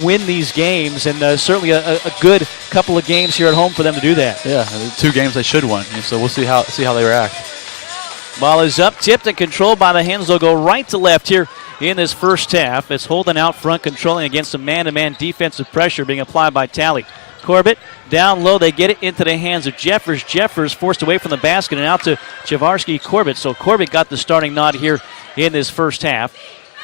win these games, and certainly a good couple of games here at home for them to do that. Yeah, 2 games they should win. So we'll see how they react. Ball is up, tipped and controlled by the Hens. They'll go right to left here in this first half. It's Holden out front, controlling against some man-to-man defensive pressure being applied by Talley. Corbett down low. They get it into the hands of Jeffers. Jeffers forced away from the basket and out to Javarski Corbett. So Corbett got the starting nod here in this first half.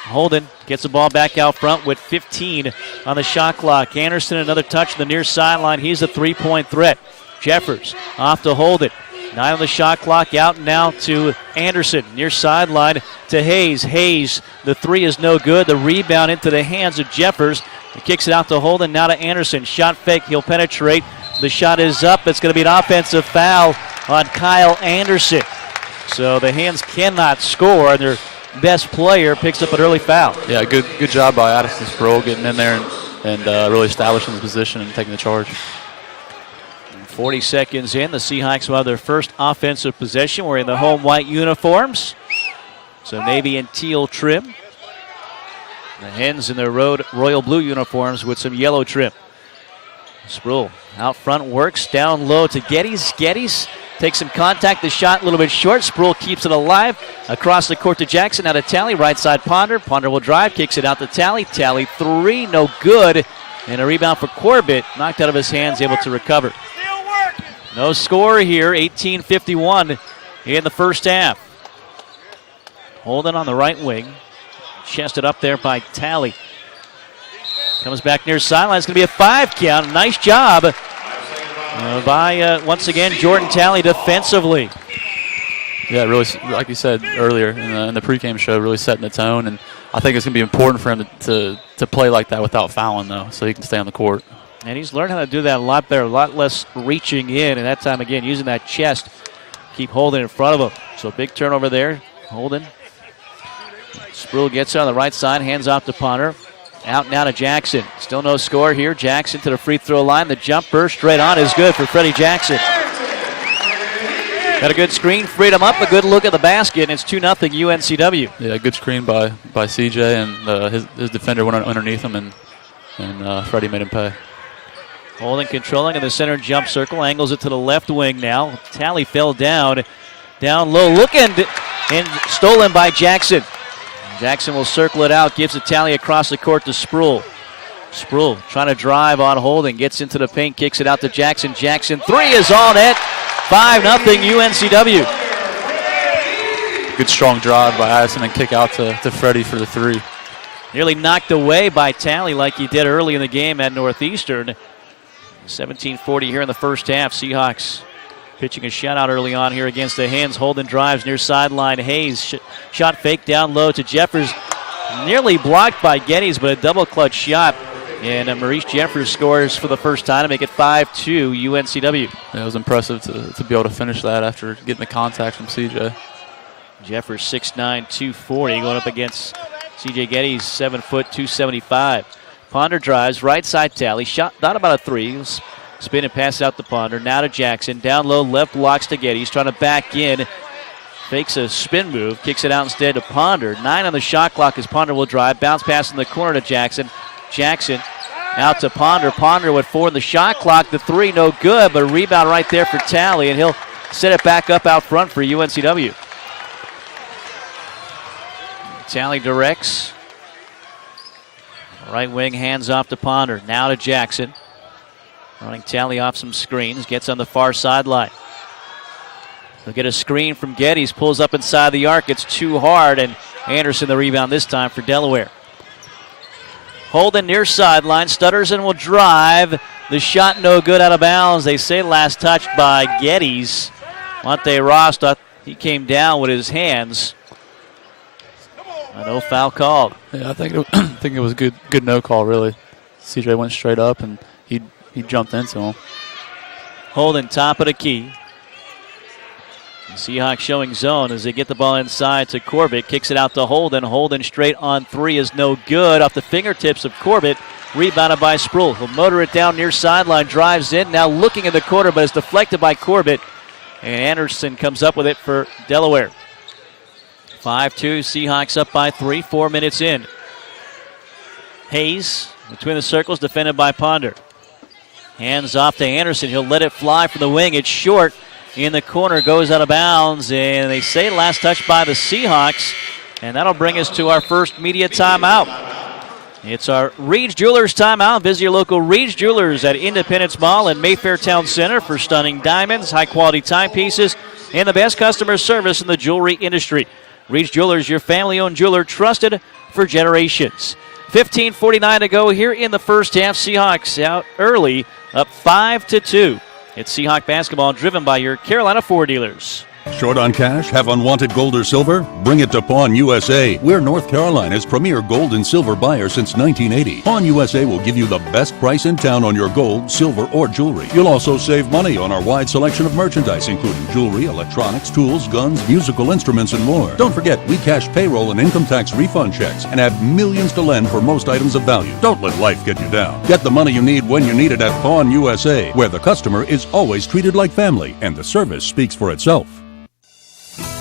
Holden gets the ball back out front with 15 on the shot clock. Anderson, another touch on the near sideline. He's a three-point threat. Jeffers off to Holden. 9 on the shot clock, out now to Anderson. Near sideline to Hayes. Hayes, the three is no good. The rebound into the hands of Jeffers. He kicks it out to Holden, now to Anderson. Shot fake, he'll penetrate. The shot is up. It's going to be an offensive foul on Kyle Anderson. So the Hens cannot score. Their best player picks up an early foul. Yeah, good job by Addison Sproul getting in there and really establishing the position and taking the charge. 40 seconds in, the Seahawks will have their first offensive possession. We're in the home white uniforms, so navy and teal trim. The Hens in their royal blue uniforms with some yellow trim. Sproul out front works, down low to Geddes. Geddes takes some contact, the shot a little bit short. Sproul keeps it alive. Across the court to Jackson, out of Talley, right side Ponder. Ponder will drive, kicks it out to Talley. Talley three, no good. And a rebound for Corbett, knocked out of his hands, able to recover. No score here, 18-51 in the first half. Holden on the right wing. Chested up there by Talley. Comes back near sideline. It's going to be a 5 count. Nice job by, once again, Jordan Talley defensively. Yeah, really, like you said earlier in the pregame show, really setting the tone. And I think it's going to be important for him to play like that without fouling, though, so he can stay on the court. And he's learned how to do that a lot better, a lot less reaching in, and that time, again, using that chest, keep Holden in front of him. So big turnover there. Holden. Sproul gets it on the right side, hands off to Ponder. Out now to Jackson. Still no score here. Jackson to the free throw line. The jumper straight on is good for Freddie Jackson. Got a good screen, freed him up, a good look at the basket, and it's 2-0 UNCW. Yeah, good screen by CJ, and his defender went underneath him, and Freddie made him pay. Holden controlling in the center jump circle, angles it to the left wing now. Talley fell down low, looking, and stolen by Jackson. Jackson will circle it out, gives it Talley across the court to Sproul. Sproul trying to drive on Holden, gets into the paint, kicks it out to Jackson. Jackson, three is on it. 5-0 UNCW. Good strong drive by Addison and kick out to Freddie for the three. Nearly knocked away by Talley like he did early in the game at Northeastern. 17:40 here in the first half. Seahawks pitching a shutout early on here against the Hens. Holden drives near sideline. Hayes shot fake down low to Jeffers. Nearly blocked by Geddes, but a double clutch shot. And Maurice Jeffers scores for the first time to make it 5-2 UNCW. Yeah, it was impressive to be able to finish that after getting the contact from CJ. Jeffers 6'9", 240 going up against CJ Geddes, 7 foot, 275. Ponder drives, right side Talley. Shot, not about a three. Spin and pass out to Ponder. Now to Jackson. Down low, left blocks to Geddes. Trying to back in. Fakes a spin move. Kicks it out instead to Ponder. 9 on the shot clock as Ponder will drive. Bounce pass in the corner to Jackson. Jackson out to Ponder. Ponder with 4 in the shot clock. The three no good, but a rebound right there for Talley, and he'll set it back up out front for UNCW. Talley directs. Right wing hands off to Ponder. Now to Jackson. Running Talley off some screens. Gets on the far sideline. He'll get a screen from Geddes. Pulls up inside the arc. It's too hard. And Anderson the rebound this time for Delaware. Holden near sideline. Stutters and will drive. The shot no good, out of bounds. They say last touch by Geddes. Monte Ross thought he came down with his hands. No foul called. Yeah, I think it was good no call, really. CJ went straight up and he jumped into him. Holden top of the key. The Seahawks showing zone as they get the ball inside to Corbett. Kicks it out to Holden. Holden straight on three is no good. Off the fingertips of Corbett. Rebounded by Sproul. He'll motor it down near sideline. Drives in. Now looking in the corner, but it's deflected by Corbett. And Anderson comes up with it for Delaware. 5-2, Seahawks up by 3, 4 minutes in. Hayes Between the circles, defended by Ponder. Hands off to Anderson. He'll let it fly from the wing. It's short in the corner, goes out of bounds, and they say last touch by the Seahawks, and that'll bring us to our first media timeout. It's our Reed's Jewelers timeout. Visit your local Reed's Jewelers at Independence Mall and Mayfair Town Center for stunning diamonds, high-quality timepieces, and the best customer service in the jewelry industry. Reed's Jewelers, your family-owned jeweler, trusted for generations. 15:49 to go here in the first half. Seahawks out early, up 5-2. It's Seahawk basketball driven by your Carolina Ford dealers. Short on cash? Have unwanted gold or silver? Bring it to Pawn USA. We're North Carolina's premier gold and silver buyer since 1980. Pawn USA will give you the best price in town on your gold, silver, or jewelry. You'll also save money on our wide selection of merchandise, including jewelry, electronics, tools, guns, musical instruments, and more. Don't forget, we cash payroll and income tax refund checks and have millions to lend for most items of value. Don't let life get you down. Get the money you need when you need it at Pawn USA, where the customer is always treated like family, and the service speaks for itself.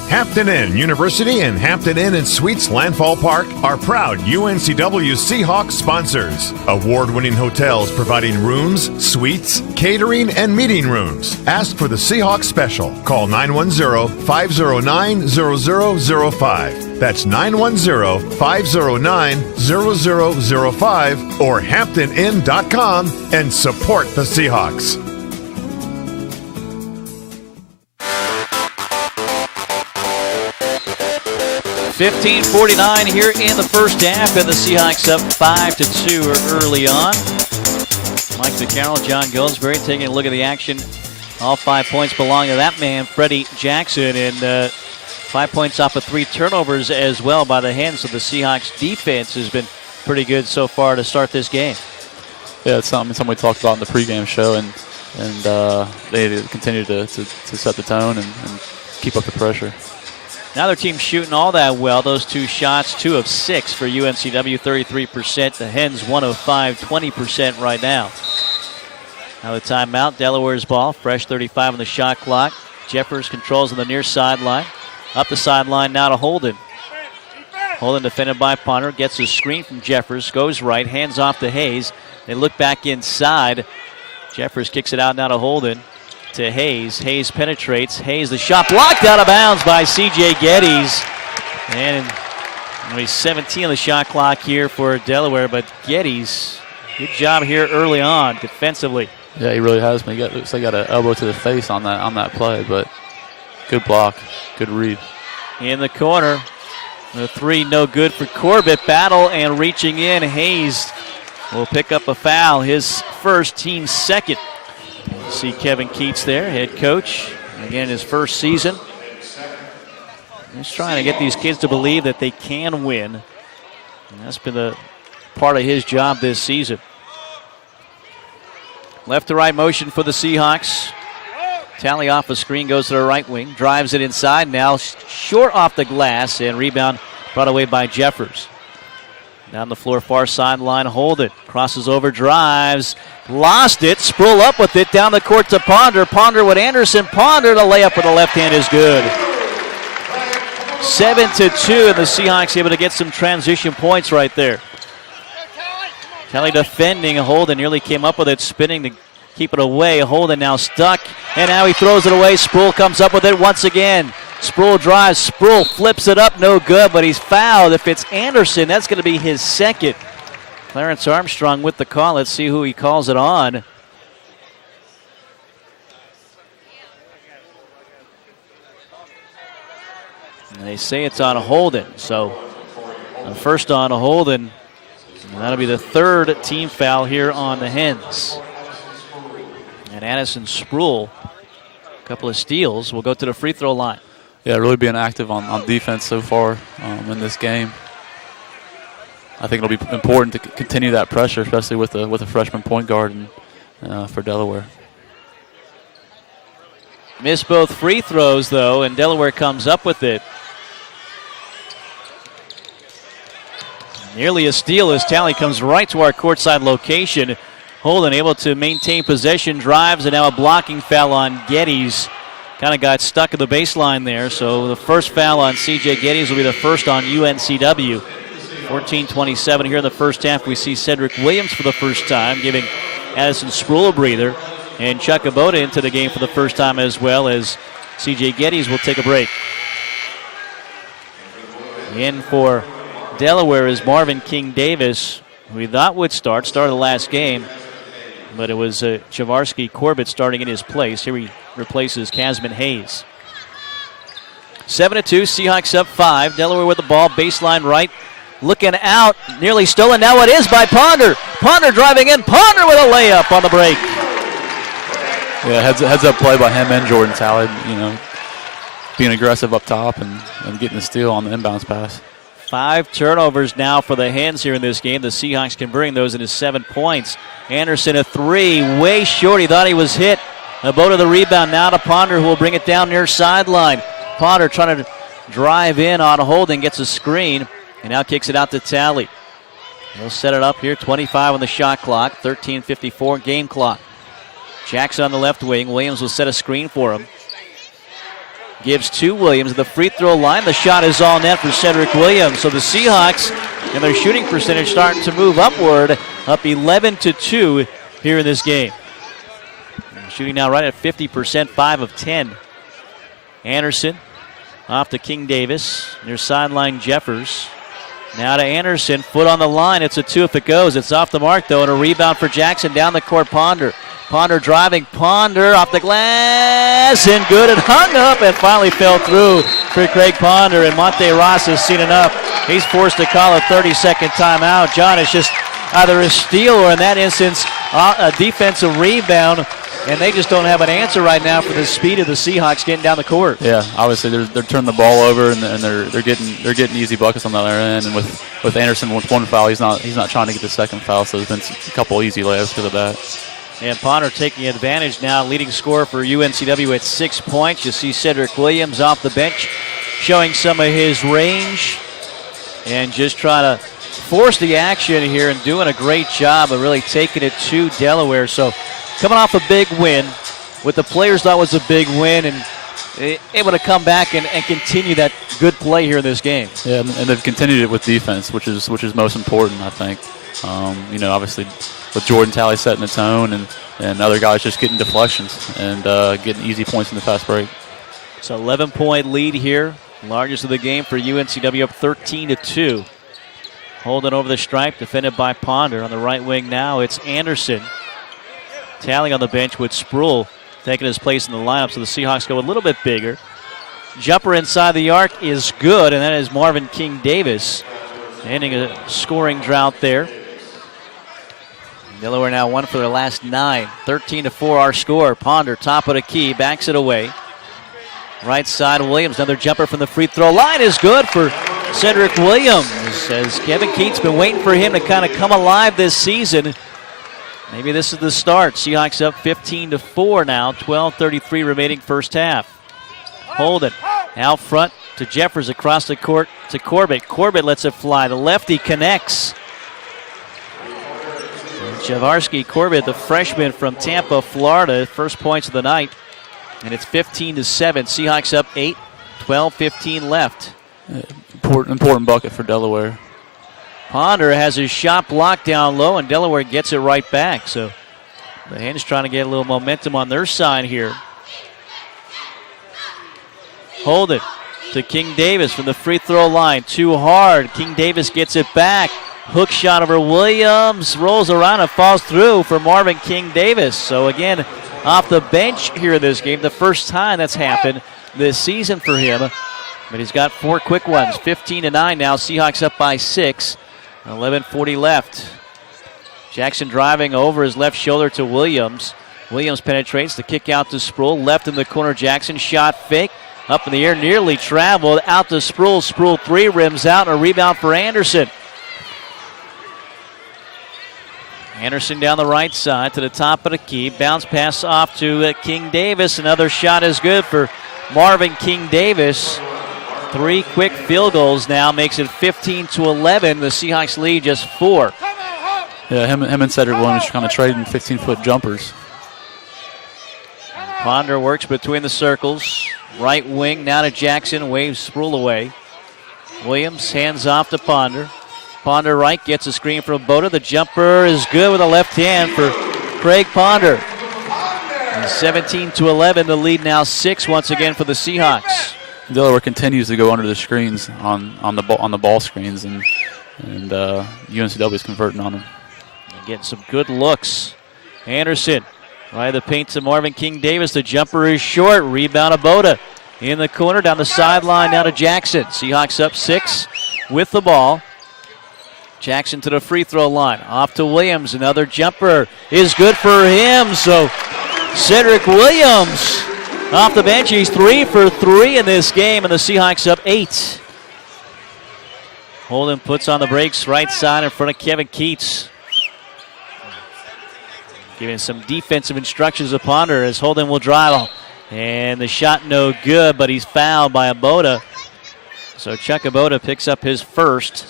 Hampton Inn University and Hampton Inn and Suites Landfall Park are proud UNCW Seahawks sponsors. Award-winning hotels providing rooms, suites, catering, and meeting rooms. Ask for the Seahawks Special. Call 910-509-0005. That's 910-509-0005 or hamptoninn.com and support the Seahawks. 15:49 here in the first half, and the Seahawks up 5-2 early on. Mike McCarroll, John Goldsberry taking a look at the action. All 5 points belong to that man, Freddie Jackson, and 5 points off of 3 turnovers as well by the Hens. So the Seahawks defense has been pretty good so far to start this game. Yeah, it's something we talked about in the pregame show, and they continue to set the tone and keep up the pressure. Now their team's shooting all that well. Those 2 shots, 2 of 6 for UNCW, 33%. The Hens 1 of 5, 20% right now. Now the timeout, Delaware's ball, fresh 35 on the shot clock. Jeffers controls on the near sideline. Up the sideline now to Holden. Holden defended by Ponder, gets a screen from Jeffers, goes right, hands off to Hayes. They look back inside. Jeffers kicks it out now to Holden. To Hayes. Hayes penetrates. Hayes, the shot blocked out of bounds by C.J. Geddes. And he's 17 on the shot clock here for Delaware, but Geddes, good job here early on defensively. Yeah, he really has. Looks like he got an elbow to the face on that play, but good block, good read. In the corner, the 3 no good for Corbett. Battle and reaching in. Hayes will pick up a foul, his first, team second. See Kevin Keats there, head coach. Again, his first season. He's trying to get these kids to believe that they can win. And that's been the part of his job this season. Left to right motion for the Seahawks. Tally off a screen, goes to the right wing. Drives it inside now. Short off the glass, and rebound brought away by Jeffers. Down the floor, far sideline, Holden. Crosses over, drives. Lost it, Sproul up with it, down the court to Ponder. Ponder with Anderson. Ponder, the layup with the left hand is good. 7-2, and the Seahawks able to get some transition points right there. Kelly defending. Holden nearly came up with it, spinning to keep it away. Holden now stuck, and now he throws it away. Sproul comes up with it once again. Sproul drives, Sproul flips it up, no good, but he's fouled. If it's Anderson, that's going to be his second. Clarence Armstrong with the call. Let's see who he calls it on. And they say it's on Holden, so first on Holden. And that'll be the 3rd team foul here on the Hens. And Addison Sproul, a couple of steals, will go to the free throw line. Yeah, really being active on defense so far in this game. I think it'll be important to continue that pressure, especially with a freshman point guard for Delaware. Missed both free throws, though, and Delaware comes up with it. Nearly a steal as Tally comes right to our courtside location. Holden able to maintain possession, drives, and now a blocking foul on Geddes. Kind of got stuck at the baseline there, so the first foul on C.J. Geddes will be the first on UNCW. 14-27 here in the first half. We see Cedric Williams for the first time, giving Addison Sproul a breather. And Chuck Abota into the game for the first time, as well as C.J. Geddes will take a break. In for Delaware is Marvin King Davis, who we thought would started the last game, but it was Chavarsky Corbett starting in his place. Here he replaces Casman Hayes. 7-2, Seahawks up 5. Delaware with the ball, baseline right, looking out, nearly stolen. Now it is by Ponder. Ponder driving in. Ponder with a layup on the break. Yeah, heads up play by him and Jordan Talley. Being aggressive up top and getting the steal on the inbounds pass. 5 turnovers now for the Hens here in this game. The Seahawks converting those into 7 points. Anderson a 3, way short. He thought he was hit. Abota the rebound now to Ponder, who will bring it down near sideline. Ponder trying to drive in on holding, gets a screen, and now kicks it out to Talley. He'll set it up here, 25 on the shot clock, 13:54 game clock. Jackson on the left wing. Williams will set a screen for him. Gives to Williams at the free throw line. The shot is all net for Cedric Williams. So the Seahawks and their shooting percentage starting to move upward, up 11-2 here in this game. Shooting now right at 50%, 5 of 10. Anderson off to King Davis. Near sideline Jeffers. Now to Anderson, foot on the line. It's a 2 if it goes. It's off the mark though, and a rebound for Jackson. Down the court, Ponder. Ponder driving, Ponder off the glass, and good. It hung up and finally fell through for Craig Ponder, and Monte Ross has seen enough. He's forced to call a 30-second timeout. John, it's just either a steal or in that instance a defensive rebound, and they just don't have an answer right now for the speed of the Seahawks getting down the court. Yeah, obviously they're turning the ball over and they're getting easy buckets on the other end, and with Anderson with 1 foul, he's not trying to get the second foul, so there's been a couple easy layups because of that. And Ponder taking advantage now, leading scorer for UNCW at 6 points. You see Cedric Williams off the bench showing some of his range and just trying to force the action here and doing a great job of really taking it to Delaware. So coming off a big win, what the players thought was a big win, and able to come back and continue that good play here in this game. Yeah, and they've continued it with defense, which is most important, I think. Obviously with Jordan Talley setting the tone and other guys just getting deflections and getting easy points in the fast break. It's an 11-point lead here, largest of the game for UNCW, up 13-2. Holding over the stripe, defended by Ponder. On the right wing now, it's Anderson. Talley on the bench with Sproul taking his place in the lineup, so the Seahawks go a little bit bigger. Jumper inside the arc is good, and that is Marvin King Davis, ending a scoring drought there. Delaware now 1 for their last 9. 13-4 our score. Ponder, top of the key, backs it away. Right side, Williams. Another jumper from the free throw line is good for Cedric Williams, as Kevin Keats been waiting for him to kind of come alive this season. Maybe this is the start. Seahawks up 15-4 now. 12:33 remaining first half. Holden out front to Jeffers, across the court to Corbett. Corbett lets it fly. The lefty connects. Chavarsky Corbett, the freshman from Tampa, Florida, first points of the night. And it's 15-7. Seahawks up 8, 12:15 left. Important bucket for Delaware. Ponder has his shot blocked down low, and Delaware gets it right back. So the Hens trying to get a little momentum on their side here. Hold it to King Davis from the free throw line. Too hard. King Davis gets it back. Hook shot over Williams. Rolls around and falls through for Marvin King Davis. So again, off the bench here in this game. The first time that's happened this season for him. But he's got 4 quick ones. 15-9 now. Seahawks up by 6. 11:40 left. Jackson driving over his left shoulder to Williams. Williams penetrates. The kick out to Sproul. Left in the corner. Jackson shot fake. Up in the air. Nearly traveled. Out to Sproul. Sproul 3 rims out. And a rebound for Anderson. Anderson down the right side to the top of the key. Bounce pass off to King Davis. Another shot is good for Marvin King Davis. 3 quick field goals now makes it 15-11. The Seahawks lead just 4. Yeah, him and Cedric Williams kind of trading 15-foot jumpers. Ponder works between the circles. Right wing now to Jackson. Waves Sproul away. Williams hands off to Ponder. Ponder right gets a screen from Boda. The jumper is good with a left hand for Craig Ponder. 17-11, the lead now 6 once again for the Seahawks. Delaware continues to go under the screens on the ball screens, and UNCW is converting on them. And getting some good looks. Anderson by the paint to Marvin King Davis. The jumper is short. Rebound of Boda in the corner down the sideline down to Jackson. Seahawks up 6 with the ball. Jackson to the free throw line. Off to Williams. Another jumper is good for him. So Cedric Williams off the bench. He's 3 for 3 in this game, and the Seahawks up 8. Holden puts on the brakes right side in front of Kevin Keats. Giving some defensive instructions to Ponder as Holden will drive. And the shot no good, but he's fouled by Aboda. So Chuck Aboda picks up his first.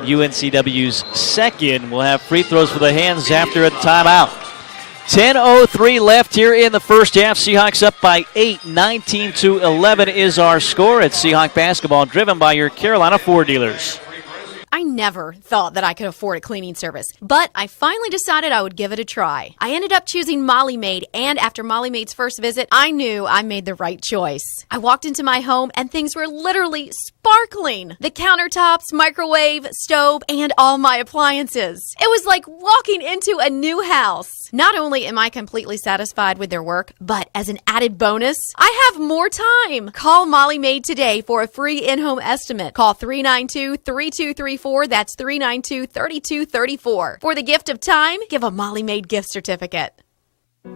UNCW's second. Will have free throws for the hands after a timeout. 10:03 left here in the first half. Seahawks up by 8. 19-11 is our score at Seahawk basketball, driven by your Carolina Ford dealers. I never thought that I could afford a cleaning service, but I finally decided I would give it a try. I ended up choosing Molly Maid, and after Molly Maid's first visit, I knew I made the right choice. I walked into my home, and things were literally sparkling. The countertops, microwave, stove, and all my appliances. It was like walking into a new house. Not only am I completely satisfied with their work, but as an added bonus, I have more time. Call Molly Maid today for a free in-home estimate. Call 392-3234. That's 392-3234. For the gift of time, give a Molly Maid gift certificate.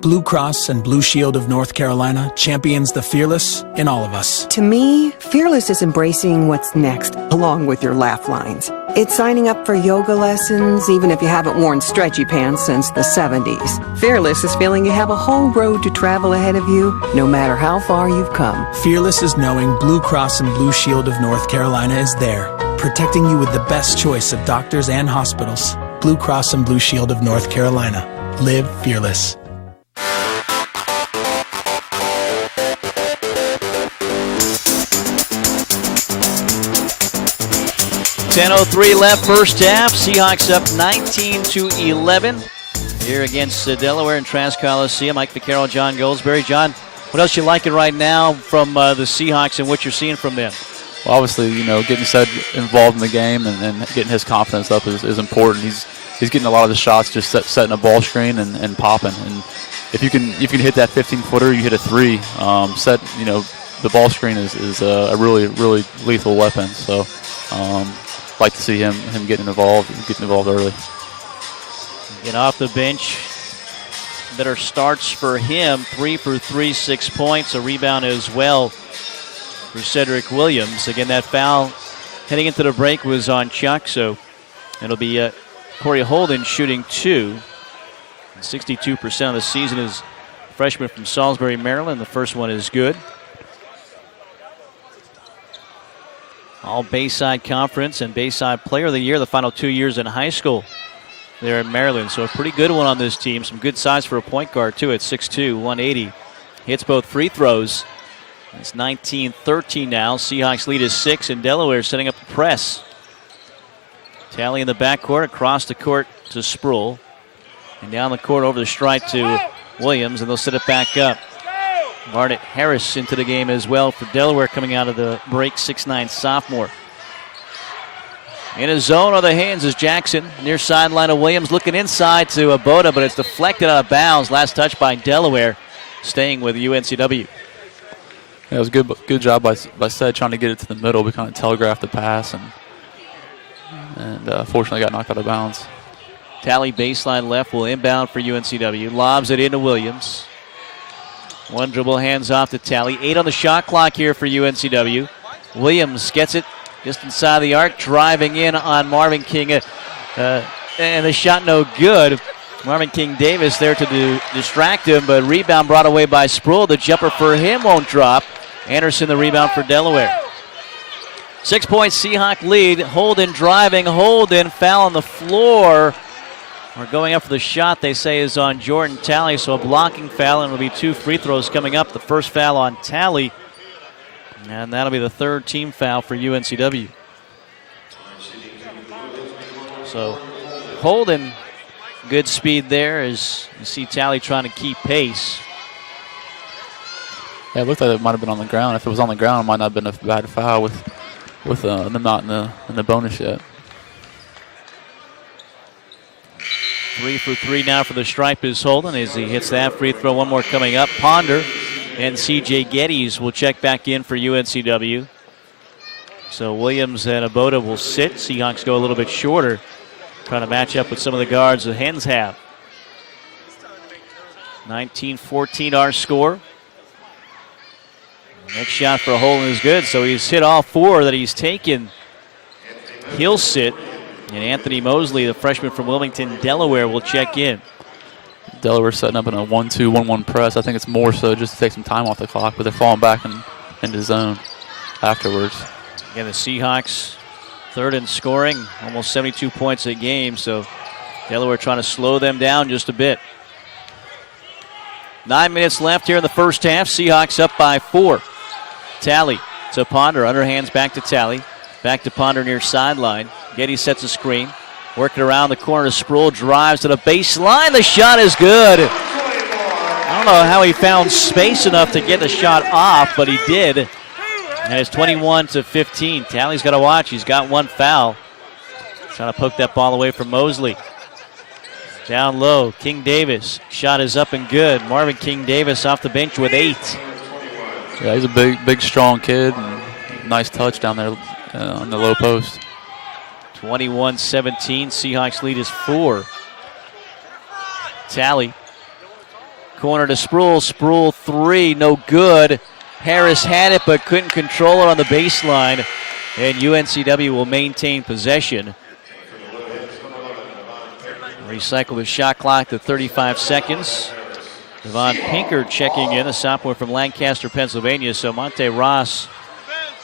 Blue Cross and Blue Shield of North Carolina champions the fearless in all of us. To me, fearless is embracing what's next, along with your laugh lines. It's signing up for yoga lessons, even if you haven't worn stretchy pants since the 70s. Fearless is feeling you have a whole road to travel ahead of you, no matter how far you've come. Fearless is knowing Blue Cross and Blue Shield of North Carolina is there, protecting you with the best choice of doctors and hospitals. Blue Cross and Blue Shield of North Carolina. Live fearless. 10:03 left first half. Seahawks up 19-11 here against Delaware and Trask Coliseum. Mike Vaccaro, John Goldsberry. John, what else you liking right now from the Seahawks and what you're seeing from them? Well, obviously, getting Sed involved in the game and getting his confidence up is important. He's getting a lot of the shots just setting a ball screen and popping. And if you can hit that 15-footer, you hit a 3. The ball screen is a really lethal weapon. So, like to see him getting involved early. Get off the bench. Better starts for him. 3 for 3, 6 points. A rebound as well for Cedric Williams. Again, that foul heading into the break was on Chuck, so it'll be Corey Holden shooting 2. 62% of the season is a freshman from Salisbury, Maryland. The first one is good. All Bayside Conference and Bayside Player of the Year the final 2 years in high school there in Maryland. So a pretty good one on this team. Some good size for a point guard, too, at 6'2", 180. Hits both free throws. It's 19-13 now. Seahawks lead is 6, and Delaware setting up the press. Talley in the backcourt, across the court to Sproul. And down the court over the stripe to Williams, and they'll set it back up. Barnett Harris into the game as well for Delaware coming out of the break, 6'9" sophomore. In his zone are the hands is Jackson. Near sideline of Williams looking inside to Aboda, but it's deflected out of bounds. Last touch by Delaware, staying with UNCW. Yeah, it was a good job by Sed trying to get it to the middle. We kind of telegraphed the pass and fortunately got knocked out of bounds. Talley baseline left will inbound for UNCW. Lobs it into Williams. One dribble, hands off to Talley. 8 on the shot clock here for UNCW. Williams gets it just inside the arc, driving in on Marvin King. And the shot no good. Marvin King Davis there to distract him, but rebound brought away by Sproul. The jumper for him won't drop. Anderson the rebound for Delaware. 6-point Seahawk lead. Holden driving. Holden foul on the floor. We're going up for the shot, they say, is on Jordan Talley, so a blocking foul, and it'll be 2 free throws coming up. The first foul on Talley, and that'll be the third team foul for UNCW. So Holden, good speed there as you see Talley trying to keep pace. Yeah, it looked like it might have been on the ground. If it was on the ground, it might not have been a bad foul with them not in the bonus yet. 3 for 3 now for the stripe is Holden as he hits that free throw. One more coming up. Ponder and C.J. Geddes will check back in for UNCW. So Williams and Aboda will sit. Seahawks go a little bit shorter, trying to match up with some of the guards the Hens have. 19-14 our score. Next shot for Holden is good, so he's hit all 4 that he's taken. He'll sit. And Anthony Mosley, the freshman from Wilmington, Delaware, will check in. Delaware setting up in a 1-2-1-1 press. I think it's more so just to take some time off the clock, but they're falling back into zone afterwards. Again, the Seahawks third in scoring, almost 72 points a game, so Delaware trying to slow them down just a bit. 9 minutes left here in the first half. Seahawks up by 4. Talley to Ponder, underhands back to Talley. Back to Ponder near sideline. Geddes sets a screen. Working around the corner. Sproul drives to the baseline. The shot is good. I don't know how he found space enough to get the shot off, but he did. And it's 21-15. Talley's got to watch. He's got 1 foul. Trying to poke that ball away from Mosley. Down low, King Davis. Shot is up and good. Marvin King Davis off the bench with 8. Yeah, he's a big, strong kid. And nice touch down there on the low post. 21-17. Seahawks lead is 4. Talley. Corner to Sproul. Sproul 3, no good. Harris had it but couldn't control it on the baseline. And UNCW will maintain possession. Recycle the shot clock to 35 seconds. Devon Pinker checking in, a sophomore from Lancaster, Pennsylvania. So Monte Ross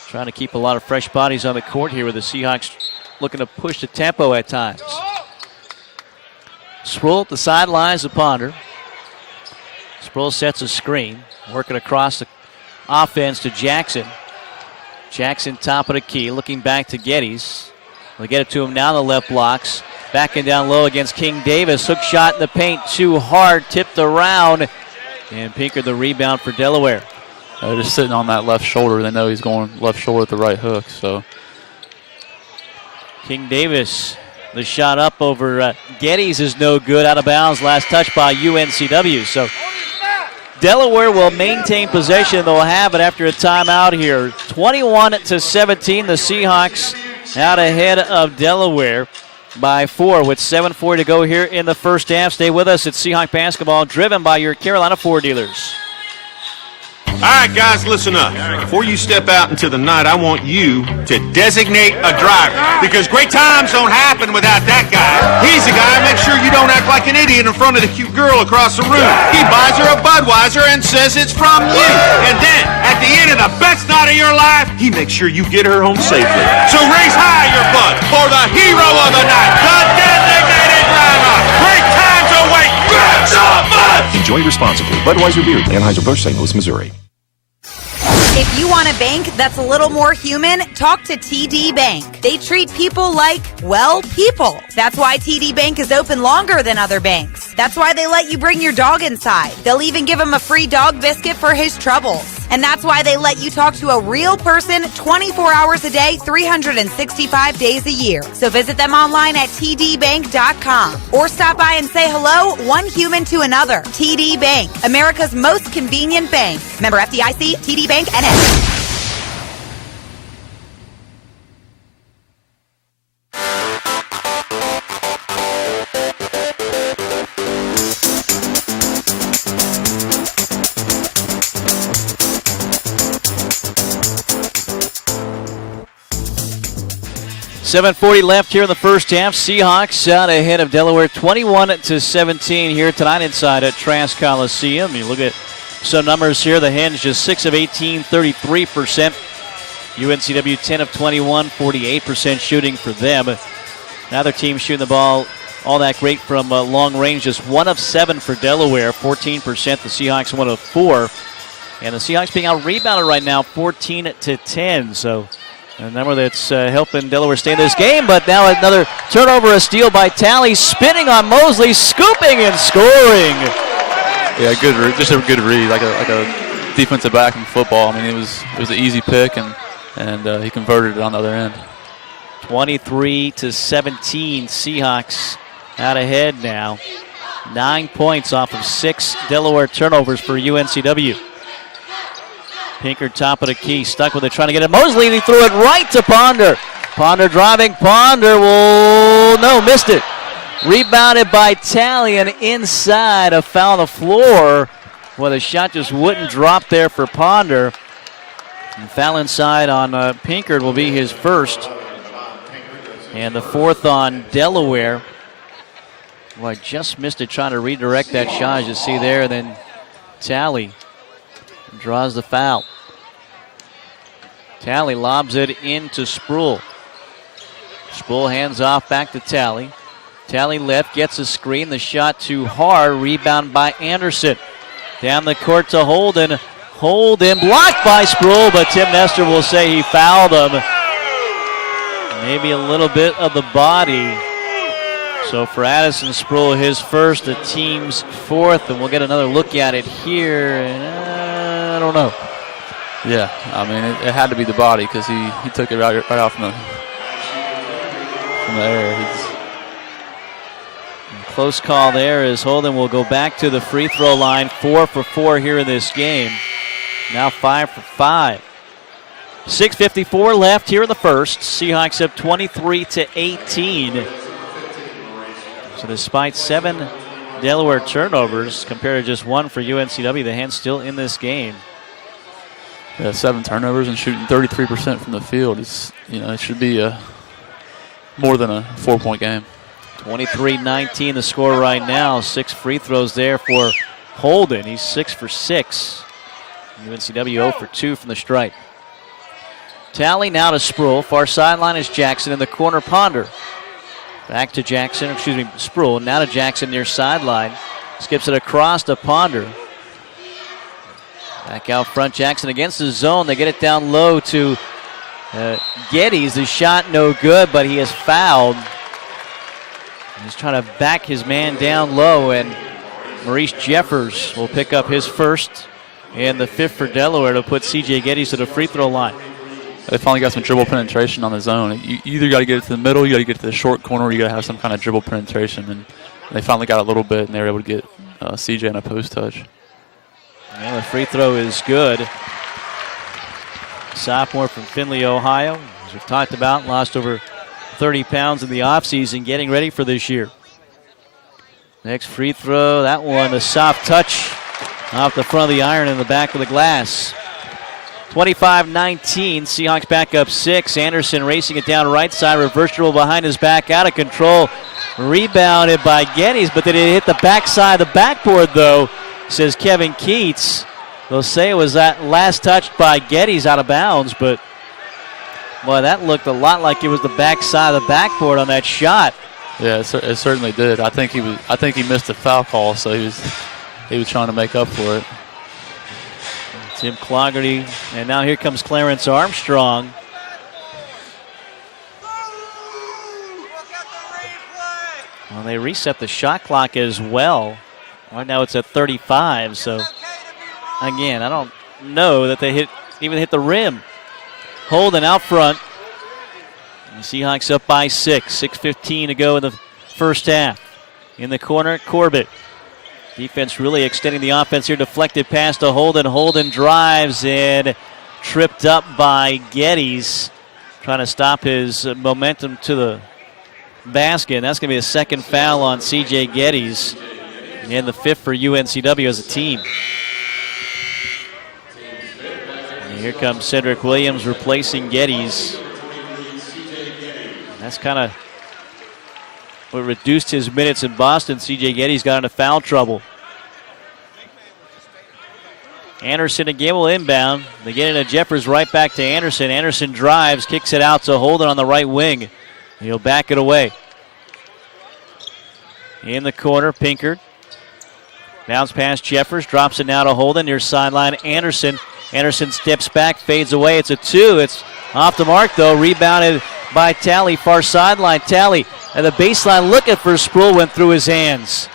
trying to keep a lot of fresh bodies on the court here with the Seahawks looking to push the tempo at times. Sproul at the sidelines of Ponder. Sproul sets a screen, working across the offense to Jackson. Jackson top of the key, looking back to Geddes. They'll get it to him now in the left blocks. Backing down low against King Davis. Hook shot in the paint, too hard, tipped around. And Pinker the rebound for Delaware. They're just sitting on that left shoulder. They know he's going left shoulder at the right hook. So King Davis, the shot up over Geddes is no good, out of bounds. Last touch by UNCW. So Delaware will maintain possession. They'll have it after a timeout here. 21-17, the Seahawks out ahead of Delaware by 4 with 7:40 to go here in the first half. Stay with us. It's Seahawk basketball driven by your Carolina Ford dealers. All right, guys, listen up. Before you step out into the night, I want you to designate a driver, because great times don't happen without that guy. He's the guy who makes sure you don't act like an idiot in front of the cute girl across the room. He buys her a Budweiser and says it's from you. And then, at the end of the best night of your life, he makes sure you get her home safely. So raise high your Bud for the hero of the night, the designated driver. Great times await. Grab some Bud! Enjoy responsibly. Budweiser Beer, Anheuser-Busch, St. Louis, Missouri. If you want a bank that's a little more human, talk to TD Bank. They treat people like, well, people. That's why TD Bank is open longer than other banks. That's why they let you bring your dog inside. They'll even give him a free dog biscuit for his troubles. And that's why they let you talk to a real person 24 hours a day, 365 days a year. So visit them online at tdbank.com or stop by and say hello, one human to another. TD Bank, America's most convenient bank. Member FDIC, TD Bank, NA. 7:40 left here in the first half. Seahawks out ahead of Delaware 21-17 here tonight inside at Trask Coliseum. You look at some numbers here. The Hens just 6 of 18, 33%. UNCW 10 of 21, 48% shooting for them. Neither team shooting the ball all that great from long range. Just 1 of 7 for Delaware, 14%. The Seahawks 1 of 4. And the Seahawks being out-rebounded right now, 14-10. So A number that's helping Delaware stay in this game, but now another turnover, a steal by Talley, spinning on Mosley, scooping and scoring. Yeah, good read, just a good read, like a defensive back in football. I mean, it was an easy pick, and he converted it on the other end. 23-17, Seahawks out ahead now. 9 points off of 6 Delaware turnovers for UNCW. Pinker, top of the key, stuck with it, trying to get it. Mosley, he threw it right to Ponder. Ponder driving, Ponder missed it. Rebounded by Talley and inside, a foul on the floor. Well, the shot just wouldn't drop there for Ponder. And foul inside on Pinkard will be his first. And the fourth on Delaware. Well, I just missed it trying to redirect that shot, as you see there. And then Talley draws the foul. Talley lobs it into Sproul. Sproul hands off back to Talley. Talley left, gets a screen. The shot too hard. Rebound by Anderson. Down the court to Holden. Holden blocked by Sproul, but Tim Nestor will say he fouled him. Maybe a little bit of the body. So for Addison Sproul, his first, the team's fourth, and we'll get another look at it here. I don't know. Yeah, I mean, it had to be the body because he took it right out from the air. Close call there as Holden will go back to the free throw line. 4 for 4 here in this game. Now 5 for 5. 6:54 left here in the first. Seahawks up 23-18. So despite 7 Delaware turnovers compared to just 1 for UNCW, the Hens still in this game. Yeah, 7 turnovers and shooting 33% from the field. It should be more than a 4-point game. 23-19 the score right now. 6 free throws there for Holden. He's 6 for 6. UNCW 0 for 2 from the stripe. Talley now to Sproul. Far sideline is Jackson in the corner. Ponder. Back to Jackson, Sproul. Now to Jackson near sideline. Skips it across to Ponder. Back out front, Jackson against the zone. They get it down low to Geddes. The shot no good, but he is fouled. He's trying to back his man down low, and Maurice Jeffers will pick up his first and the 5th for Delaware to put C.J. Geddes to the free throw line. They finally got some dribble penetration on the zone. You either got to get it to the middle, you got to get to the short corner, or you got to have some kind of dribble penetration. And they finally got a little bit, and they were able to get C.J. in a post touch. Well, the free throw is good. Sophomore from Findlay, Ohio. As we've talked about, lost over 30 pounds in the offseason, getting ready for this year. Next free throw, that one, a soft touch off the front of the iron in the back of the glass. 25-19, Seahawks back up 6. Anderson racing it down right side, reverse dribble behind his back, out of control. Rebounded by Geddes, but then it hit the backside of the backboard, though, says Kevin Keats. They'll say it was that last touch by Geddes out of bounds, but boy, that looked a lot like it was the backside of the backboard on that shot. Yeah, it certainly did. I think he missed a foul call, so he was trying to make up for it. Tim Clougherty, and now here comes Clarence Armstrong. Well, they reset the shot clock as well. Right now it's at 35, so again, I don't know that they even hit the rim. Holden out front. The Seahawks up by 6. 6:15 to go in the first half. In the corner, Corbett. Defense really extending the offense here. Deflected pass to Holden. Holden drives and tripped up by Geddes. Trying to stop his momentum to the basket. And that's going to be a second foul on C.J. Geddes. And the 5th for UNCW as a team. And here comes Cedric Williams replacing Geddes. That's kind of what reduced his minutes in Boston. C.J. Geddes got into foul trouble. Anderson again will inbound. They get into Jeffers, right back to Anderson. Anderson drives, kicks it out to Holden on the right wing. He'll back it away. In the corner, Pinkard. Bounce past Jeffers, drops it now to Holden near sideline. Anderson steps back, fades away. It's a 2. It's Off the mark, though, rebounded by Talley, far sideline. Talley at the baseline looking for Sproul, went through his hands.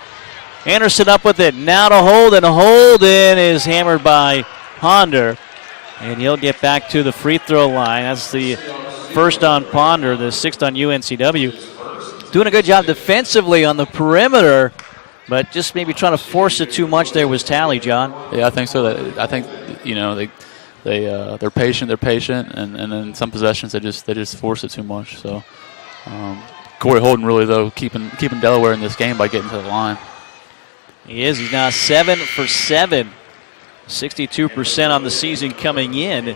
Anderson up with it, now to Holden. Holden is hammered by Ponder, and he'll get back to the free throw line. That's the first on Ponder, the sixth on UNCW. Doing a good job defensively on the perimeter, but just maybe trying to force it too much there was Talley, John. Yeah, I think so. I think, they're patient, and then some possessions they just force it too much. So Corey Holden really, though, keeping Delaware in this game by getting to the line. He is. He's now 7 for 7. 62% on the season coming in.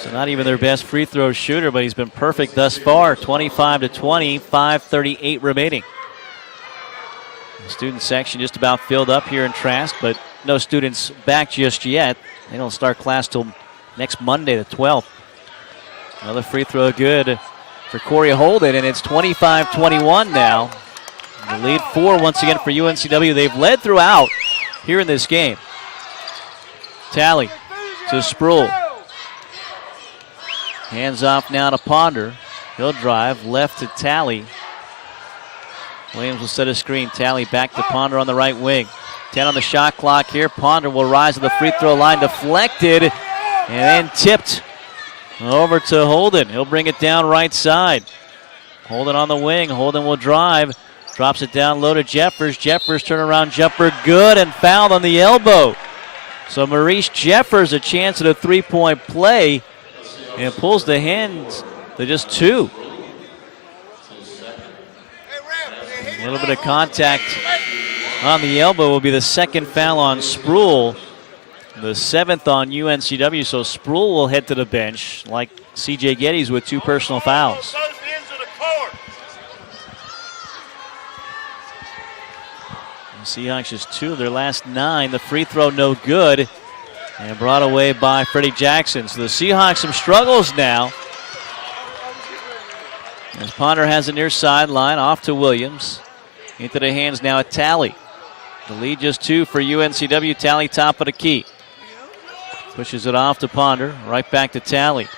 So not even their best free throw shooter, but he's been perfect thus far. 25-20, 5:38 remaining. The student section just about filled up here in Trask, but no students back just yet. They don't start class till next Monday, the 12th. Another free throw good for Corey Holden, and it's 25-21 now. The lead 4 once again for UNCW. They've led throughout here in this game. Talley to Sproul. Hands off now to Ponder. He'll drive left to Talley. Williams will set a screen. Talley back to Ponder on the right wing. 10 on the shot clock here. Ponder will rise to the free throw line. Deflected and then tipped over to Holden. He'll bring it down right side. Holden on the wing. Holden will drive. Drops it down low to Jeffers. Jeffers turnaround jumper good and fouled on the elbow. So Maurice Jeffers a chance at a three-point play and pulls the hands to just 2. A little bit of contact on the elbow will be the second foul on Sproul. The 7th on UNCW, so Sproul will head to the bench like C.J. Geddes with 2 personal fouls. Seahawks just 2 of their last 9. The free throw no good and brought away by Freddie Jackson. So the Seahawks some struggles now. As Ponder has it near sideline, off to Williams. Into the hands now at Talley. The lead just 2 for UNCW. Talley top of the key. Pushes it off to Ponder. Right back to Talley.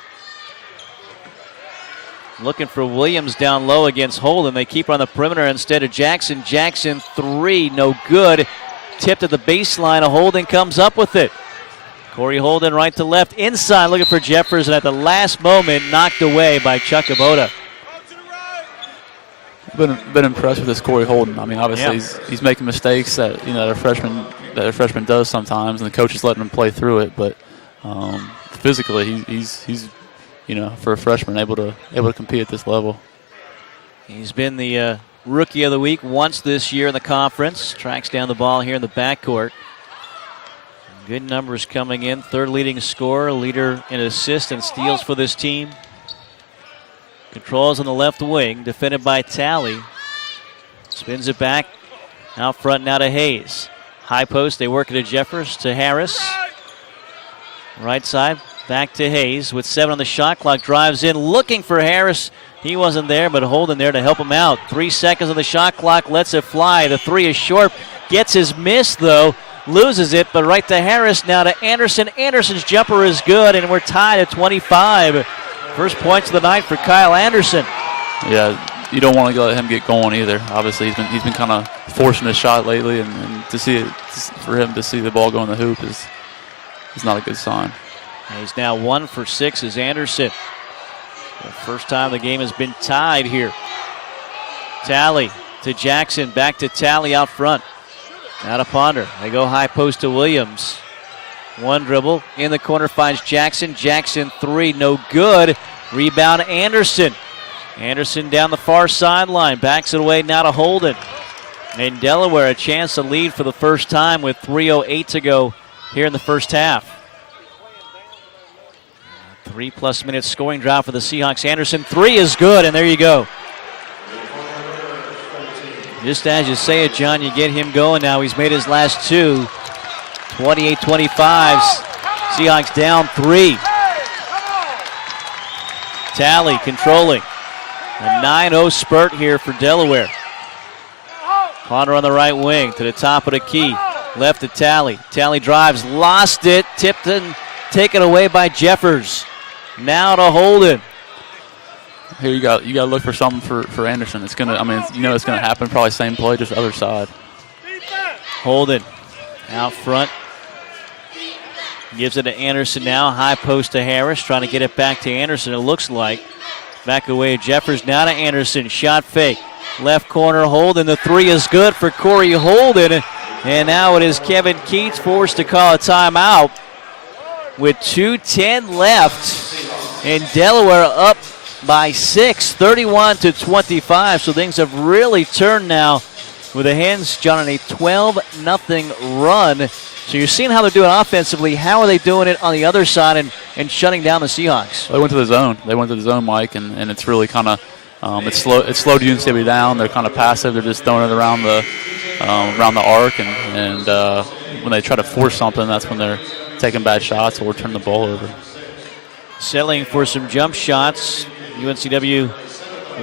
Looking for Williams down low against Holden. They keep her on the perimeter instead of Jackson. Jackson 3, no good. Tipped at the baseline. Holden comes up with it. Corey Holden right to left. Inside looking for Jeffers, and at the last moment knocked away by Chuck Abota. Been impressed with this Corey Holden. I mean, obviously he's making mistakes that that a freshman does sometimes, and the coach is letting him play through it. But physically, he's for a freshman able to compete at this level. He's been the rookie of the week once this year in the conference. Tracks down the ball here in the backcourt. Good numbers coming in. 3rd leading scorer, leader in assists and steals for this team. Controls on the left wing, defended by Talley. Spins it back. Out front now to Hayes. High post, they work it to Jeffers, to Harris. Right side, back to Hayes with 7 on the shot clock. Drives in, looking for Harris. He wasn't there, but Holden there to help him out. 3 seconds on the shot clock, lets it fly. The 3 is short. Gets his miss, though. Loses it, but right to Harris, now to Anderson. Anderson's jumper is good, and we're tied at 25. First points of the night for Kyle Anderson. Yeah, you don't want to let him get going either. Obviously, he's been kind of forcing his shot lately, and to see it, for him to see the ball go in the hoop is not a good sign. He's now 1 for 6 as Anderson. The first time the game has been tied here. Talley to Jackson, back to Talley out front. Now to Ponder. They go high post to Williams. 1 dribble in the corner, finds Jackson. Jackson 3, no good. Rebound Anderson. Anderson down the far sideline, backs it away now to Holden. And Delaware a chance to lead for the first time with 3:08 to go here in the first half. 3+ minutes scoring drought for the Seahawks. Anderson 3 is good, and there you go. Just as you say it, John, you get him going now. He's made his last 2. 28-25. Seahawks down 3. Talley controlling. A 9-0 spurt here for Delaware. Ponder on the right wing to the top of the key. Left to Talley. Talley drives, lost it, tipped and taken away by Jeffers. Now to Holden. Here you got to look for something for Anderson. It's gonna. I mean, it's gonna happen. Probably same play, just other side. Holden out front. Gives it to Anderson now. High post to Harris. Trying to get it back to Anderson, it looks like. Back away Jeffers. Now to Anderson. Shot fake. Left corner Holden. The three is good for Corey Holden. And now it is Kevin Keats forced to call a timeout with 2:10 left. And Delaware up by 6, 31-25. So things have really turned now with the Hens, John, on a 12-0 run. So you're seeing how they're doing offensively. How are they doing it on the other side and shutting down the Seahawks? They went to the zone. They went to the zone, Mike, and it's really kind of it's slowed UNC down. They're kind of passive. They're just throwing it around the arc, and when they try to force something, that's when they're taking bad shots or turning the ball over. Settling for some jump shots. UNCW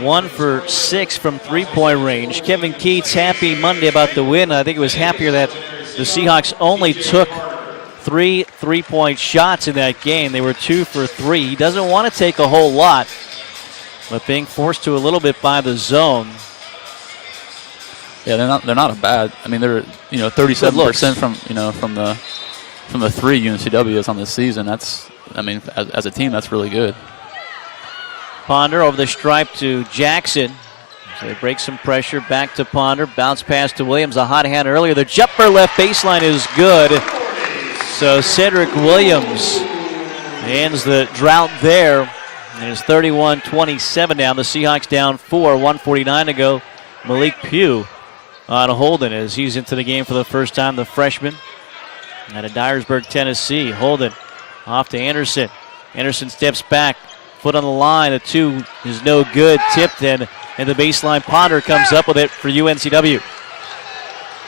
1 for 6 from three-point range. Kevin Keats happy Monday about the win. I think he was happier that the Seahawks only took 3 three-point shots in that game. They were 2 for 3. He doesn't want to take a whole lot, but being forced to a little bit by the zone. Yeah, they're not a bad. I mean, they're 37% from the three UNCW is on this season. That's, I mean, as a team, that's really good. Ponder over the stripe to Jackson. So they break some pressure, back to Ponder, bounce pass to Williams, a hot hand earlier. The jumper left baseline is good. So Cedric Williams ends the drought there. And it's 31-27 now. The Seahawks down 4, 1:49 to go. Malik Pugh on Holden as he's into the game for the first time, the freshman out of Dyersburg, Tennessee. Holden off to Anderson. Anderson steps back, foot on the line. A 2 is no good, tipped in. And the baseline, Ponder comes up with it for UNCW.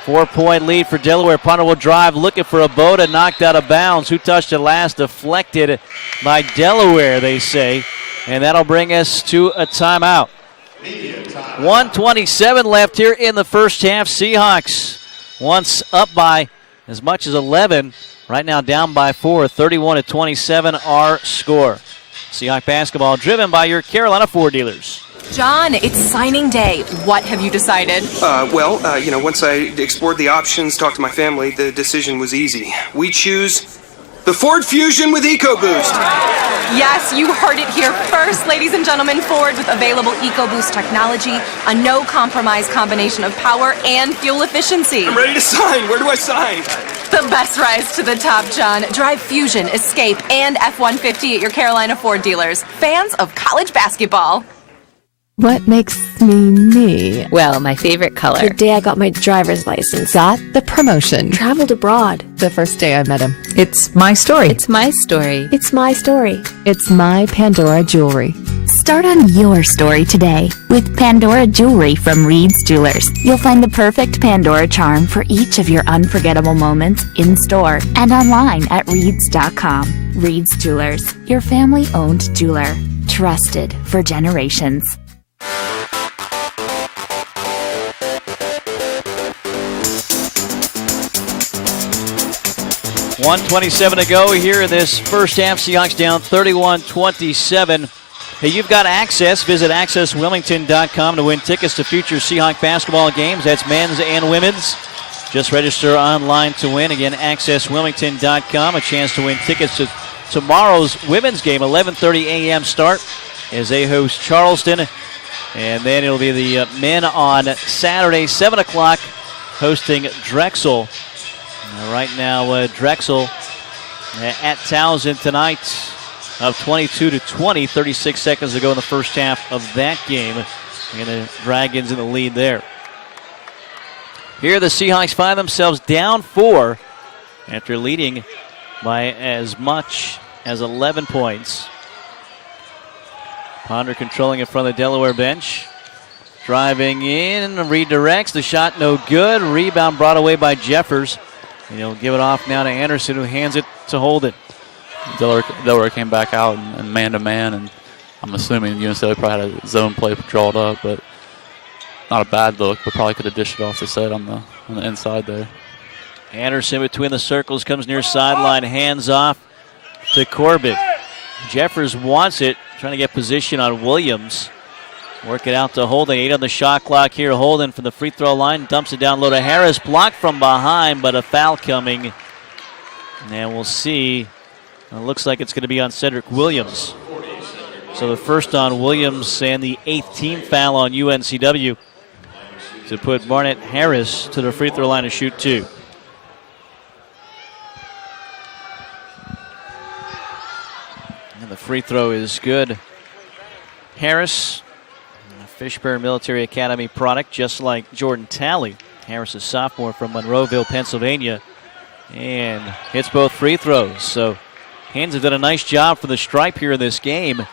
4-point lead for Delaware. Ponder will drive, looking for a Boda, knocked out of bounds. Who touched it last? Deflected by Delaware, they say. And that'll bring us to a timeout. 1:27 left here in the first half. Seahawks once up by as much as 11. Right now down by 4, 31-27 our score. Seahawk basketball driven by your Carolina Ford dealers. John, it's signing day. What have you decided? Once I explored the options, talked to my family, the decision was easy. We choose the Ford Fusion with EcoBoost. Yes, you heard it here first, ladies and gentlemen. Ford with available EcoBoost technology, a no-compromise combination of power and fuel efficiency. I'm ready to sign. Where do I sign? The best rise to the top, John. Drive Fusion, Escape, and F-150 at your Carolina Ford dealers. Fans of college basketball. What makes me me? Well, my favorite color. The day I got my driver's license. Got the promotion. Traveled abroad. The first day I met him. It's my story. It's my story. It's my story. It's my Pandora jewelry. Start on your story today with Pandora jewelry from Reed's Jewelers. You'll find the perfect Pandora charm for each of your unforgettable moments in store and online at Reeds.com. Reed's Jewelers, your family-owned jeweler. Trusted for generations. 1:27 to go here in this first half. Seahawks down 31-27. Hey, you've got access. Visit accesswilmington.com to win tickets to future Seahawk basketball games. That's men's and women's. Just register online to win. Again, accesswilmington.com. A chance to win tickets to tomorrow's women's game, 11:30 a.m. start as they host Charleston. And then it'll be the men on Saturday, 7 o'clock, hosting Drexel. Right now, Drexel at Townsend tonight up 22-20, 36 seconds to go in the first half of that game. And the Dragons in the lead there. Here the Seahawks find themselves down 4 after leading by as much as 11 points. Ponder controlling it from the Delaware bench. Driving in, redirects. The shot no good. Rebound brought away by Jeffers. And he'll give it off now to Anderson, who hands it to Holden. Delaware came back out and man-to-man, and I'm assuming UNC probably had a zone play drawn up, but not a bad look, but probably could have dished it off the set on the inside there. Anderson between the circles, comes near sideline, hands off to Corbett. Jeffers wants it, trying to get position on Williams. Work it out to Holden. 8 on the shot clock here. Holden from the free throw line. Dumps it down low to Harris. Blocked from behind, but a foul coming. And we'll see. It looks like it's going to be on Cedric Williams. So the first on Williams and the 8th team foul on UNCW to put Barnett Harris to the free throw line to shoot 2. And the free throw is good. Harris, a Fishburne Military Academy product, just like Jordan Talley. Harris, a sophomore from Monroeville, Pennsylvania, and hits both free throws. So Hands have done a nice job for the Stripe here in this game.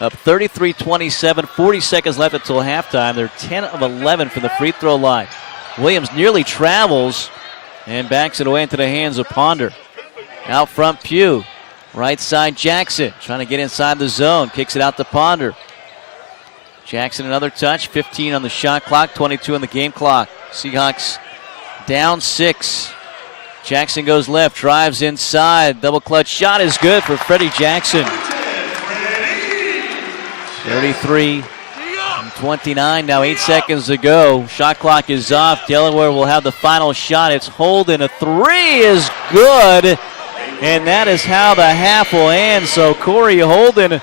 Up 33-27, 40 seconds left until halftime. They're 10 of 11 from the free throw line. Williams nearly travels and backs it away into the hands of Ponder. Out front, Pugh. Right side, Jackson trying to get inside the zone. Kicks it out to Ponder. Jackson another touch. 15 on the shot clock, 22 on the game clock. Seahawks down 6. Jackson goes left, drives inside. Double clutch shot is good for Freddie Jackson. 33-29, now 8 seconds to go. Shot clock is off. Delaware will have the final shot. It's Holden. A 3 is good. And that is how the half will end. So Corey Holden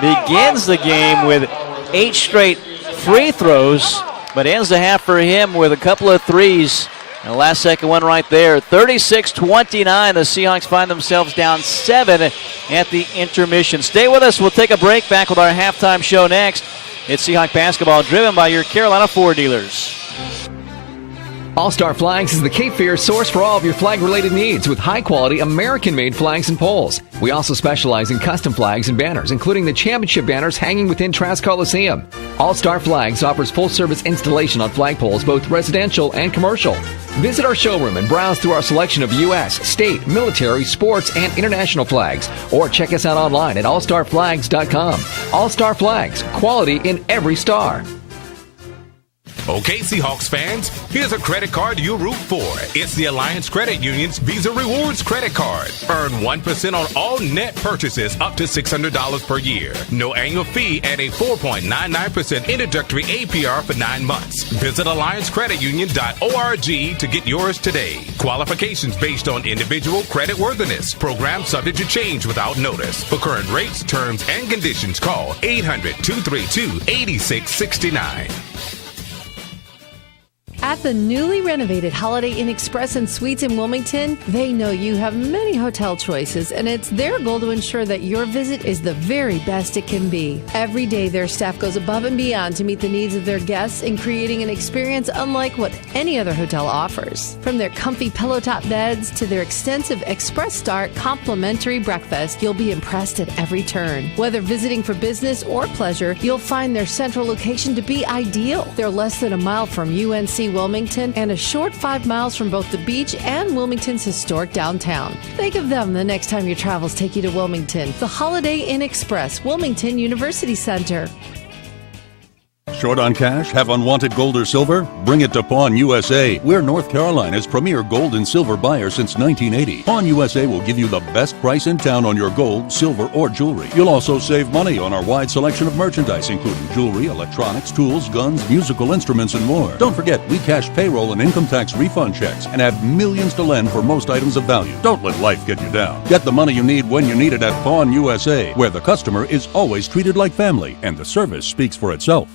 begins the game with 8 straight free throws, but ends the half for him with a couple of threes. And the last second one right there. 36-29. The Seahawks find themselves down 7 at the intermission. Stay with us. We'll take a break. Back with our halftime show next. It's Seahawk basketball, driven by your Carolina Ford dealers. All-Star Flags is the Cape Fear source for all of your flag-related needs with high-quality American-made flags and poles. We also specialize in custom flags and banners, including the championship banners hanging within Trask Coliseum. All-Star Flags offers full-service installation on flagpoles, both residential and commercial. Visit our showroom and browse through our selection of U.S., state, military, sports, and international flags. Or check us out online at allstarflags.com. All-Star Flags, quality in every star. Okay, Seahawks fans, here's a credit card you root for. It's the Alliance Credit Union's Visa Rewards Credit Card. Earn 1% on all net purchases up to $600 per year. No annual fee and a 4.99% introductory APR for 9 months. Visit AllianceCreditUnion.org to get yours today. Qualifications based on individual credit worthiness. Program subject to change without notice. For current rates, terms, and conditions, call 800-232-8669. At the newly renovated Holiday Inn Express and Suites in Wilmington, they know you have many hotel choices, and it's their goal to ensure that your visit is the very best it can be. Every day, their staff goes above and beyond to meet the needs of their guests in creating an experience unlike what any other hotel offers. From their comfy pillow top beds to their extensive Express Start complimentary breakfast, you'll be impressed at every turn. Whether visiting for business or pleasure, you'll find their central location to be ideal. They're less than a mile from UNC-Wilmington and a short 5 miles from both the beach and Wilmington's historic downtown. Think of them the next time your travels take you to Wilmington. The Holiday Inn Express, Wilmington University Center. Short on cash? Have unwanted gold or silver? Bring it to Pawn USA. We're North Carolina's premier gold and silver buyer since 1980. Pawn USA will give you the best price in town on your gold, silver, or jewelry. You'll also save money on our wide selection of merchandise, including jewelry, electronics, tools, guns, musical instruments, and more. Don't forget, we cash payroll and income tax refund checks and have millions to lend for most items of value. Don't let life get you down. Get the money you need when you need it at Pawn USA, where the customer is always treated like family and the service speaks for itself.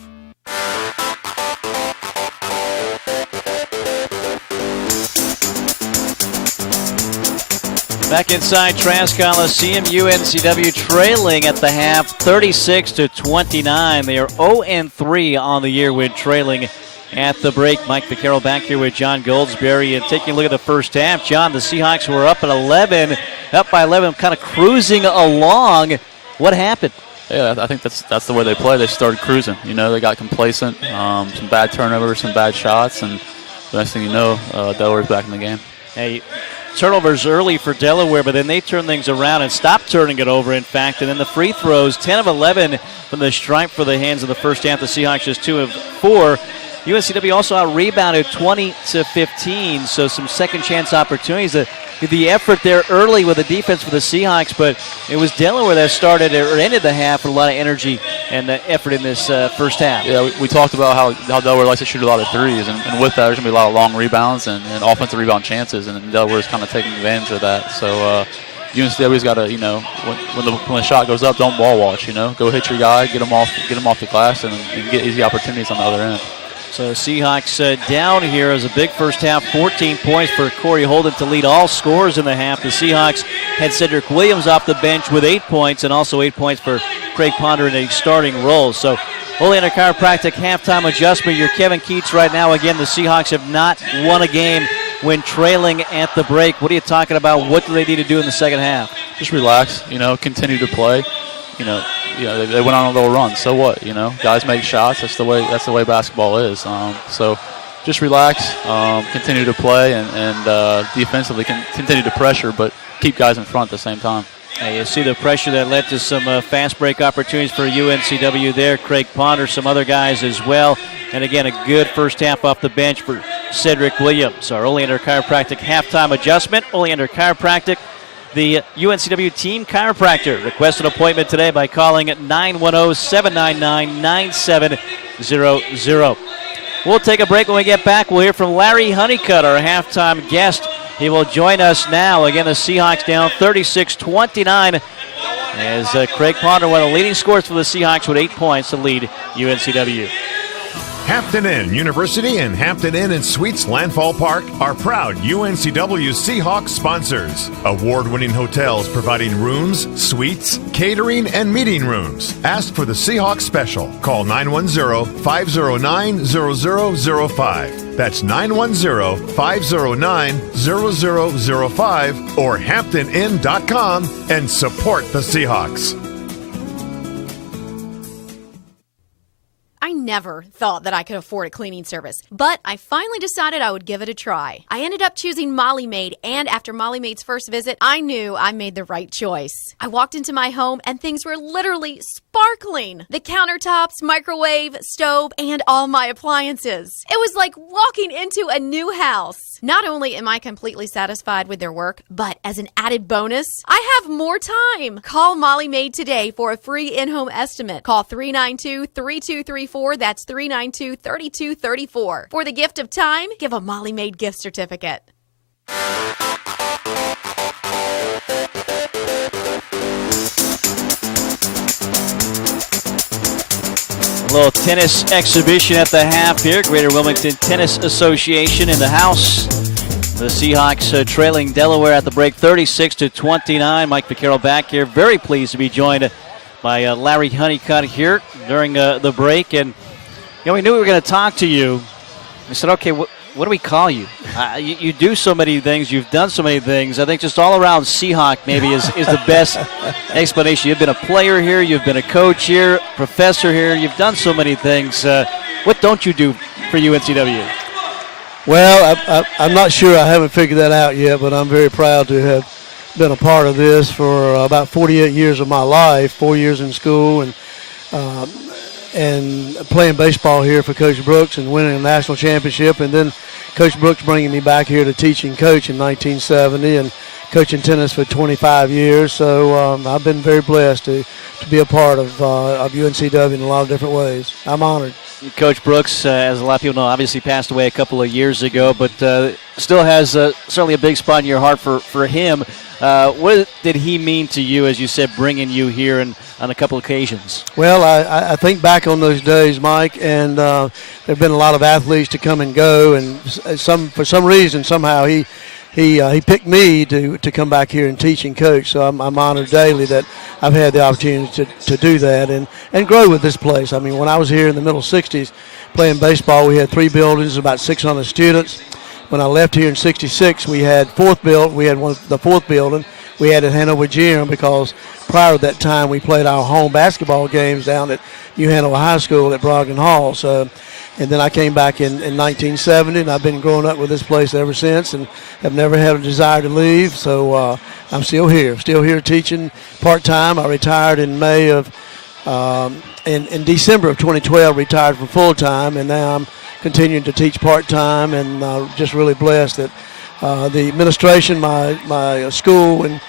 Back inside Trask Coliseum, UNCW trailing at the half, 36-29. They are 0-3 on the year with trailing at the break. Mike Vaccaro back here with John Goldsberry. And taking a look at the first half, John, the Seahawks were up at 11, up by 11, kind of cruising along. What happened? Yeah, I think that's the way they play. They started cruising. You know, they got complacent, some bad turnovers, some bad shots, and the next thing you know, Delaware's back in the game. Hey, turnovers early for Delaware, but then they turn things around and stop turning it over, in fact. And then the free throws, 10 of 11 from the Stripe for the hands of the first half. The Seahawks just 2 of 4. UNCW also out-rebounded 20-15, so some second-chance opportunities. The effort there early with the defense for the Seahawks, but it was Delaware that started or ended the half with a lot of energy and effort in this first half. Yeah, we talked about how Delaware likes to shoot a lot of threes, and with that, there's going to be a lot of long rebounds and offensive rebound chances, and Delaware's kind of taking advantage of that. So UNCW's got to, when the shot goes up, don't ball watch. Go hit your guy, get him off the glass, and get easy opportunities on the other end. So Seahawks down here as a big first half, 14 points for Corey Holden to lead all scorers in the half. The Seahawks had Cedric Williams off the bench with 8 points, and also 8 points for Craig Ponder in a starting role. So Oleander Chiropractic halftime adjustment. You're Kevin Keats right now. Again, the Seahawks have not won a game when trailing at the break. What are you talking about? What do they need to do in the second half? Just relax, continue to play. They went on a little run. So what? Guys make shots. That's the way basketball is. So just relax, continue to play, and defensively continue to pressure, but keep guys in front at the same time. You see the pressure that led to some fast break opportunities for UNCW there. Craig Ponder, some other guys as well. And again, a good first half off the bench for Cedric Williams. Our Oleander Chiropractic halftime adjustment. Oleander Chiropractic, the UNCW team chiropractor. Request an appointment today by calling at 910-799-9700. We'll take a break. When we get back, we'll hear from Larry Honeycutt, our halftime guest. He will join us now. Again, the Seahawks down 36-29 as Craig Ponder, one of the leading scorers for the Seahawks with 8 points to lead UNCW. Hampton Inn University and Hampton Inn and Suites Landfall Park are proud UNCW Seahawks sponsors. Award-winning hotels providing rooms, suites, catering, and meeting rooms. Ask for the Seahawks special. Call 910-509-0005. That's 910-509-0005 or hamptoninn.com and support the Seahawks. I never thought that I could afford a cleaning service, but I finally decided I would give it a try. I ended up choosing Molly Maid, and after Molly Maid's first visit, I knew I made the right choice. I walked into my home, and things were literally sparkling. The countertops, microwave, stove, and all my appliances. It was like walking into a new house. Not only am I completely satisfied with their work, but as an added bonus, I have more time. Call Molly Maid today for a free in-home estimate. Call 392-3234. That's 392-3234. For the gift of time, give a Molly Maid gift certificate. A little tennis exhibition at the half here. Greater Wilmington Tennis Association in the house. The Seahawks trailing Delaware at the break 36-29. Mike Vaccaro back here. Very pleased to be joined by Larry Honeycutt here during the break. And we knew we were going to talk to you. We said, okay, what do we call you? You do so many things. You've done so many things. I think just all around Seahawk maybe is the best explanation. You've been a player here. You've been a coach here, professor here. You've done so many things. What don't you do for UNCW? Well, I'm not sure. I haven't figured that out yet, but I'm very proud to have been a part of this for about 48 years of my life, 4 years in school, and playing baseball here for Coach Brooks and winning a national championship, and then Coach Brooks bringing me back here to teach and coach in 1970 and coaching tennis for 25 years. So I've been very blessed to be a part of UNCW in a lot of different ways. I'm honored. Coach Brooks, as a lot of people know, obviously passed away a couple of years ago, but still has certainly a big spot in your heart for him. What did he mean to you, as you said, bringing you here on a couple occasions? Well, I think back on those days, Mike, and there have been a lot of athletes to come and go, and for some reason, somehow he picked me to come back here and teach and coach. So I'm honored daily that I've had the opportunity to do that and grow with this place. I mean, when I was here in the middle 60s playing baseball, we had 3 buildings, about 600 students. When I left here in 66, we had the fourth building. We had at Hanover Gym because prior to that time we played our home basketball games down at New Hanover High School at Brogdon Hall. So, and then I came back in 1970, and I've been growing up with this place ever since and have never had a desire to leave. So I'm still here teaching part-time. I retired in May of, in December of 2012, retired from full-time, and now I'm continuing to teach part-time, and just really blessed that the administration, my school and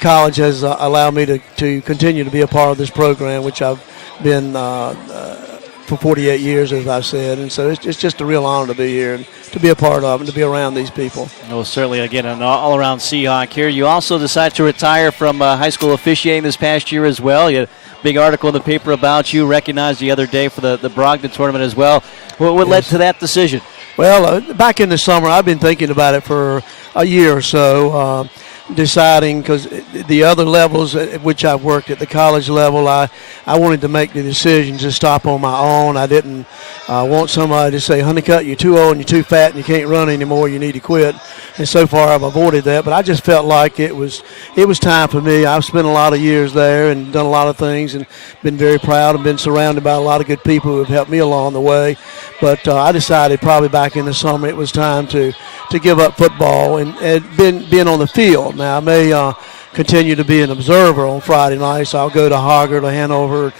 college has allowed me to continue to be a part of this program, which I've been for 48 years, as I said. And so it's just a real honor to be here and to be a part of and to be around these people. Well, certainly, again, an all-around Seahawk here. You also decided to retire from high school officiating this past year as well. You had a big article in the paper about you, recognized the other day for the Brogdon tournament as well. What led to that decision? Well, back in the summer, I've been thinking about it for a year or so, deciding, because the other levels at which I've worked, at the college level, I wanted to make the decision to stop on my own. I didn't want somebody to say, Honeycutt, you're too old and you're too fat and you can't run anymore, you need to quit. And so far I've avoided that, but I just felt like it was time for me. I've spent a lot of years there and done a lot of things and been very proud and been surrounded by a lot of good people who have helped me along the way. But I decided probably back in the summer it was time to give up football and being on the field. Now, I may continue to be an observer on Friday nights. I'll go to Hoggard or Hanover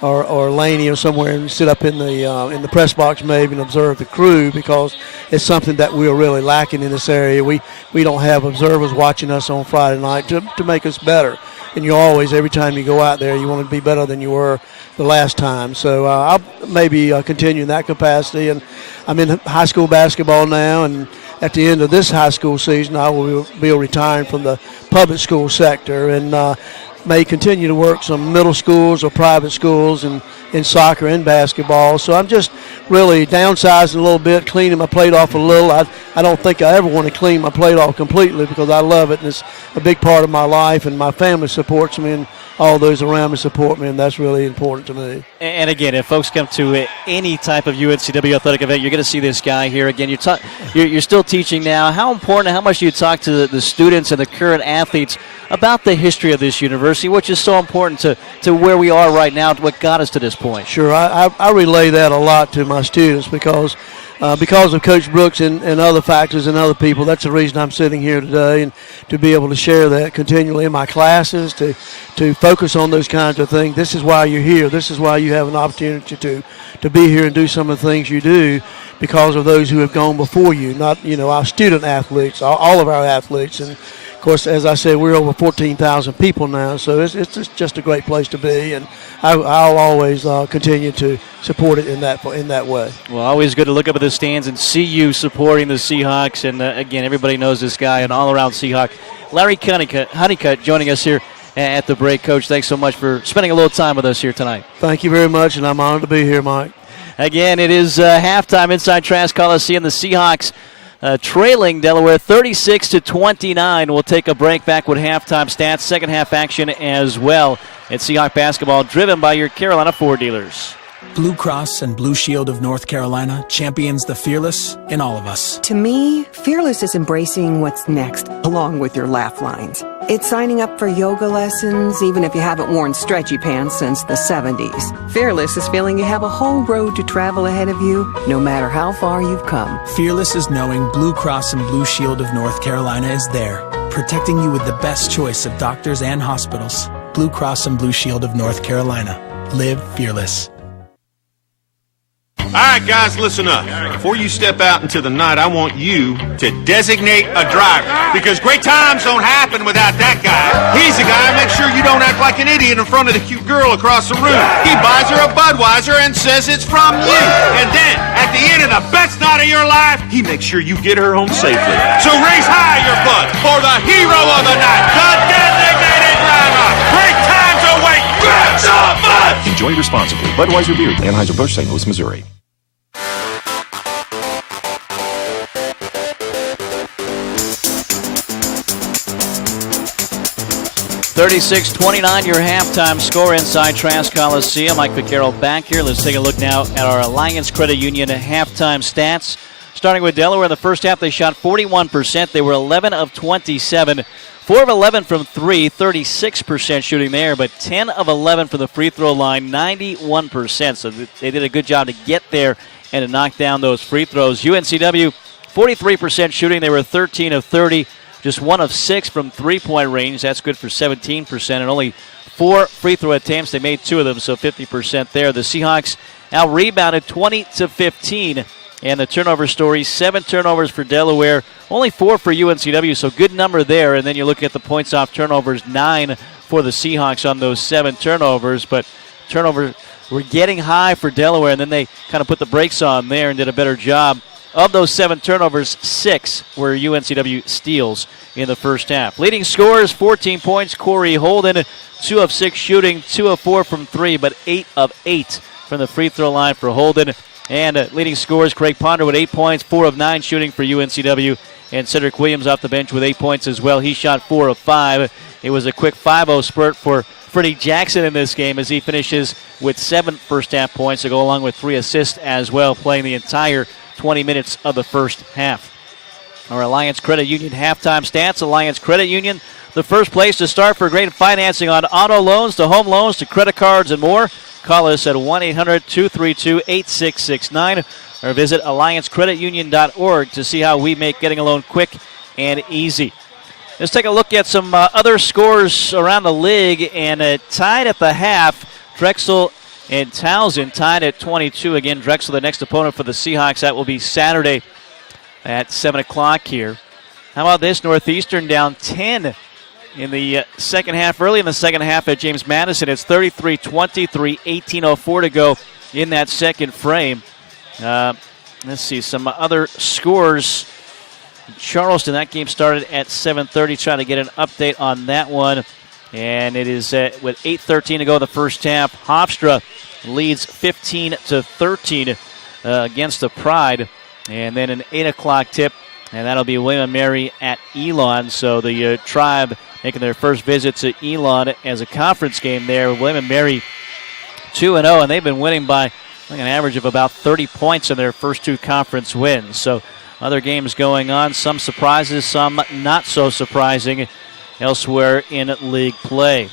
or Laney or somewhere and sit up in the press box maybe and observe the crew, because it's something that we're really lacking in this area. We don't have observers watching us on Friday night to make us better. And you always, every time you go out there, you want to be better than you were the last time. So I'll maybe continue in that capacity. And I'm in high school basketball now, and at the end of this high school season, I will be retiring from the public school sector and may continue to work some middle schools or private schools and in soccer and basketball. So I'm just really downsizing a little bit, cleaning my plate off a little. I don't think I ever want to clean my plate off completely, because I love it and it's a big part of my life, and my family supports me and all those around me support me, and that's really important to me. And again, if folks come to any type of UNCW athletic event, you're going to see this guy here. Again, you're still teaching now. How important, how much do you talk to the students and the current athletes about the history of this university, which is so important to where we are right now, to what got us to this point? Sure, I relay that a lot to my students, because of Coach Brooks and other factors and other people. That's the reason I'm sitting here today, and to be able to share that continually in my classes, to focus on those kinds of things. This is why you're here. This is why you have an opportunity to be here and do some of the things you do, because of those who have gone before you, not, our student athletes, all of our athletes. And of course, as I said, we're over 14,000 people now, so it's just a great place to be, and I'll always continue to support it in that way. Well, always good to look up at the stands and see you supporting the Seahawks, and again, everybody knows this guy, an all-around Seahawk. Larry Honeycutt joining us here at the break. Coach, thanks so much for spending a little time with us here tonight. Thank you very much, and I'm honored to be here, Mike. Again, it is halftime inside Trask Coliseum. The Seahawks trailing Delaware 36-29. We'll take a break. Back with halftime stats, second half action as well. It's Seahawk basketball, driven by your Carolina Ford dealers. Blue Cross and Blue Shield of North Carolina champions the fearless in all of us. To me, fearless is embracing what's next, along with your laugh lines. It's signing up for yoga lessons, even if you haven't worn stretchy pants since the 70s. Fearless is feeling you have a whole road to travel ahead of you, no matter how far you've come. Fearless is knowing Blue Cross and Blue Shield of North Carolina is there, protecting you with the best choice of doctors and hospitals. Blue Cross and Blue Shield of North Carolina. Live fearless. All right, guys, listen up. Before you step out into the night, I want you to designate a driver, because great times don't happen without that guy. He's the guy. Make sure you don't act like an idiot in front of the cute girl across the room. He buys her a Budweiser and says it's from you. And then, at the end of the best night of your life, he makes sure you get her home safely. So raise high your blood for the hero of the night, the designated driver. Great times await. Grab some fun. Enjoy responsibly. Budweiser Beer, Anheuser-Busch, St. Louis, Missouri. 36-29, your halftime score inside Trask Coliseum. Mike Vaccaro back here. Let's take a look now at our Alliance Credit Union halftime stats. Starting with Delaware, in the first half, they shot 41%. They were 11 of 27. 4 of 11 from 3, 36% shooting there, but 10 of 11 from the free throw line, 91%. So they did a good job to get there and to knock down those free throws. UNCW, 43% shooting. They were 13 of 30. Just 1 of 6 from three-point range. That's good for 17%. And only 4 free throw attempts. They made 2 of them, so 50% there. The Seahawks out-rebounded 20-15 And the turnover story, 7 turnovers for Delaware, only 4 for UNCW, so good number there. And then you look at the points off turnovers, 9 for the Seahawks on those 7 turnovers. But turnovers were getting high for Delaware, and then they kind of put the brakes on there and did a better job. Of those 7 turnovers, 6 were UNCW steals in the first half. Leading scorers, 14 points, Corey Holden, 2 of 6 shooting, 2 of 4 from 3, but 8 of 8 from the free throw line for Holden. And leading scorers, Craig Ponder with 8 points, 4 of 9 shooting for UNCW. And Cedric Williams off the bench with 8 points as well. He shot 4 of 5. It was a quick 5-0 spurt for Freddie Jackson in this game as he finishes with 7 first-half points to go along with 3 assists as well, playing the entire 20 minutes of the first half. Our Alliance Credit Union halftime stats. Alliance Credit Union, the first place to start for great financing on auto loans to home loans to credit cards and more. Call us at 1-800-232-8669 or visit alliancecreditunion.org to see how we make getting a loan quick and easy. Let's take a look at some other scores around the league, and tied at the half, Drexel and Townsend tied at 22. Again, Drexel, the next opponent for the Seahawks. That will be Saturday at 7 o'clock here. How about this? Northeastern down 10 in the second half. Early in the second half at James Madison, it's 33-23, 18:04 to go in that second frame. Let's see, some other scores. Charleston, that game started at 7:30. Trying to get an update on that one. And it is with 8:13 to go in the first half. Hofstra leads 15-13 against the Pride. And then an 8 o'clock tip, and that'll be William & Mary at Elon. So the Tribe making their first visit to Elon as a conference game there. William & Mary 2-0, and they've been winning by an average of about 30 points in their first 2 conference wins. So other games going on, some surprises, some not so surprising elsewhere in league play.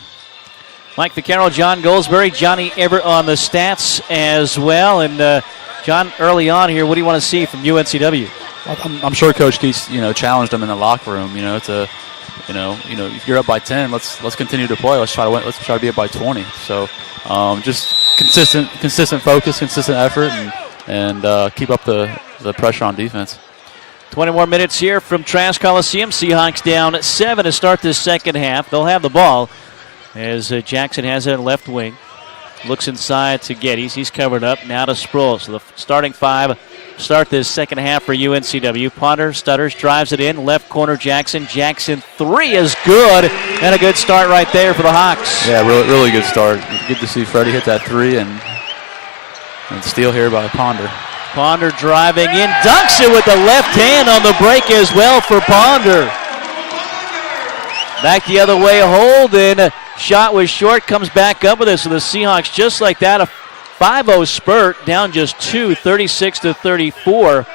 Mike Vaccaro, John Goldsberry, Johnny Everett on the stats as well. And John, early on here, what do you want to see from UNCW? I'm sure Coach Keats, challenged them in the locker room, to if you're up by 10, let's continue to play. Let's try to win. Let's try to be up by 20. So just consistent focus, consistent effort, and keep up the pressure on defense. 20 more minutes here from Trask Coliseum. Seahawks down 7 to start this second half. They'll have the ball as Jackson has it in left wing. Looks inside to Geddes. He's covered up. Now to Sproul. So the starting 5 start this second half for UNCW. Ponder stutters, drives it in. Left corner Jackson. Jackson 3 is good. And a good start right there for the Hawks. Yeah, really good start. Good to see Freddie hit that 3 and steal here by Ponder. Ponder driving in. Dunks it with the left hand on the break as well for Ponder. Back the other way, Holden. Shot was short, comes back up with it. So the Seahawks, just like that, a 5-0 spurt, down just 2, 36-34.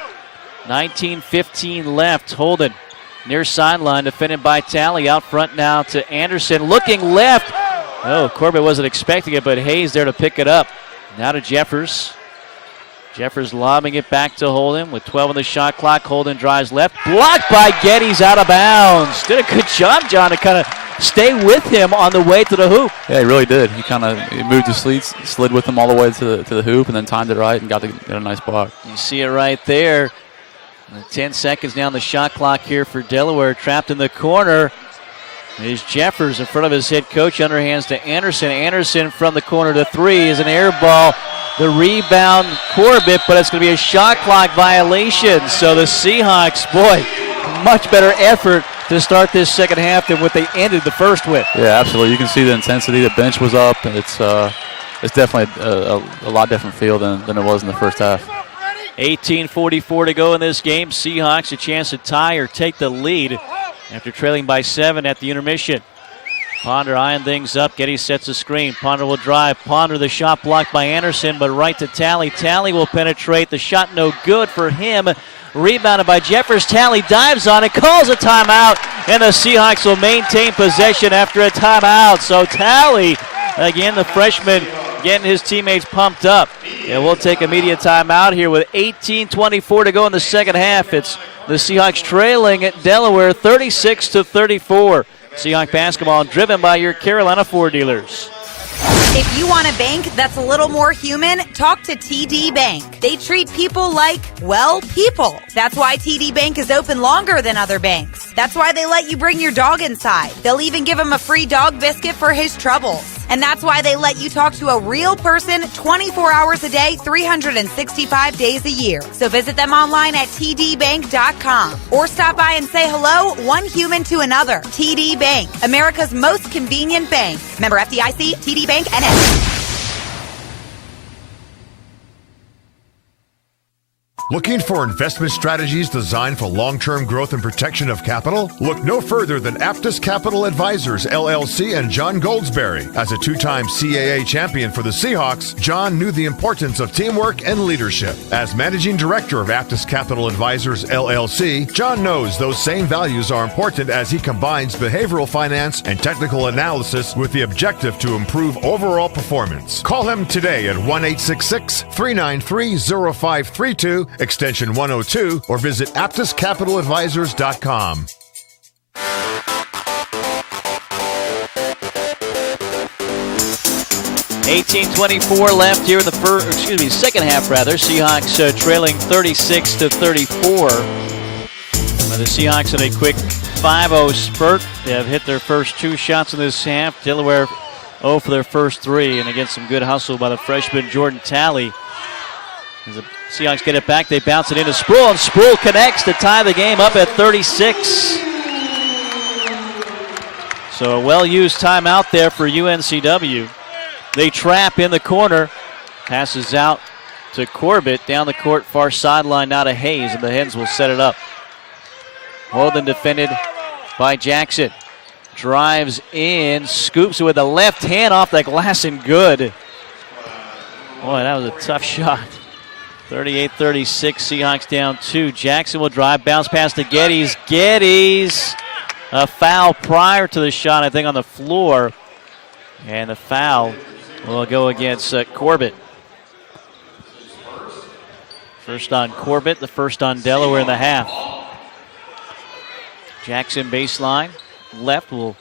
19:15 left. Holden near sideline, defended by Talley. Out front now to Anderson, looking left. Oh, Corbett wasn't expecting it, but Hayes there to pick it up. Now to Jeffers. Jeffers lobbing it back to Holden with 12 on the shot clock. Holden drives left. Blocked by Geddes, out of bounds. Did a good job, John, to kind of stay with him on the way to the hoop. Yeah, he really did. He kind of moved his slid with him all the way to the hoop, and then timed it right and got a nice block. You see it right there. 10 seconds down the shot clock here for Delaware. Trapped in the corner is Jeffers in front of his head coach. Underhands to Anderson. Anderson from the corner to 3 is an air ball. The rebound, Corbett, but it's going to be a shot clock violation. So the Seahawks, boy, much better effort to start this second half than what they ended the first with. Yeah, absolutely. You can see the intensity. The bench was up, and it's definitely a lot different feel than it was in the first half. 18:44 to go in this game. Seahawks a chance to tie or take the lead after trailing by 7 at the intermission. Ponder eyeing things up. Geddes sets a screen. Ponder will drive. Ponder, the shot blocked by Anderson, but right to Talley. Talley will penetrate. The shot no good for him. Rebounded by Jeffers. Talley dives on it, calls a timeout, and the Seahawks will maintain possession after a timeout. So Talley, again, the freshman, getting his teammates pumped up. And we'll take immediate timeout here with 18:24 to go in the second half. It's the Seahawks trailing at Delaware 36-34. Seahawk basketball driven by your Carolina Ford dealers. If you want a bank that's a little more human, talk to TD Bank. They treat people like, well, people. That's why TD Bank is open longer than other banks. That's why they let you bring your dog inside. They'll even give him a free dog biscuit for his troubles. And that's why they let you talk to a real person 24 hours a day, 365 days a year. So visit them online at tdbank.com or stop by and say hello, one human to another. TD Bank, America's most convenient bank. Member FDIC, TD Bank, NA. Looking for investment strategies designed for long-term growth and protection of capital? Look no further than Aptus Capital Advisors, LLC and John Goldsberry. As a two-time CAA champion for the Seahawks, John knew the importance of teamwork and leadership. As managing director of Aptus Capital Advisors, LLC, John knows those same values are important as he combines behavioral finance and technical analysis with the objective to improve overall performance. Call him today at 1-866-393-0532, extension 102, or visit aptuscapitaladvisors.com. $18:24 left here in the second half. Seahawks trailing 36-34. The Seahawks in a quick 5-0 spurt. They have hit their first two shots in this half. Delaware 0 for their first three, and against some good hustle by the freshman Jordan Talley. As the Seahawks get it back, they bounce it into Sproul, and Sproul connects to tie the game up at 36. So a well-used timeout there for UNCW. They trap in the corner. Passes out to Corbett. Down the court, far sideline now to Hayes, and the Hens will set it up. Holden defended by Jackson. Drives in, scoops with the left hand off the glass and good. Boy, that was a tough shot. 38-36, Seahawks down 2. Jackson will drive, bounce pass to Geddes. Geddes, a foul prior to the shot, I think, on the floor. And the foul will go against Corbett. First on Corbett, the first on Delaware in the half. Jackson baseline, left will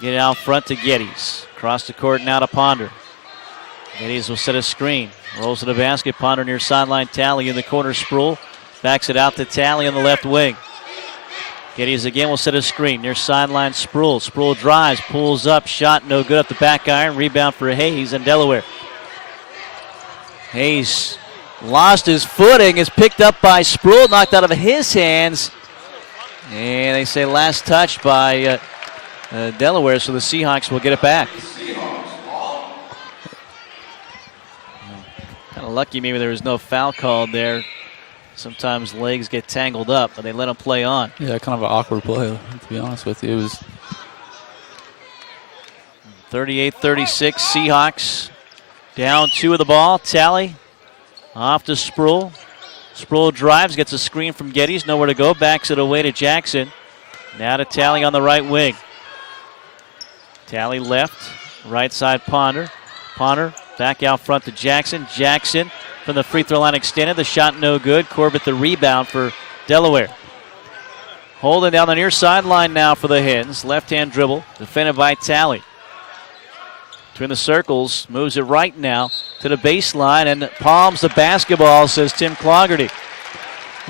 get it out front to Geddes. Across the court now to Ponder. Geddes will set a screen. Rolls to the basket. Ponder near sideline. Talley in the corner. Sproul backs it out to Talley on the left wing. Geddes again will set a screen near sideline. Sproul. Sproul drives, pulls up, shot no good up the back iron. Rebound for Hayes and Delaware. Hayes lost his footing, is picked up by Sproul, knocked out of his hands. And they say last touch by Delaware, so the Seahawks will get it back. Kind of lucky maybe there was no foul called there. Sometimes legs get tangled up, but they let him play on. Yeah, kind of an awkward play, to be honest with you. It was 38-36, Seahawks down 2 of the ball. Talley off to Sproul. Sproul drives, gets a screen from Geddes, nowhere to go, backs it away to Jackson. Now to Talley on the right wing. Talley left, right side Ponder. Ponder back out front to Jackson. Jackson from the free throw line extended, the shot no good. Corbett the rebound for Delaware. Holding down the near sideline now for the Hens. Left-hand dribble, defended by Talley. Between the circles, moves it right now to the baseline and palms the basketball, says Tim Clougherty.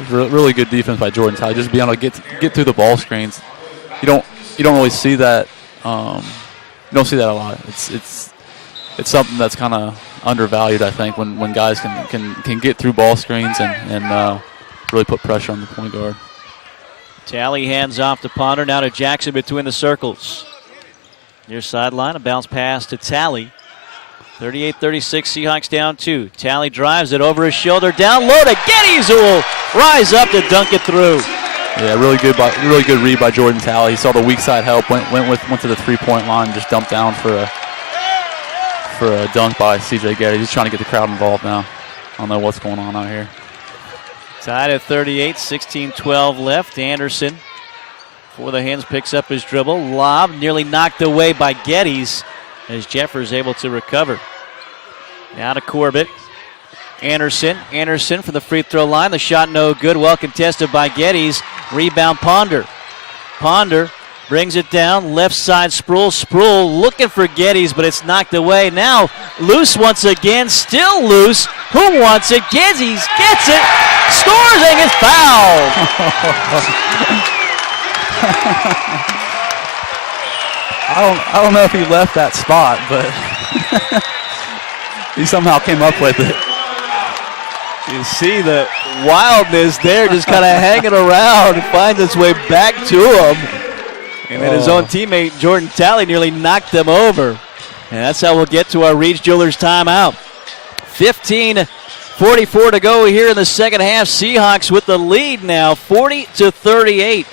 Really good defense by Jordan Talley. Just being able to get through the ball screens. You don't really see that. You don't see that a lot. It's something that's kind of undervalued, I think, when guys can get through ball screens and really put pressure on the point guard. Talley hands off to Ponder, now to Jackson between the circles. Near sideline, a bounce pass to Talley. 38-36, Seahawks down 2. Talley drives it over his shoulder, down low to Geddes, who will rise up to dunk it through. Yeah, really good read by Jordan Talley. He saw the weak side help, went to the three-point line, and just dumped down for a dunk by C.J. Geddes. He's trying to get the crowd involved now. I don't know what's going on out here. Tied at 38, 16-12 left. Anderson for the Hens picks up his dribble. Lob nearly knocked away by Geddes as Jeffers able to recover. Now to Corbett. Anderson from the free throw line. The shot no good. Well contested by Geddes. Rebound Ponder. Ponder Brings it down, left side Sproul. Sproul looking for Geddes, but it's knocked away. Now loose once again, still loose. Who wants it? Geddes gets it, scores and gets fouled. I don't know if he left that spot, but he somehow came up with it. You see the wildness there, just kind of hanging around and finds its way back to him. And then his own teammate, Jordan Talley, nearly knocked them over. And that's how we'll get to our Reed's Jewelers timeout. 15:44 to go here in the second half. Seahawks with the lead now, 40-38.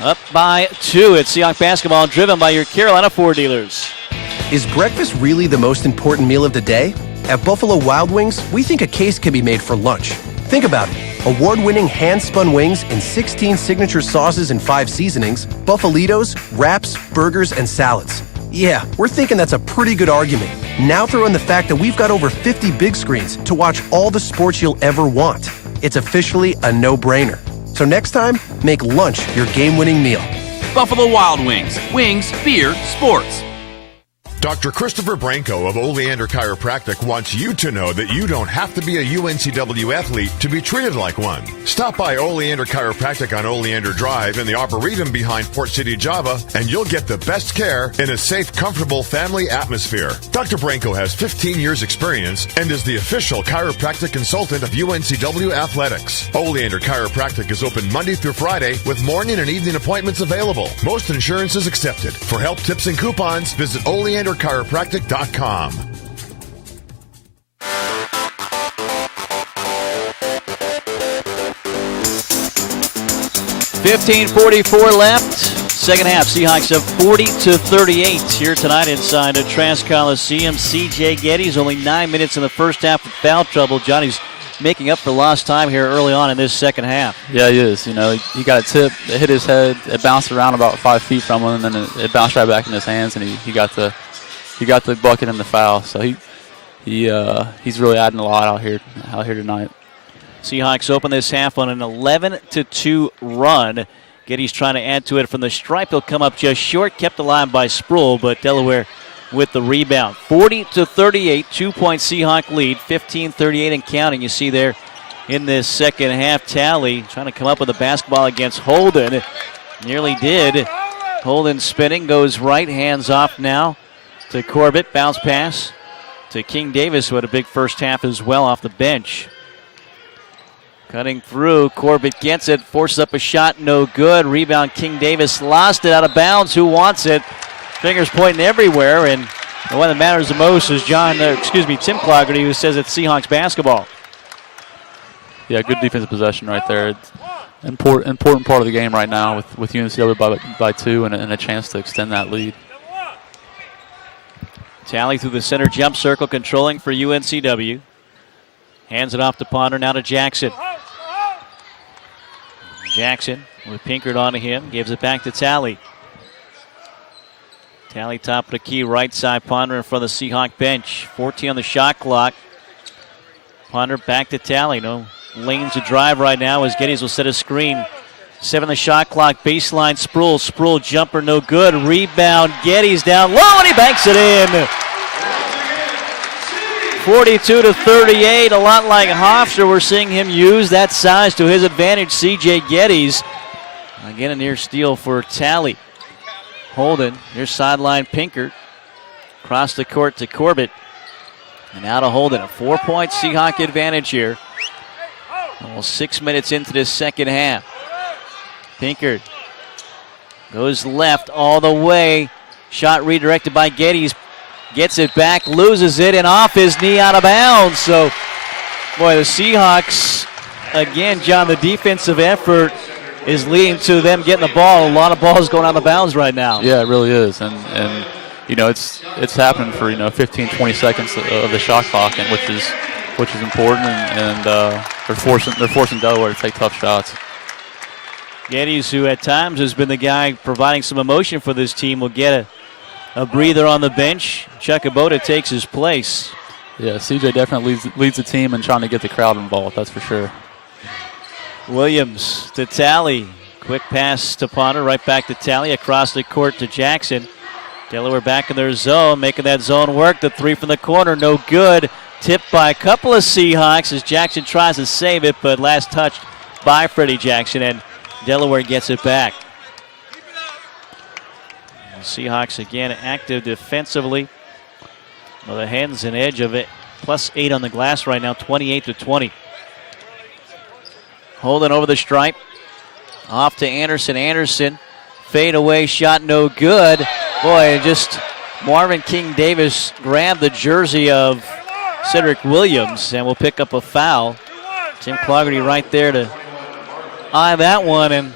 Up by 2. It's Seahawk basketball, driven by your Carolina Ford dealers. Is breakfast really the most important meal of the day? At Buffalo Wild Wings, we think a case can be made for lunch. Think about it. Award-winning hand-spun wings in 16 signature sauces and 5 seasonings, Buffalitos, wraps, burgers, and salads. Yeah, we're thinking that's a pretty good argument. Now throw in the fact that we've got over 50 big screens to watch all the sports you'll ever want. It's officially a no-brainer. So next time, make lunch your game-winning meal. Buffalo Wild Wings. Wings, beer, sports. Dr. Christopher Branco of Oleander Chiropractic wants you to know that you don't have to be a UNCW athlete to be treated like one. Stop by Oleander Chiropractic on Oleander Drive in the Arboretum behind Port City, Java, and you'll get the best care in a safe, comfortable family atmosphere. Dr. Branco has 15 years experience and is the official chiropractic consultant of UNCW Athletics. Oleander Chiropractic is open Monday through Friday with morning and evening appointments available. Most insurance is accepted. For help, tips, and coupons, visit oleanderchiropractic.com. 15:44 left. Second half, Seahawks up 40-38 here tonight inside the Trask Coliseum. C.J. Geddes only 9 minutes in the first half with foul trouble. Johnny's making up for lost time here early on in this second half. Yeah, he is. You know, he got a tip, it hit his head, it bounced around about 5 feet from him, and then it bounced right back in his hands, and he got the bucket and the foul. So he's really adding a lot out here tonight. Seahawks open this half on an 11-2 run. Geddes trying to add to it from the stripe. He'll come up just short, kept alive by Sproul, but Delaware with the rebound. 40-38, 2-point Seahawk lead, 15-38 and counting. You see there in this second half, Talley trying to come up with a basketball against Holden. Nearly did. Holden spinning, goes right, hands off now to Corbett. Bounce pass to King Davis, who had a big first half as well off the bench. Cutting through, Corbett gets it, forces up a shot, no good. Rebound, King Davis lost it out of bounds. Who wants it? Fingers pointing everywhere, and the one that matters the most is Tim Clougherty, who says it's Seahawks basketball. Yeah, good defensive possession right there. It's important part of the game right now with UNCW by 2 and a chance to extend that lead. Talley through the center jump circle, controlling for UNCW. Hands it off to Ponder, now to Jackson. Jackson with Pinkert onto him, gives it back to Talley. Talley top of the key, right side, Ponder in front of the Seahawk bench. 14 on the shot clock. Ponder back to Talley. No lanes to drive right now as Geddes will set a screen. 7 on the shot clock, baseline Sproul. Sproul jumper no good. Rebound, Geddes down low and he banks it in. 42-38, a lot like Hofstra. We're seeing him use that size to his advantage. C.J. Geddes. Again, a near steal for Talley. Holden, near sideline Pinkert. Across the court to Corbett. And now to Holden. A 4-point Seahawk advantage here. Almost 6 minutes into this second half. Pinkert goes left all the way. Shot redirected by Geddes. Gets it back, loses it, and off his knee out of bounds. So, boy, the Seahawks, again, John, the defensive effort is leading to them getting the ball. A lot of balls going out of bounds right now. Yeah, it really is. And you know, it's happening for, 15, 20 seconds of the shot clock, and which is important, and they're forcing Delaware to take tough shots. Geddes, who at times has been the guy providing some emotion for this team, will get a breather on the bench. Chuck Abota takes his place. Yeah, CJ definitely leads the team in trying to get the crowd involved, that's for sure. Williams to Talley. Quick pass to Ponder, right back to Talley, across the court to Jackson. Delaware back in their zone, making that zone work. The three from the corner, no good. Tipped by a couple of Seahawks as Jackson tries to save it, but last touched by Freddie Jackson, and Delaware gets it back. The Seahawks again active defensively. Well, the Hens an edge of it, +8 on the glass right now, 28-20. Holding over the stripe. Off to Anderson. Anderson, fade away shot, no good. Boy, just Marvin King Davis grabbed the jersey of Cedric Williams and will pick up a foul. Tim Clougherty right there to eye that one and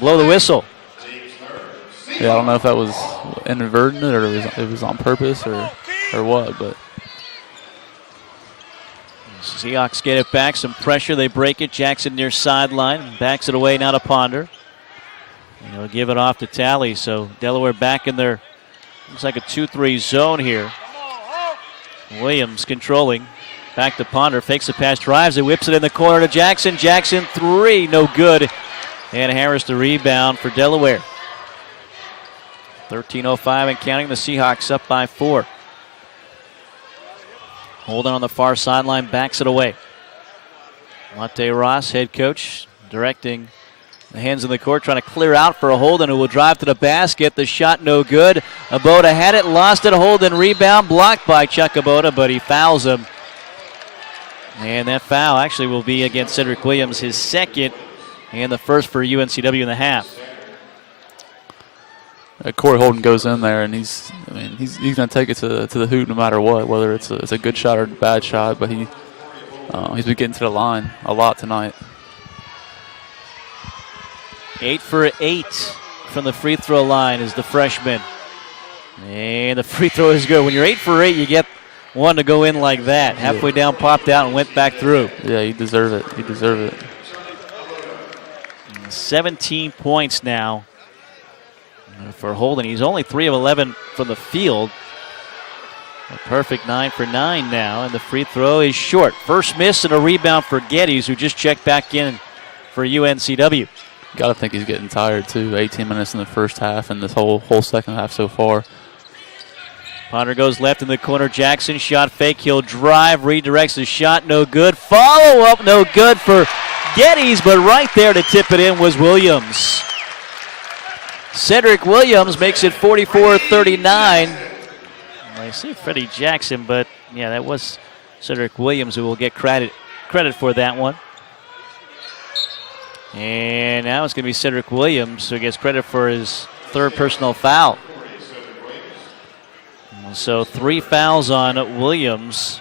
blow the whistle. Yeah, I don't know if that was inadvertent or it was on purpose or what, but Seahawks get it back, some pressure, they break it. Jackson near sideline, backs it away now to Ponder. And he'll give it off to Talley, so Delaware back in their, looks like a 2-3 zone here. Williams controlling, back to Ponder, fakes the pass, drives it, whips it in the corner to Jackson. Jackson three, no good. And Harris the rebound for Delaware. 13:05 and counting, the Seahawks up by 4. Holding on the far sideline, backs it away. Monte Ross, head coach, directing the hands in the court, trying to clear out for a Holden who will drive to the basket. The shot no good. Aboda had it, lost it. Holden rebound, blocked by Chuck Aboda, but he fouls him. And that foul actually will be against Cedric Williams, his second, and the first for UNCW in the half. Corey Holden goes in there, and he's going to take it to the hoop no matter what, whether it's a good shot or a bad shot. But he's been getting to the line a lot tonight. 8 for 8 from the free throw line is the freshman, and the free throw is good. When you're 8 for 8, you get one to go in like that. Halfway down, popped out and went back through. Yeah, you deserve it. You deserve it. 17 points now for Holden. He's only 3 of 11 from the field. A perfect 9 for 9 now, and the free throw is short. First miss and a rebound for Geddes, who just checked back in for UNCW. Got to think he's getting tired too. 18 minutes in the first half, and this whole second half so far. Ponder goes left in the corner. Jackson shot fake. He'll drive, redirects the shot, no good. Follow up, no good for Geddes, but right there to tip it in was Williams. Cedric Williams makes it 44-39. I see Freddie Jackson, but yeah, that was Cedric Williams who will get credit for that one. And now it's going to be Cedric Williams who gets credit for his third personal foul. So 3 fouls on Williams,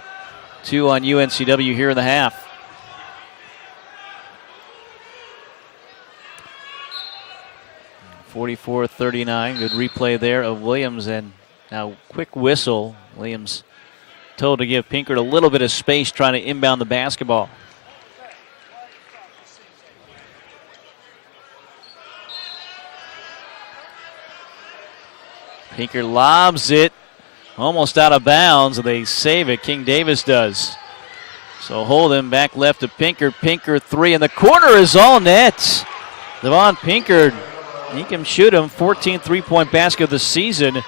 2 on UNCW here in the half. (44-39). Good replay there of Williams, and now quick whistle. Williams told to give Pinkert a little bit of space trying to inbound the basketball. Pinkert lobs it, almost out of bounds, and they save it. King Davis does. So Holden back left to Pinkert. Pinkert three in the corner is all net. Devon Pinkert, he can shoot him. 14 3-point basket of the season.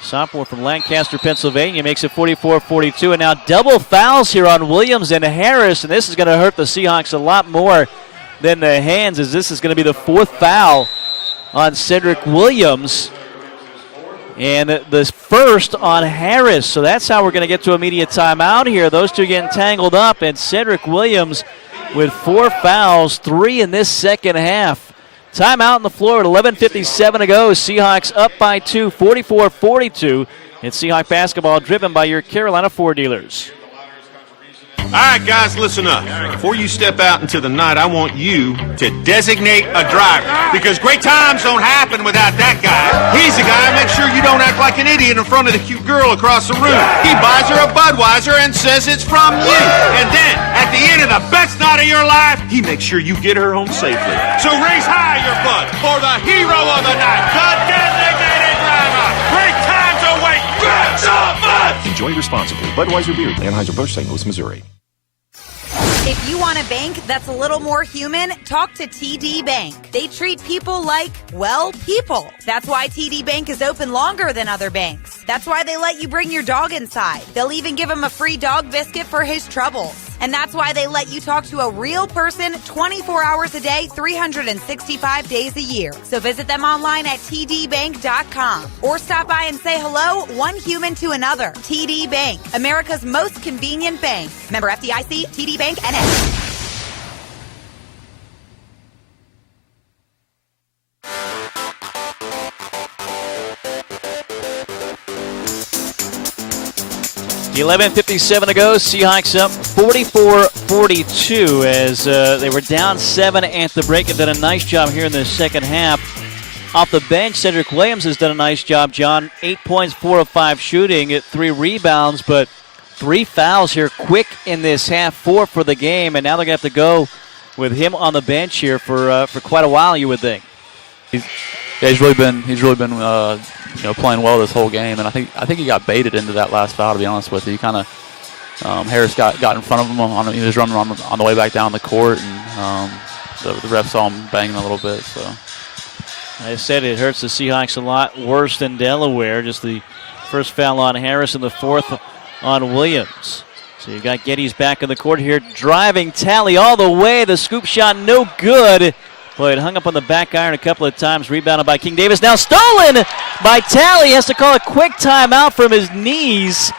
Sophomore from Lancaster, Pennsylvania, makes it 44-42. And now double fouls here on Williams and Harris, and this is going to hurt the Seahawks a lot more than the hands, as this is going to be the 4th foul on Cedric Williams. And the first on Harris. So that's how we're going to get to immediate timeout here. Those two getting tangled up, and Cedric Williams with 4 fouls, 3 in this second half. Timeout on the floor at 11:57 to go. Seahawks up by 2, 44-42. It's Seahawk basketball driven by your Carolina Ford dealers. All right, guys, listen up. Before you step out into the night, I want you to designate a driver, because great times don't happen without that guy. He's the guy who makes sure you don't act like an idiot in front of the cute girl across the room. He buys her a Budweiser and says it's from you. And then, at the end of the best night of your life, he makes sure you get her home safely. So raise high your bud for the hero of the night, the designated driver. Great times await. Grab some fun. Enjoy responsibly. Budweiser Beer, Anheuser-Busch, St. Louis, Missouri. If you want a bank that's a little more human, talk to TD Bank. They treat people like, well, people. That's why TD Bank is open longer than other banks. That's why they let you bring your dog inside. They'll even give him a free dog biscuit for his troubles. And that's why they let you talk to a real person 24 hours a day, 365 days a year. So visit them online at tdbank.com or stop by and say hello, one human to another. TD Bank, America's most convenient bank. Member FDIC, TD Bank, NA. $11:57 to go. Seahawks up 44-42 as they were down 7 at the break. Have done a nice job here in the second half. Off the bench, Cedric Williams has done a nice job, John. 8 points, 4 of 5 shooting, at 3 rebounds, but 3 fouls here quick in this half, 4 for the game, and now they're going to have to go with him on the bench here for quite a while, you would think. He's really been playing well this whole game, and I think he got baited into that last foul. To be honest with you, he kind of Harris got in front of him he was running on the way back down the court, and the ref saw him banging a little bit. So I said it hurts the Seahawks a lot worse than Delaware. Just the first foul on Harris and the fourth on Williams. So you got Geddes back in the court here, driving Talley all the way. The scoop shot no good. Boy, it hung up on the back iron a couple of times. Rebounded by King Davis. Now stolen by Talley. Has to call a quick timeout from his knees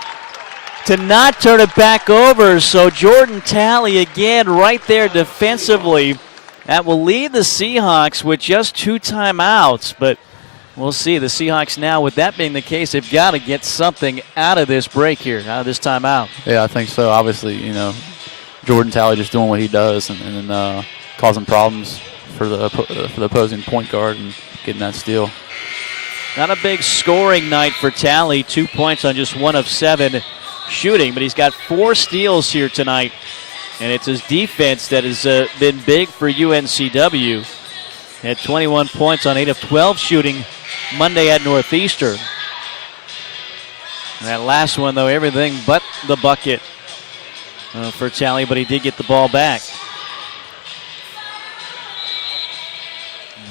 to not turn it back over. So Jordan Talley again right there defensively. That will leave the Seahawks with just 2 timeouts. But we'll see. The Seahawks now, with that being the case, they've got to get something out of this break here, out of this timeout. Yeah, I think so. Obviously, Jordan Talley just doing what he does and causing problems for the opposing point guard and getting that steal. Not a big scoring night for Talley. 2 points on just 1 of 7 shooting, but he's got 4 steals here tonight. And it's his defense that has been big for UNCW. Had 21 points on 8 of 12 shooting Monday at Northeastern. And that last one, though, everything but the bucket for Talley, but he did get the ball back.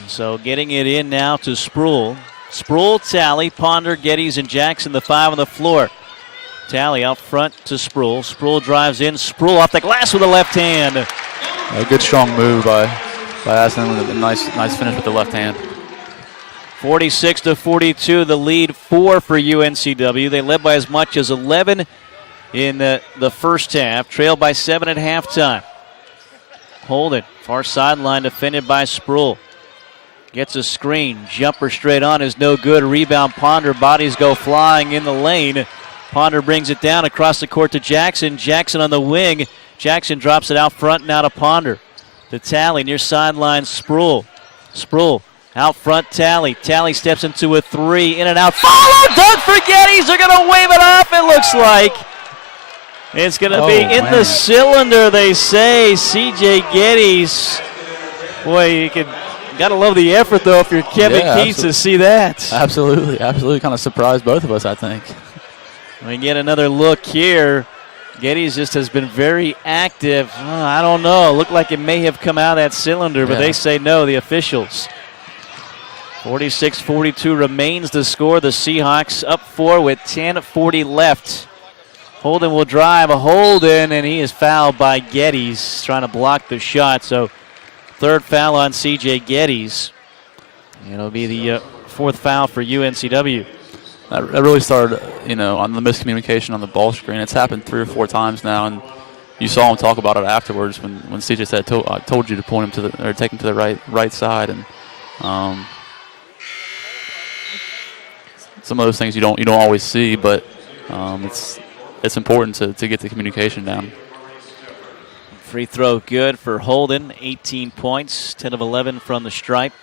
So getting it in now to Sproul. Sproul, Talley, Ponder, Geddes, and Jackson, the 5 on the floor. Talley out front to Sproul. Sproul drives in. Sproul off the glass with the left hand. A good strong move by Aston with a nice finish with the left hand. 46-42, the lead 4 for UNCW. They led by as much as 11 in the first half. Trailed by 7 at halftime. Holden, far sideline, defended by Sproul. Gets a screen. Jumper straight on is no good. Rebound Ponder. Bodies go flying in the lane. Ponder brings it down across the court to Jackson. Jackson on the wing. Jackson drops it out front and out of Ponder. To Talley near sideline. Sproul. Sproul out front. Talley. Talley steps into a 3. In and out. Follow. Dunk for Geddes. They're going to wave it off, it looks like. It's going to be in the cylinder, they say. C.J. Geddes. Boy, you could... Got to love the effort, though, if you're Kevin Keats to see that. Absolutely. Kind of surprised both of us, I think. We get another look here. Geddes just has been very active. I don't know. Looked like it may have come out of that cylinder, but they say no, the officials. 46-42 remains the score. The Seahawks up 4 with 10:40 left. Holden will drive. Holden, and he is fouled by Geddes, trying to block the shot. So 3rd foul on C.J. Geddes. It'll be the 4th foul for UNCW. That really started, on the miscommunication on the ball screen. It's happened 3 or 4 times now, and you saw him talk about it afterwards when C.J. said, "I told you to point him or take him to the right side." And some of those things you don't always see, but it's important to get the communication down. Free throw good for Holden. 18 points, 10 of 11 from the stripe.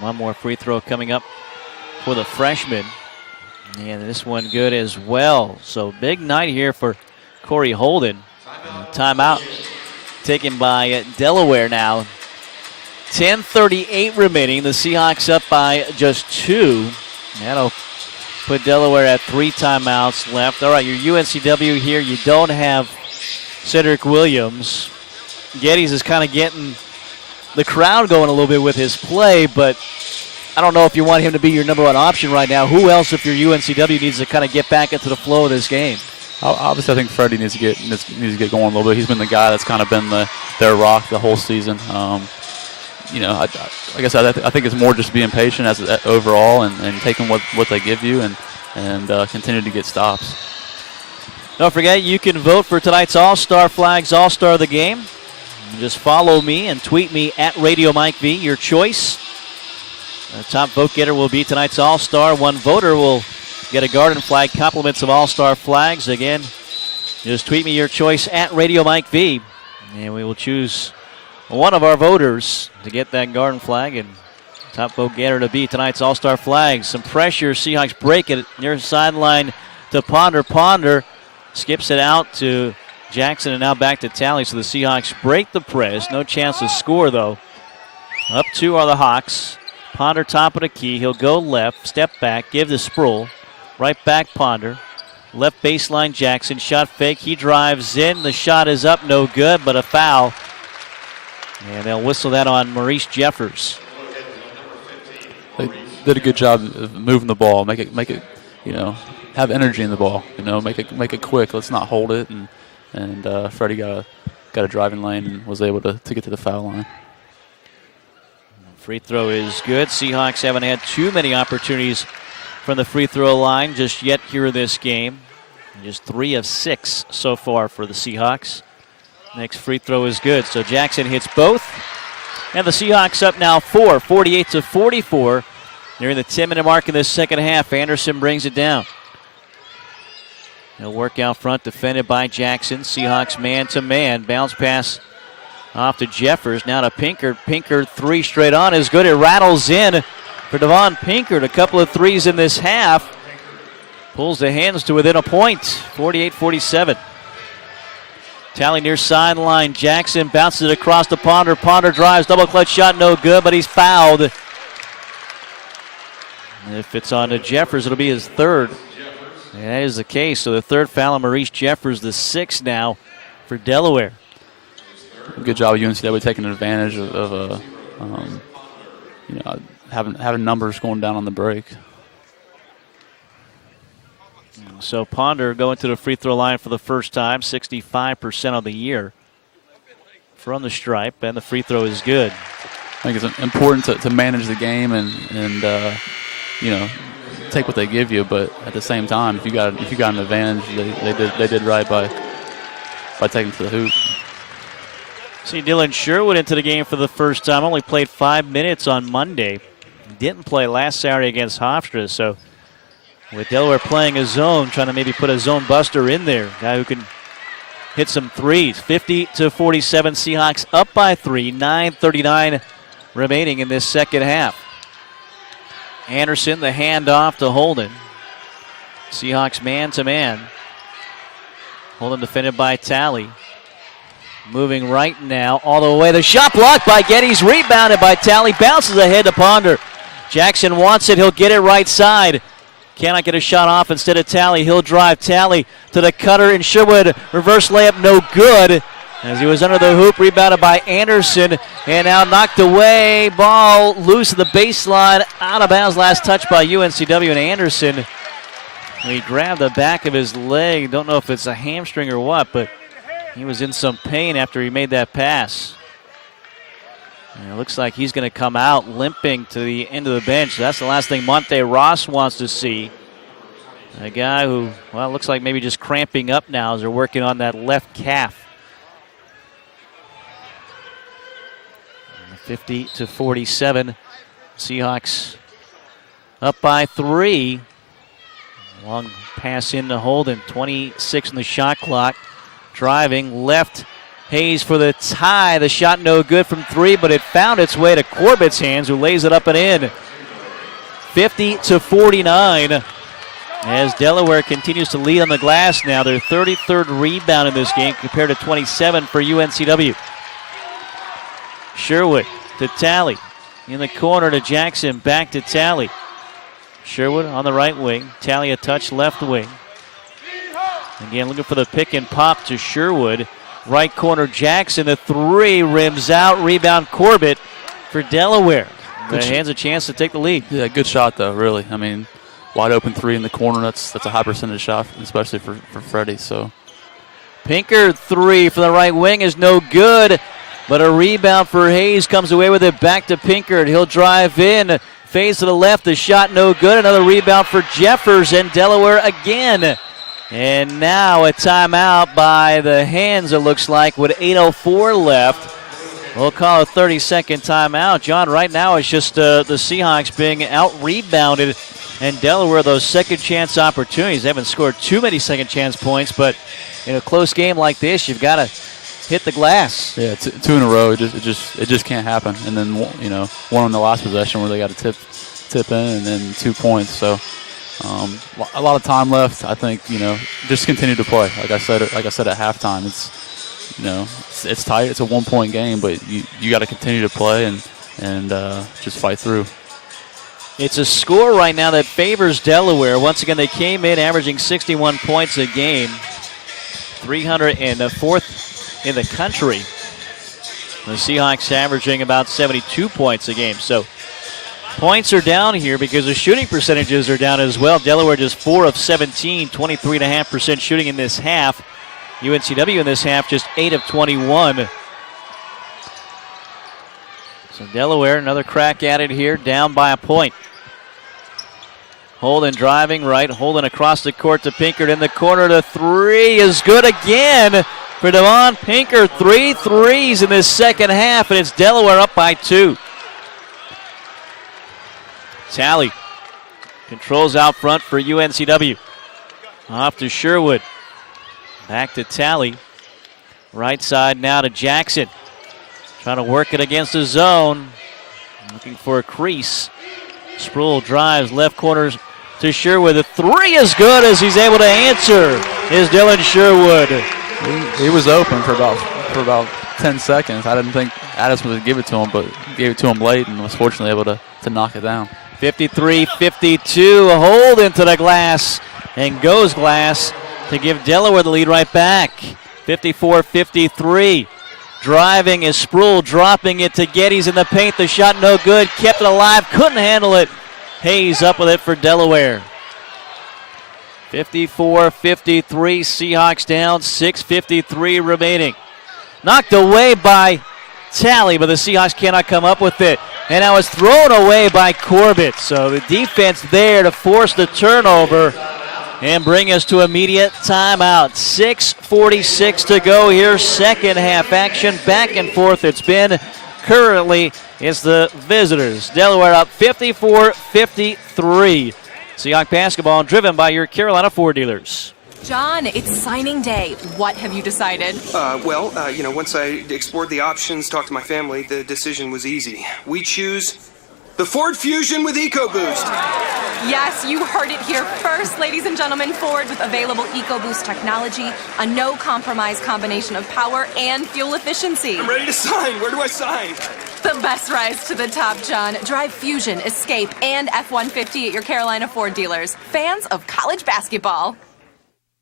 One more free throw coming up for the freshman. And this one good as well. So big night here for Corey Holden. Timeout taken by Delaware now. 10:38 remaining. The Seahawks up by just 2. That'll put Delaware at 3 timeouts left. All right, your UNCW here, you don't have Cedric Williams. Geddes is kind of getting the crowd going a little bit with his play, but I don't know if you want him to be your number one option right now. Who else, if you're UNCW, needs to kind of get back into the flow of this game? Obviously, I think Freddie needs to get going a little bit. He's been the guy that's kind of been their rock the whole season. Like I said, I think it's more just being patient as overall and taking what they give you and continue to get stops. Don't forget, you can vote for tonight's All-Star Flags All-Star of the game. Just follow me and tweet me at Radio Mike V, your choice. The top vote getter will be tonight's All-Star. One voter will get a garden flag, compliments of All-Star flags. Again, just tweet me your choice at Radio Mike V, and we will choose one of our voters to get that garden flag, and top vote getter to be tonight's All-Star flags. Some pressure, Seahawks break it near sideline to Ponder. Ponder skips it out to Jackson, and now back to Talley. So the Seahawks break the press. No chance to score, though. Up 2 are the Hawks. Ponder top of the key. He'll go left, step back, give to Sproul. Right back Ponder. Left baseline Jackson. Shot fake. He drives in. The shot is up. No good, but a foul. And they'll whistle that on Maurice Jeffers. They did a good job of moving the ball. Make it, have energy in the ball. Make it quick. Let's not hold it. And Freddie got a driving lane and was able to get to the foul line. Free throw is good. Seahawks haven't had too many opportunities from the free throw line just yet here in this game. Just 3 of 6 so far for the Seahawks. Next free throw is good. So Jackson hits both. And the Seahawks up now 4, 48-44. Nearing the 10-minute mark in the second half. Anderson brings it down. He'll work out front, defended by Jackson. Seahawks man-to-man. Bounce pass off to Jeffers. Now to Pinkert. Pinkert 3 straight on is good. It rattles in for Devon Pinkert. A couple of threes in this half. Pulls the hands to within a point. 48-47. Tally near sideline. Jackson bounces it across to Ponder. Ponder drives. Double clutch shot. No good, but he's fouled. And if it's on to Jeffers, it'll be his third. And that is the case. So the third foul on Maurice Jeffers, the 6th now for Delaware. Good job of UNCW taking advantage of having numbers going down on the break. So Ponder going to the free throw line for the first time, 65% on the year from the stripe, and the free throw is good. I think it's important to manage the game and take what they give you, but at the same time, if you got an advantage, they did right by taking to the hoop. See Dylan Sherwood into the game for the first time. Only played 5 minutes on Monday. Didn't play last Saturday against Hofstra, so with Delaware playing a zone, trying to maybe put a zone buster in there. Guy who can hit some threes. 50-47, Seahawks up by 3. 9:39 remaining in this second half. Anderson, the handoff to Holden. Seahawks man-to-man. Holden defended by Talley. Moving right now, all the way. The shot blocked by Geddes, rebounded by Talley. Bounces ahead to Ponder. Jackson wants it. He'll get it right side. Cannot get a shot off instead of Talley. He'll drive Talley to the cutter, and Sherwood reverse layup, no good. As he was under the hoop, rebounded by Anderson, and now knocked away. Ball loose at the baseline, out of bounds. Last touch by UNCW, and Anderson, he grabbed the back of his leg. Don't know if it's a hamstring or what, but he was in some pain after he made that pass. And it looks like he's going to come out limping to the end of the bench. That's the last thing Monte Ross wants to see. A guy who, well, looks like maybe just cramping up now as they're working on that left calf. 50-47. Seahawks up by 3. Long pass in to Holden. 26 on the shot clock. Driving left. Hayes for the tie. The shot no good from 3, but it found its way to Corbett's hands, who lays it up and in. 50-49. As Delaware continues to lead on the glass now. Their 33rd rebound in this game compared to 27 for UNCW. Sherwood to Talley. In the corner to Jackson. Back to Talley. Sherwood on the right wing. Talley a touch left wing. Again, looking for the pick and pop to Sherwood. Right corner Jackson, the three rims out. Rebound Corbett for Delaware. The hands a chance to take the lead. Yeah, good shot though, really. I mean, wide open three in the corner, that's a high percentage shot, especially for Freddie. So Pinker three from the right wing is no good, but a rebound for Hayes comes away with it back to Pinkert. He'll drive in, fades to the left, the shot no good. Another rebound for Jeffers and Delaware again. And now a timeout by the Hands, it looks like, with 8:04 left. We'll call a 30-second timeout. John, right now it's just the Seahawks being out-rebounded, and Delaware, those second-chance opportunities. They haven't scored too many second-chance points, but in a close game like this, you've got to hit the glass. Yeah, two in a row, it just can't happen. And then one on the last possession where they got a tip in, and then 2 points. So a lot of time left. I think just continue to play. Like I said at halftime, it's tight. It's a 1-point game, but you got to continue to play and just fight through. It's a score right now that favors Delaware. Once again, they came in averaging 61 points a game, 304th in the country. The Seahawks averaging about 72 points a game. So points are down here because the shooting percentages are down as well. Delaware just 4 of 17, 23.5% shooting in this half. UNCW in this half just 8 of 21. So Delaware, another crack at it here, down by a point. Holden driving right, Holden across the court to Pinkert in the corner. The three is good again for Devon Pinkert. 3 threes in this second half, and it's Delaware up by 2. Talley controls out front for UNCW. Off to Sherwood. Back to Talley. Right side now to Jackson. Trying to work it against the zone. Looking for a crease. Sproul drives left corners to Sherwood. The three is good as he's able to answer. Is Dylan Sherwood. He was open for about 10 seconds. I didn't think Addison would give it to him, but gave it to him late and was fortunately able to knock it down. 53-52. A hold into the glass and goes glass to give Delaware the lead right back. 54-53. Driving is Sproul, dropping it to Geddes in the paint. The shot no good, kept it alive, couldn't handle it. Hayes up with it for Delaware. 54-53, Seahawks down, 6:53 remaining. Knocked away by Talley, but the Seahawks cannot come up with it. And now it's thrown away by Corbett. So the defense there to force the turnover and bring us to immediate timeout. 6:46 to go here. Second half action. Back and forth it's been. Currently, it's the visitors. Delaware up 54-53. Seahawks basketball driven by your Carolina Ford dealers. John, it's signing day. What have you decided? Once I explored the options, talked to my family, the decision was easy. We choose the Ford Fusion with EcoBoost. Yes, you heard it here first, ladies and gentlemen. Ford with available EcoBoost technology, a no-compromise combination of power and fuel efficiency. I'm ready to sign. Where do I sign? The best rise to the top, John. Drive Fusion, Escape, and F-150 at your Carolina Ford dealers. Fans of college basketball.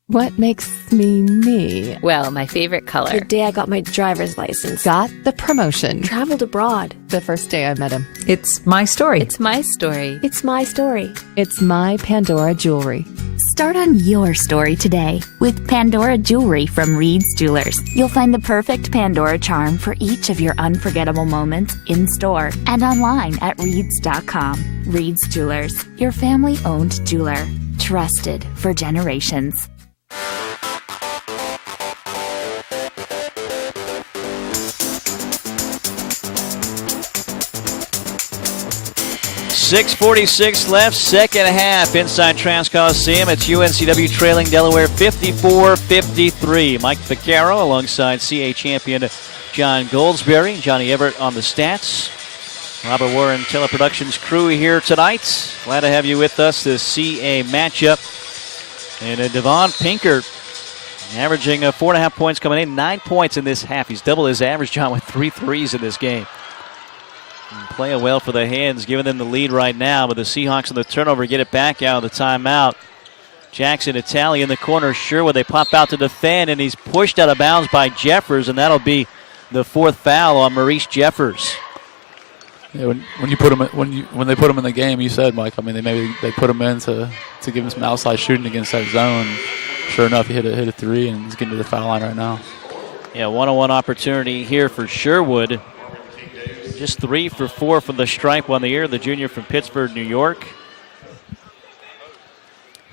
What makes me me? Well, my favorite color. The day I got my driver's license. Got the promotion. Traveled abroad. The first day I met him. It's my story. It's my story. It's my story. It's my Pandora jewelry. Start on your story today with Pandora jewelry from Reed's Jewelers. You'll find the perfect Pandora charm for each of your unforgettable moments in store and online at Reeds.com. Reed's Jewelers, your family-owned jeweler, trusted for generations. 6:46 left, second half inside Trask Coliseum. It's UNCW trailing Delaware 54-53. Mike Vaccaro alongside CA champion John Goldsberry. Johnny Everett on the stats. Robert Warren Teleproductions crew here tonight. Glad to have you with us. The CA matchup. And Devon Pinkert averaging 4.5 points coming in, 9 points in this half. He's double his average, John, with 3 threes in this game. And playing well for the Hands, giving them the lead right now. But the Seahawks on the turnover get it back out of the timeout. Jackson to Talley in the corner. Sherwood, they pop out to defend, and he's pushed out of bounds by Jeffers, and that'll be the 4th foul on Maurice Jeffers. Yeah, when you put him when they put him in the game, you said, Mike. I mean, they put him in to give him some outside shooting against that zone. Sure enough, he hit a 3, and he's getting to the foul line right now. Yeah, one-on-one opportunity here for Sherwood. Just 3 for 4 from the stripe on the year. The junior from Pittsburgh, New York.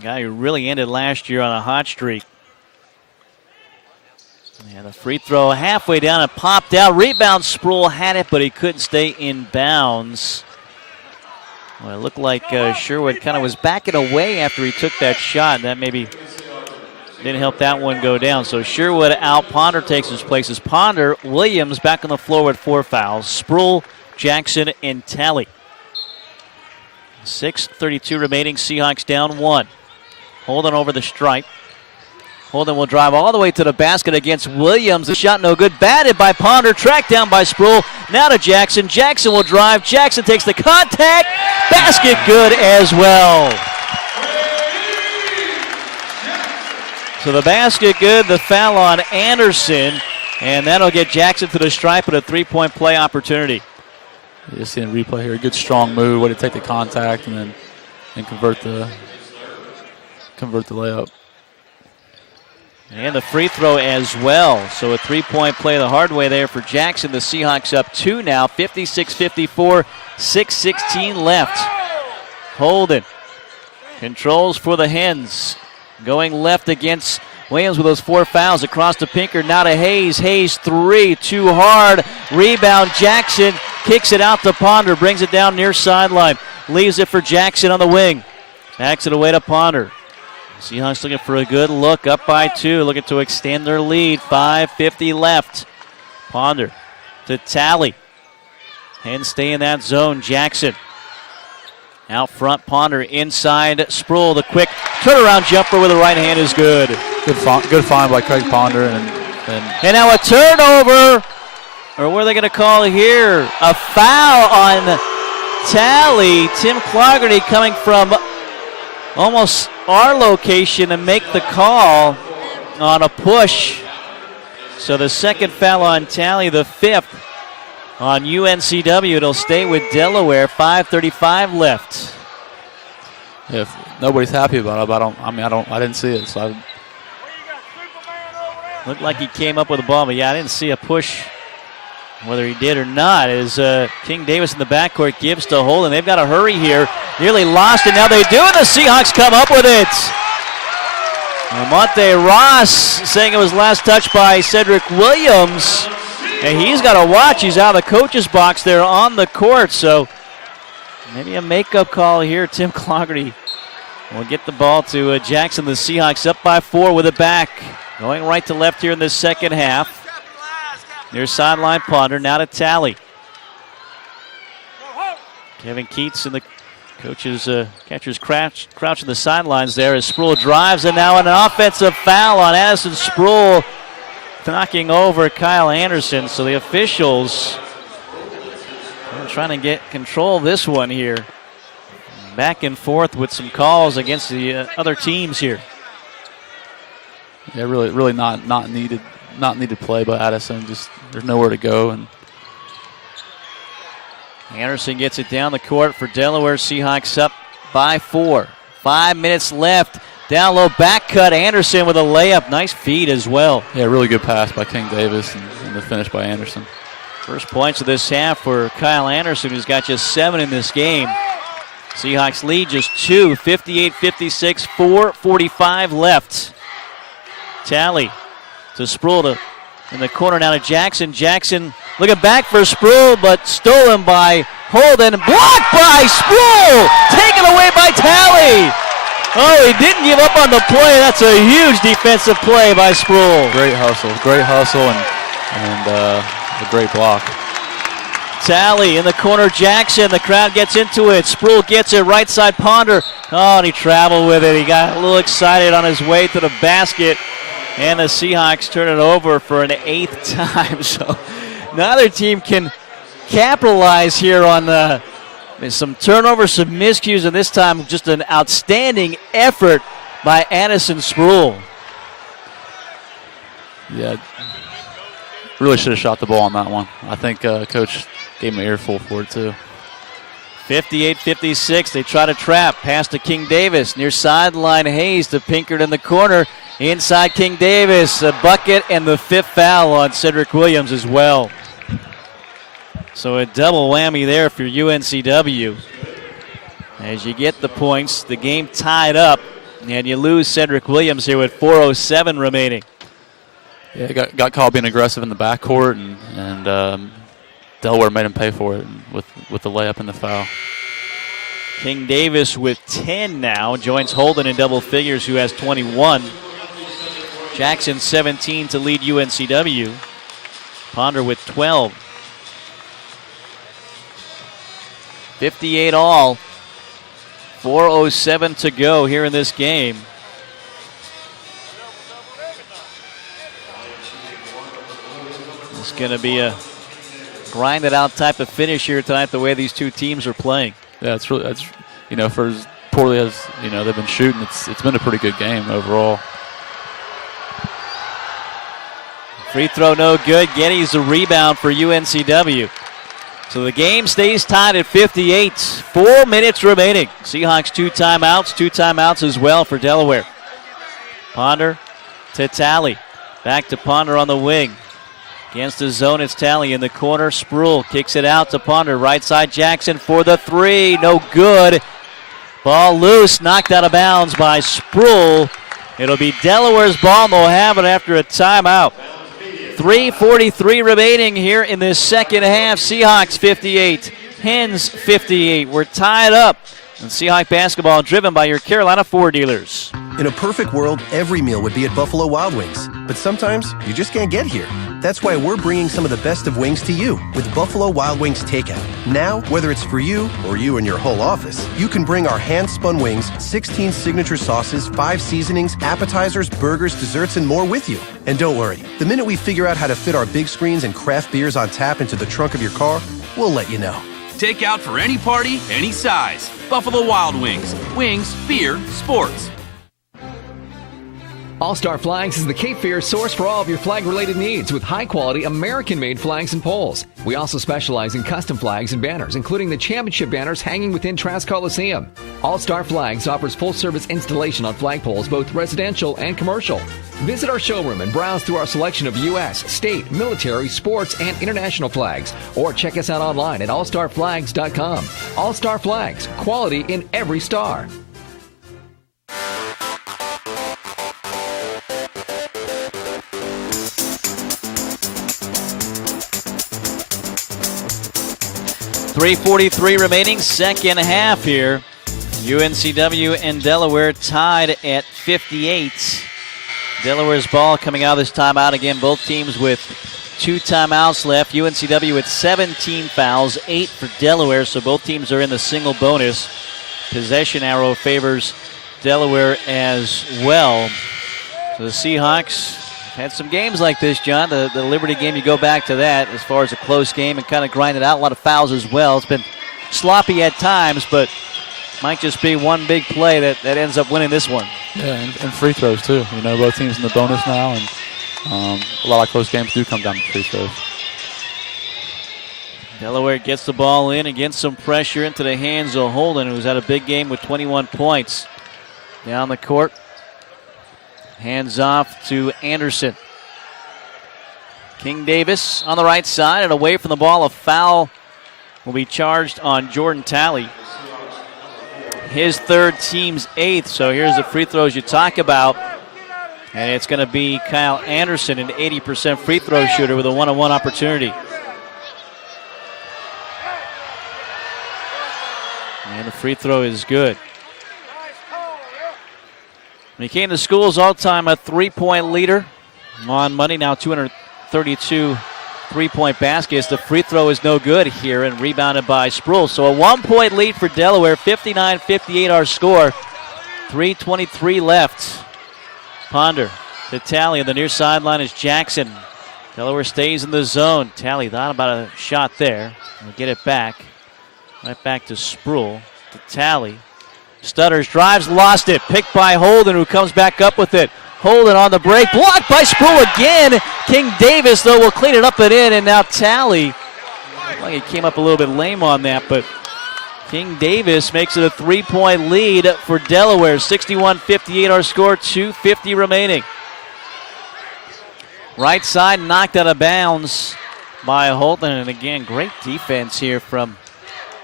Guy who really ended last year on a hot streak. And the free throw halfway down and popped out. Rebound, Sproul had it, but he couldn't stay in bounds. Well, it looked like Sherwood kind of was backing away after he took that shot. And that maybe didn't help that one go down. So Sherwood out. Ponder takes his place as Ponder. Williams back on the floor with 4 fouls. Sproul, Jackson, and Talley. 6:32 remaining. Seahawks down 1. Holden over the stripe. Holden will drive all the way to the basket against Williams. The shot no good. Batted by Ponder. Tracked down by Sproul. Now to Jackson. Jackson will drive. Jackson takes the contact. Basket good as well. So the basket good. The foul on Anderson. And that'll get Jackson to the stripe with a 3-point play opportunity. You just see a replay here. A good strong move. Way to take the contact and convert the layup. And the free throw as well. So a 3-point play the hard way there for Jackson. The Seahawks up 2 now, 56-54, 6:16 left. Holden controls for the Hens. Going left against Williams with those 4 fouls. Across to Pinker, now to Hayes. Hayes 3, too hard. Rebound, Jackson kicks it out to Ponder. Brings it down near sideline. Leaves it for Jackson on the wing. Backs it away to Ponder. Seahawks looking for a good look, up by 2, looking to extend their lead. 5:50 left. Ponder to Talley. And stay in that zone. Jackson out front. Ponder inside. Sproul, the quick turnaround jumper with the right hand is good. Good find by Craig Ponder. And now a turnover. Or what are they going to call here? A foul on Talley. Tim Clougherty coming from almost our location to make the call on a push. So the second foul on Talley, the 5th on UNCW. It'll stay with Delaware. 5:35 left. If nobody's happy about it, I didn't see it. So looked like he came up with the ball, but yeah, I didn't see a push. Whether he did or not, is King Davis in the backcourt gives to Holden. They've got to hurry here. Nearly lost it. Now they do, and the Seahawks come up with it. Monte Ross saying it was last touched by Cedric Williams. And he's got to watch. He's out of the coach's box there on the court. So maybe a makeup call here. Tim Clougherty will get the ball to Jackson. The Seahawks up by 4 with it back. Going right to left here in the second half. Near sideline Ponder, now to Talley. Kevin Keats and the coaches, catchers crouching the sidelines there as Sproul drives, and now an offensive foul on Addison Sproul, knocking over Kyle Anderson. So the officials are trying to get control of this one here. Back and forth with some calls against the other teams here. Yeah, really not needed play by Addison. Just there's nowhere to go. And Anderson gets it down the court for Delaware. Seahawks up by 4. 5 minutes left. Down low, back cut. Anderson with a layup. Nice feed as well. Yeah, really good pass by King Davis and the finish by Anderson. First points of this half for Kyle Anderson, who's got just 7 in this game. Seahawks lead just 2, 58-56, 4:45 left. Talley to Sproul in the corner now to Jackson. Jackson looking back for Sproul, but stolen by Holden. Blocked by Sproul! Taken away by Talley! Oh, he didn't give up on the play. That's a huge defensive play by Sproul. Great hustle and a great block. Talley in the corner, Jackson. The crowd gets into it. Sproul gets it, right side Ponder. Oh, and he traveled with it. He got a little excited on his way to the basket. And the Seahawks turn it over for an 8th time. So neither team can capitalize here on some turnovers, some miscues, and this time just an outstanding effort by Addison Sproul. Yeah, really should have shot the ball on that one. I think Coach gave him an earful for it, too. 58-56. They try to trap. Pass to King Davis. Near sideline, Hayes to Pinkert in the corner. Inside King Davis. A bucket and the 5th foul on Cedric Williams as well. So a double whammy there for UNCW. As you get the points, the game tied up, and you lose Cedric Williams here with 4:07 remaining. Yeah, got caught being aggressive in the backcourt, and Delaware made him pay for it with the layup and the foul. King Davis with 10 now, joins Holden in double figures, who has 21. Jackson 17 to lead UNCW. Ponder with 12. 58 all. 4:07 to go here in this game. It's going to be a grinded out type of finish here tonight, the way these two teams are playing. Yeah, that's for as poorly as they've been shooting, it's been a pretty good game overall. Free throw no good. Getty's the rebound for UNCW. So the game stays tied at 58. 4 minutes remaining. Seahawks two timeouts as well for Delaware. Ponder to Talley. Back to Ponder on the wing. Against the zone, it's Talley in the corner. Sproul kicks it out to Ponder. Right side, Jackson for the 3. No good. Ball loose, knocked out of bounds by Sproul. It'll be Delaware's ball, and they'll have it after a timeout. 3:43 remaining here in this second half. Seahawks 58, Hens 58. We're tied up. And Seahawk basketball driven by your Carolina Ford dealers. In a perfect world, every meal would be at Buffalo Wild Wings. But sometimes you just can't get here. That's why we're bringing some of the best of wings to you with Buffalo Wild Wings Takeout. Now, whether it's for you or you and your whole office, you can bring our hand-spun wings, 16 signature sauces, 5 seasonings, appetizers, burgers, desserts, and more with you. And don't worry, the minute we figure out how to fit our big screens and craft beers on tap into the trunk of your car, we'll let you know. Take out for any party, any size. Buffalo Wild Wings. Wings, beer, sports. All-Star Flags is the Cape Fear source for all of your flag-related needs with high-quality American-made flags and poles. We also specialize in custom flags and banners, including the championship banners hanging within Trask Coliseum. All-Star Flags offers full-service installation on flagpoles, both residential and commercial. Visit our showroom and browse through our selection of U.S., state, military, sports, and international flags. Or check us out online at allstarflags.com. All-Star Flags, quality in every star. .343 remaining, second half here. UNCW and Delaware tied at 58. Delaware's ball coming out of this timeout. Again, both teams with 2 timeouts left. UNCW with 17 fouls, 8 for Delaware, so both teams are in the single bonus. Possession arrow favors Delaware as well. So the Seahawks had some games like this, John. The Liberty game, you go back to that as far as a close game and kind of grind it out. A lot of fouls as well. It's been sloppy at times, but might just be one big play that ends up winning this one. Yeah, and free throws too. Both teams in the bonus now, and a lot of close games do come down to free throws. Delaware gets the ball in and gets some pressure into the hands of Holden, who's had a big game with 21 points. Down the court. Hands off to Anderson. King Davis on the right side and away from the ball. A foul will be charged on Jordan Talley. His third, team's 8th. So here's the free throws you talk about. And it's going to be Kyle Anderson, an 80% free throw shooter with a one-on-one opportunity. And the free throw is good. He came to school's all-time a 3-point leader on Monday. Now 232 3-point baskets. The free throw is no good here and rebounded by Sproul. So a 1-point lead for Delaware. 59-58 our score. 3:23 left. Ponder to Talley on the near sideline is Jackson. Delaware stays in the zone. Talley thought about a shot there. We'll get it back. Right back to Sproul. To Talley. Stutters, drives, lost it. Picked by Holden, who comes back up with it. Holden on the break, blocked by Sproul again. King Davis, though, will clean it up and in, and now Talley. Like he came up a little bit lame on that, but King Davis makes it a 3-point lead for Delaware. 61-58 our score, 2:50 remaining. Right side knocked out of bounds by Holden, and again, great defense here from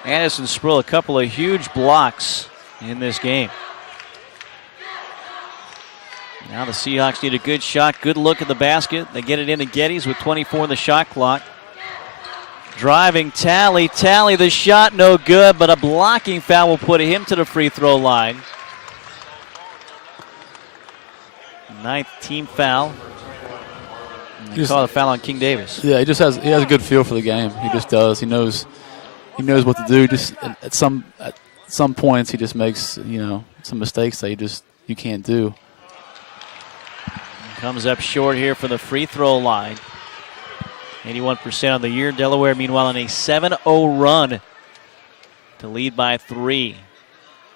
Anderson Sproul. A couple of huge blocks in this game. Now the Seahawks need a good shot, good look at the basket. They get it into Geddes with 24 on the shot clock. Driving Talley. Talley, the shot no good, but a blocking foul will put him to the free throw line. 9th team foul. They call a foul on King Davis. Yeah, he has a good feel for the game. He just does. He knows what to do. Just at some points, he just makes some mistakes that you can't do. Comes up short here for the free throw line. 81% on the year. Delaware, meanwhile, on a 7-0 run to lead by 3.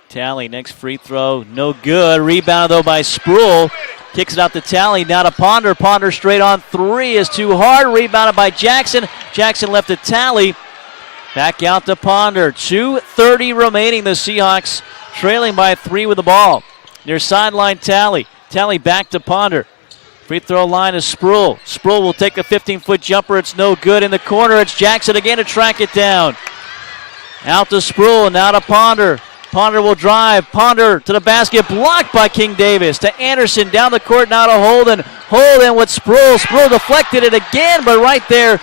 Talley, next free throw, no good. Rebound, though, by Sproul. Kicks it out to Talley, now to Ponder. Ponder straight on 3 is too hard. Rebounded by Jackson. Jackson left to Talley. Back out to Ponder. 2:30 remaining. The Seahawks trailing by 3 with the ball. Near sideline Talley. Talley back to Ponder. Free throw line is Sproul. Sproul will take a 15-foot jumper. It's no good. In the corner, it's Jackson again to track it down. Out to Sproul, now to Ponder. Ponder will drive. Ponder to the basket, blocked by King Davis. To Anderson, down the court, now to Holden. Holden with Sproul. Sproul deflected it again, but right there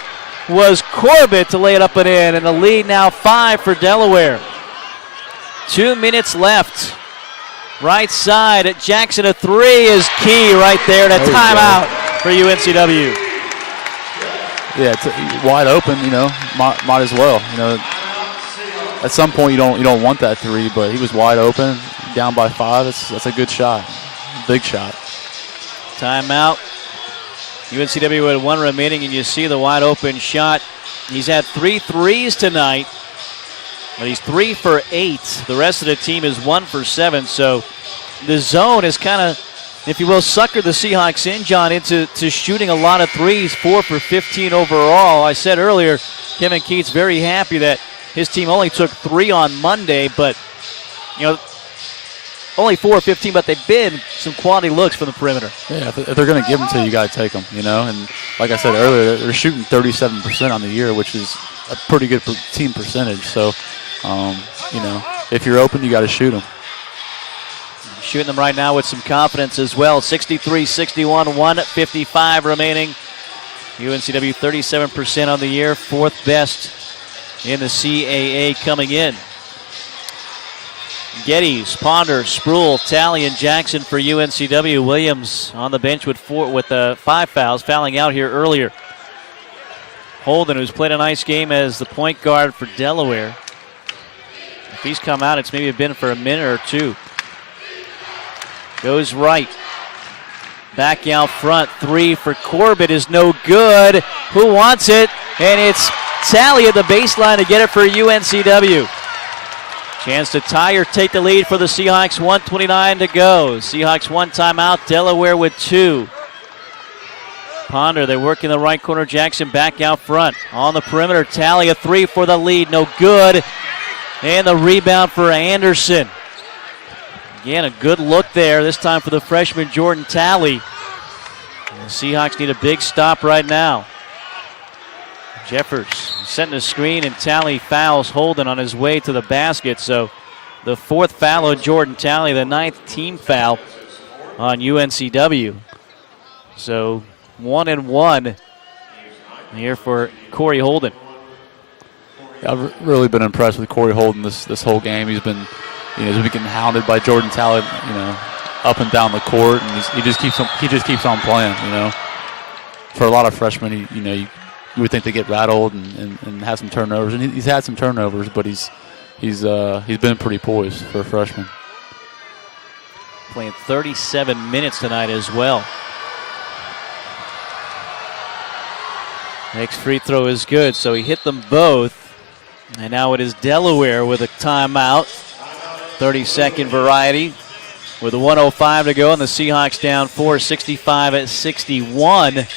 was Corbett to lay it up and in. And the lead now 5 for Delaware. 2 minutes left. Right side at Jackson, a 3 is key right there, and a timeout for UNCW. Yeah, it's wide open. Might as well. At some point you don't want that 3, but he was wide open, down by 5. That's a good shot, big shot. Timeout. UNCW had 1 remaining, and you see the wide open shot. He's had 3 threes tonight. But he's 3 for 8. The rest of the team is 1 for 7. So the zone has kind of, if you will, suckered the Seahawks in, John, into shooting a lot of threes. 4 for 15 overall. I said earlier, Kevin Keats very happy that his team only took 3 on Monday, but only 4 or 15, but they've been some quality looks from the perimeter. Yeah, if they're going to give them to you, got to take them. And like I said earlier, they're shooting 37% on the year, which is a pretty good team percentage. So. If you're open, you got to shoot them. Shooting them right now with some confidence as well. 63-61, 1:55 remaining. UNCW 37% on the year, 4th best in the CAA coming in. Geddes, Ponder, Sproul, Talley, and Jackson for UNCW. Williams on the bench with 5 fouls, fouling out here earlier. Holden, who's played a nice game as the point guard for Delaware. If he's come out, it's maybe been for a minute or 2. Goes right. Back out front. 3 for Corbett is no good. Who wants it? And it's Talley at the baseline to get it for UNCW. Chance to tie or take the lead for the Seahawks. 1:29 to go. Seahawks 1 timeout. Delaware with 2. Ponder, they work in the right corner. Jackson back out front. On the perimeter, Talley a 3 for the lead. No good. And the rebound for Anderson. Again, a good look there, this time for the freshman Jordan Talley. And the Seahawks need a big stop right now. Jeffers setting a screen, and Talley fouls Holden on his way to the basket. So the 4th foul on Jordan Talley, the 9th team foul on UNCW. So 1-1 here for Corey Holden. I've really been impressed with Corey Holden this whole game. He's been, he's been getting hounded by Jordan Talley, up and down the court, and he just keeps on playing. For a lot of freshmen, you would think they get rattled and have some turnovers, and he's had some turnovers, but he's been pretty poised for a freshman. Playing 37 minutes tonight as well. Next free throw is good, so he hit them both. And now it is Delaware with a timeout. 30-second variety with a 105 to go, and the Seahawks down 4, 65-61.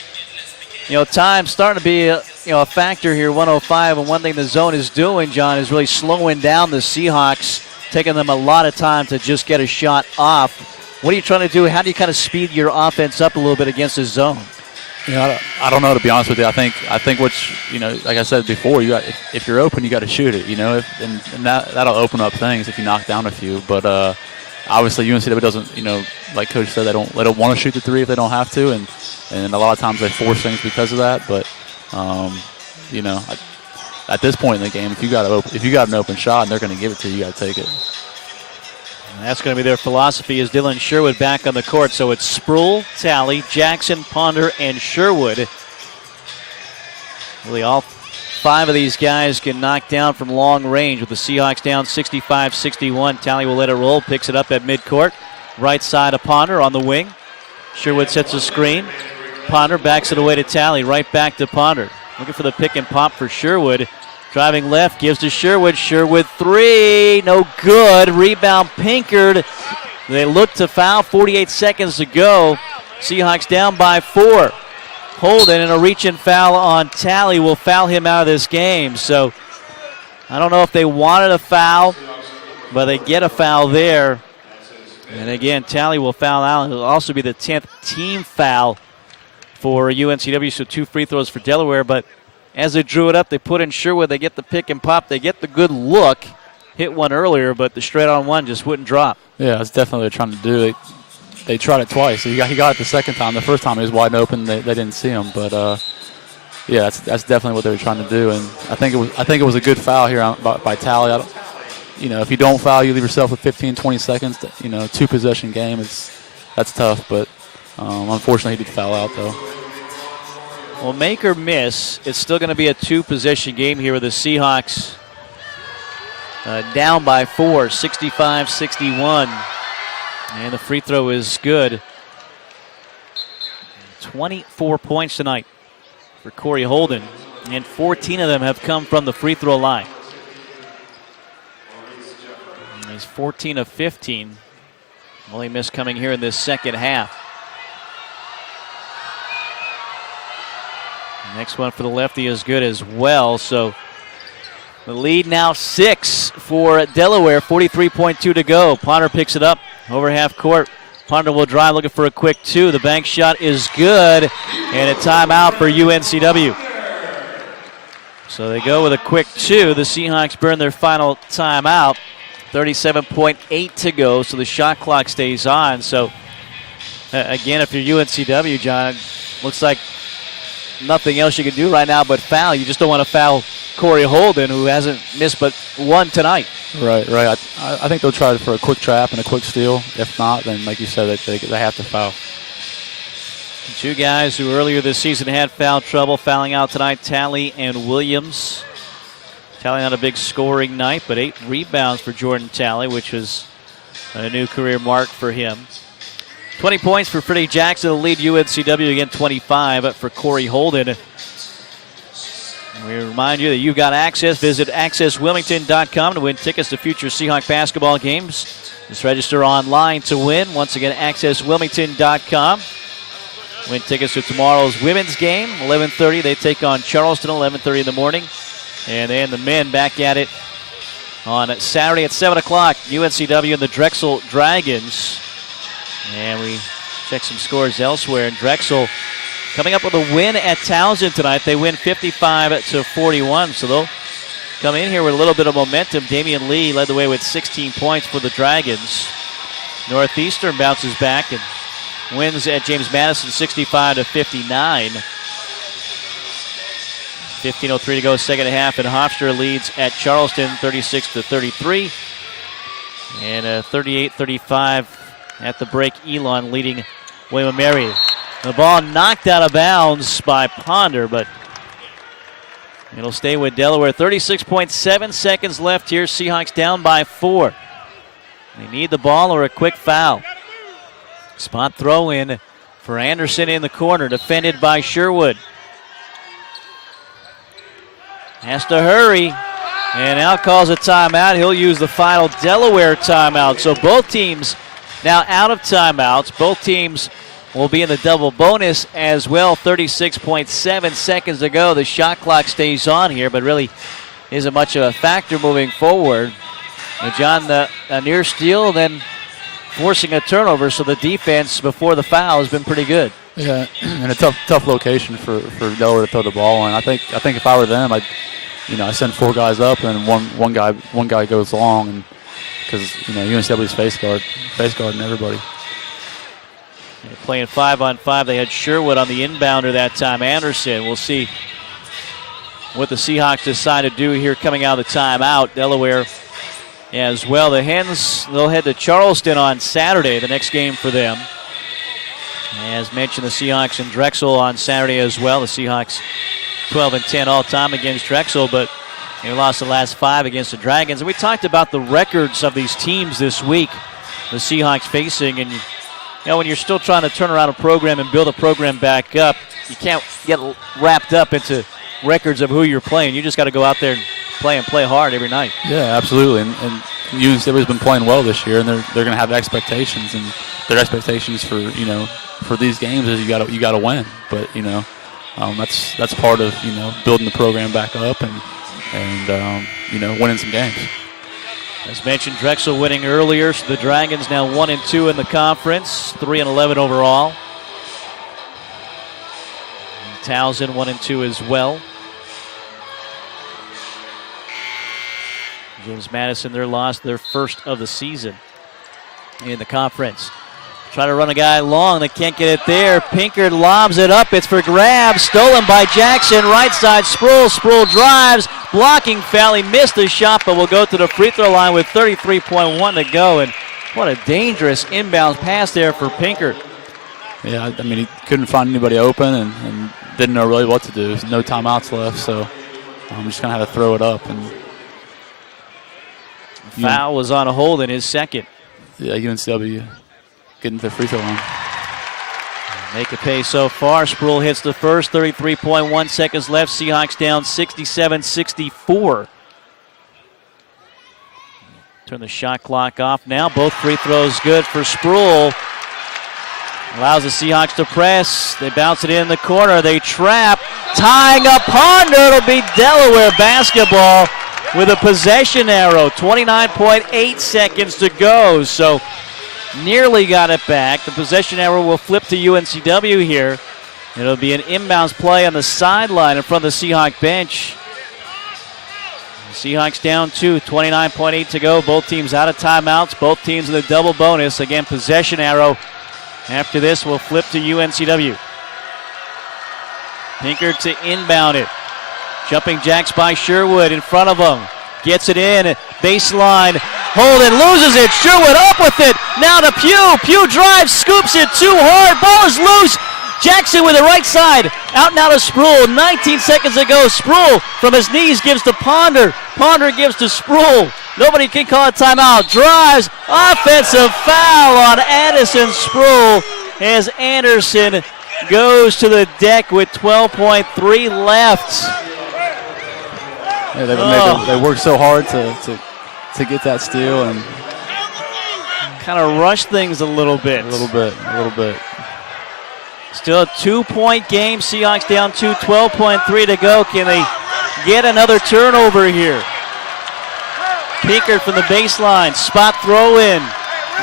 Time's starting to be a factor here, 105, and one thing the zone is doing, John, is really slowing down the Seahawks, taking them a lot of time to just get a shot off. What are you trying to do? How do you kind of speed your offense up a little bit against the zone? I don't know, to be honest with you. I think like I said before, if you're open, you got to shoot it. And that'll open up things if you knock down a few. But obviously, UNCW doesn't. Like Coach said, they don't want to shoot the three if they don't have to, and a lot of times they force things because of that. But at this point in the game, if you got an open shot and they're going to give it to you, you got to take it. And that's going to be their philosophy as Dylan Sherwood back on the court. So it's Sproul, Talley, Jackson, Ponder, and Sherwood. Really all 5 of these guys can knock down from long range with the Seahawks down 65-61. Talley will let it roll, picks it up at midcourt. Right side of Ponder on the wing. Sherwood sets a screen. Ponder backs it away to Talley, right back to Ponder. Looking for the pick and pop for Sherwood. Driving left, gives to Sherwood. Sherwood 3, no good. Rebound Pinkard. They look to foul, 48 seconds to go. Seahawks down by 4. Holden and a reach-in foul on Talley will foul him out of this game. So I don't know if they wanted a foul, but they get a foul there. And again, Talley will foul out. It'll also be the 10th team foul for UNCW, so 2 free throws for Delaware. But as they drew it up, they put in Sherwood. They get the pick and pop. They get the good look. Hit one earlier, but the straight-on one just wouldn't drop. Yeah, that's definitely what they're trying to do. They tried it twice. He got it the second time. The first time he was wide open, they didn't see him. But yeah, that's definitely what they were trying to do. And I think it was a good foul here by Talley. If you don't foul, you leave yourself with 15, 20 seconds. 2-possession game. That's tough. But unfortunately, he did foul out though. Well, make or miss, it's still going to be a 2-possession game here with the Seahawks down by 4, 65-61. And the free throw is good. 24 points tonight for Corey Holden, and 14 of them have come from the free throw line. And he's 14 of 15. Only miss coming here in this second half. Next one for the lefty is good as well. So the lead now 6 for Delaware, 43.2 to go. Ponder picks it up over half court. Ponder will drive, looking for a quick 2. The bank shot is good, and a timeout for UNCW. So they go with a quick 2. The Seahawks burn their final timeout. 37.8 to go, so the shot clock stays on. So again, if you're UNCW, John, looks like nothing else you can do right now but foul. You just don't want to foul Corey Holden, who hasn't missed but 1 tonight. Right. I think they'll try for a quick trap and a quick steal. If not, then like you said, they have to foul. 2 guys who earlier this season had foul trouble fouling out tonight, Talley and Williams. Talley on a big scoring night, but 8 rebounds for Jordan Talley, which was a new career mark for him. 20 points for Freddie Jackson to lead UNCW, again 25 for Corey Holden. We remind you that you've got access. Visit accesswilmington.com to win tickets to future Seahawk basketball games. Just register online to win. Once again, accesswilmington.com. Win tickets to tomorrow's women's game, 11:30. They take on Charleston, 11:30 in the morning. And then the men back at it on Saturday at 7 o'clock. UNCW and the Drexel Dragons. And we check some scores elsewhere. And Drexel coming up with a win at Townsend tonight. They win 55-41, so they'll come in here with a little bit of momentum. Damian Lee led the way with 16 points for the Dragons. Northeastern bounces back and wins at James Madison 65-59. 15:03 to go, second half, and Hofstra leads at Charleston 36-33. And 38-35 at the break. Elon leading William & Mary. The ball knocked out of bounds by Ponder, but it'll stay with Delaware. 36.7 seconds left here. Seahawks down by 4. They need the ball or a quick foul. Spot throw in for Anderson in the corner, defended by Sherwood. Has to hurry. And now calls a timeout. He'll use the final Delaware timeout. So both teams now out of timeouts. Both teams will be in the double bonus as well. 36.7 seconds to go. The shot clock stays on here, but really isn't much of a factor moving forward. And John, a near steal, then forcing a turnover. So the defense before the foul has been pretty good. Yeah, and a tough location for Delaware to throw the ball in. I think if I were them, I send 4 guys up and one guy goes long, and because UNCW's face guarding everybody. They're playing 5-on-5. They had Sherwood on the inbounder that time. Anderson. We'll see what the Seahawks decide to do here coming out of the timeout. Delaware as well. The Hens, they'll head to Charleston on Saturday, the next game for them. As mentioned, the Seahawks and Drexel on Saturday as well. The Seahawks 12-10 all-time against Drexel, but they lost the last 5 against the Dragons. And we talked about the records of these teams this week, the Seahawks facing. And when you're still trying to turn around a program and build a program back up, you can't get wrapped up into records of who you're playing. You just got to go out there and play hard every night. Yeah, absolutely. And UNCW's been playing well this year, and they're going to have expectations, and their expectations for these games is you got to win. But that's part of building the program back up and winning some games. As mentioned, Drexel winning earlier, so the Dragons now 1-2 in the conference, 3-11 overall. And Towson 1-2 as well. James Madison, their loss, their first of the season in the conference. Try to run a guy long. They can't get it there. Pinkard lobs it up. It's for grabs. Stolen by Jackson. Right side, Sproul. Sproul drives. Blocking foul. He missed the shot, but will go to the free throw line with 33.1 to go. And what a dangerous inbound pass there for Pinkard. Yeah, he couldn't find anybody open and didn't know really what to do. There's no timeouts left, so I'm just going to have to throw it up. And foul was on a hold in his second. Yeah, UNCW getting to the free throw line. Make it pay so far. Sproul hits the first, 33.1 seconds left. Seahawks down 67-64. Turn the shot clock off now. Both free throws good for Sproul. Allows the Seahawks to press. They bounce it in the corner. They trap. Tying up Ponder. It'll be Delaware basketball with a possession arrow. 29.8 seconds to go. So nearly got it back. The possession arrow will flip to UNCW here. It'll be an inbounds play on the sideline in front of the Seahawk bench. The Seahawks down 2, 29.8 to go. Both teams out of timeouts. Both teams in the double bonus. Again, possession arrow. After this, will flip to UNCW. Pinkard to inbound it. Jumping jacks by Sherwood in front of him. Gets it in. Baseline. Holden loses it. Sherwood up with it. Now to Pugh. Pugh drives. Scoops it too hard. Ball is loose. Jackson with the right side. Out now to Sproul. 19 seconds to go. Sproul from his knees gives to Ponder. Ponder gives to Sproul. Nobody can call a timeout. Drives. Offensive foul on Addison Sproul as Anderson goes to the deck with 12.3 left. Yeah, they worked so hard to get that steal and kind of rush things a little bit. A little bit. Still a 2-point game. Seahawks down 2, 12.3 to go. Can they get another turnover here? Pinkard from the baseline. Spot throw in.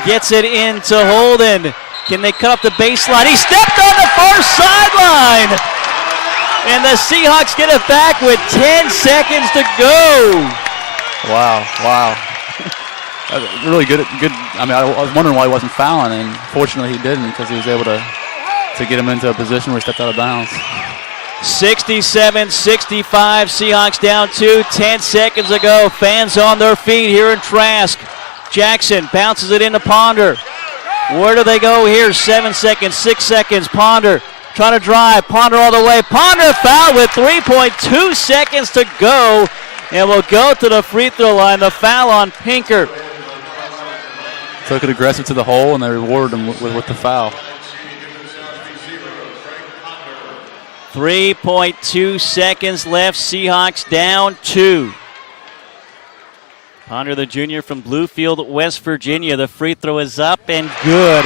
Gets it in to Holden. Can they cut up the baseline? He stepped on the far sideline. And the Seahawks get it back with 10 seconds to go. Wow. Really good. I was wondering why he wasn't fouling, and fortunately he didn't because he was able to get him into a position where he stepped out of bounds. 67-65, Seahawks down 2, 10 seconds to go. Fans on their feet here in Trask. Jackson bounces it into Ponder. Where do they go here? 7 seconds, 6 seconds. Ponder trying to drive. Ponder all the way. Ponder foul with 3.2 seconds to go. And will go to the free throw line. The foul on Pinkard. Took it aggressive to the hole, and they rewarded him with the foul. 3.2 seconds left. Seahawks down 2. Ponder, the junior from Bluefield, West Virginia. The free throw is up and good.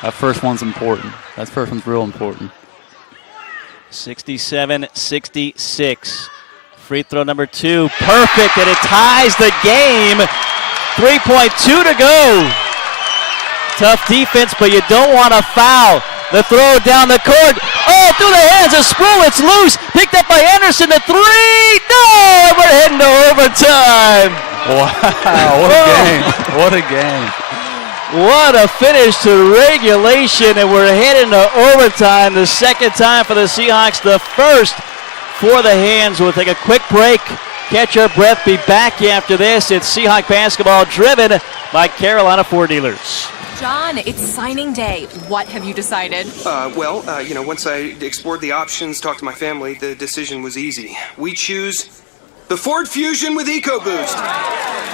That first one's important. That first one's real important. 67-66. Free throw number 2, perfect, and it ties the game. 3.2 to go. Tough defense, but you don't want to foul. The throw down the court. Oh, through the hands of Sproul. It's loose. Picked up by Anderson. The 3. No! We're heading to overtime. Wow, what a game. What a game. What a finish to regulation, and we're heading to overtime. The second time for the Seahawks, the first for the Hands. We'll take a quick break, catch our breath, be back after this. It's Seahawk basketball driven by Carolina Ford Dealers. John, it's signing day. What have you decided? Once I explored the options, talked to my family, the decision was easy. We choose the Ford Fusion with EcoBoost.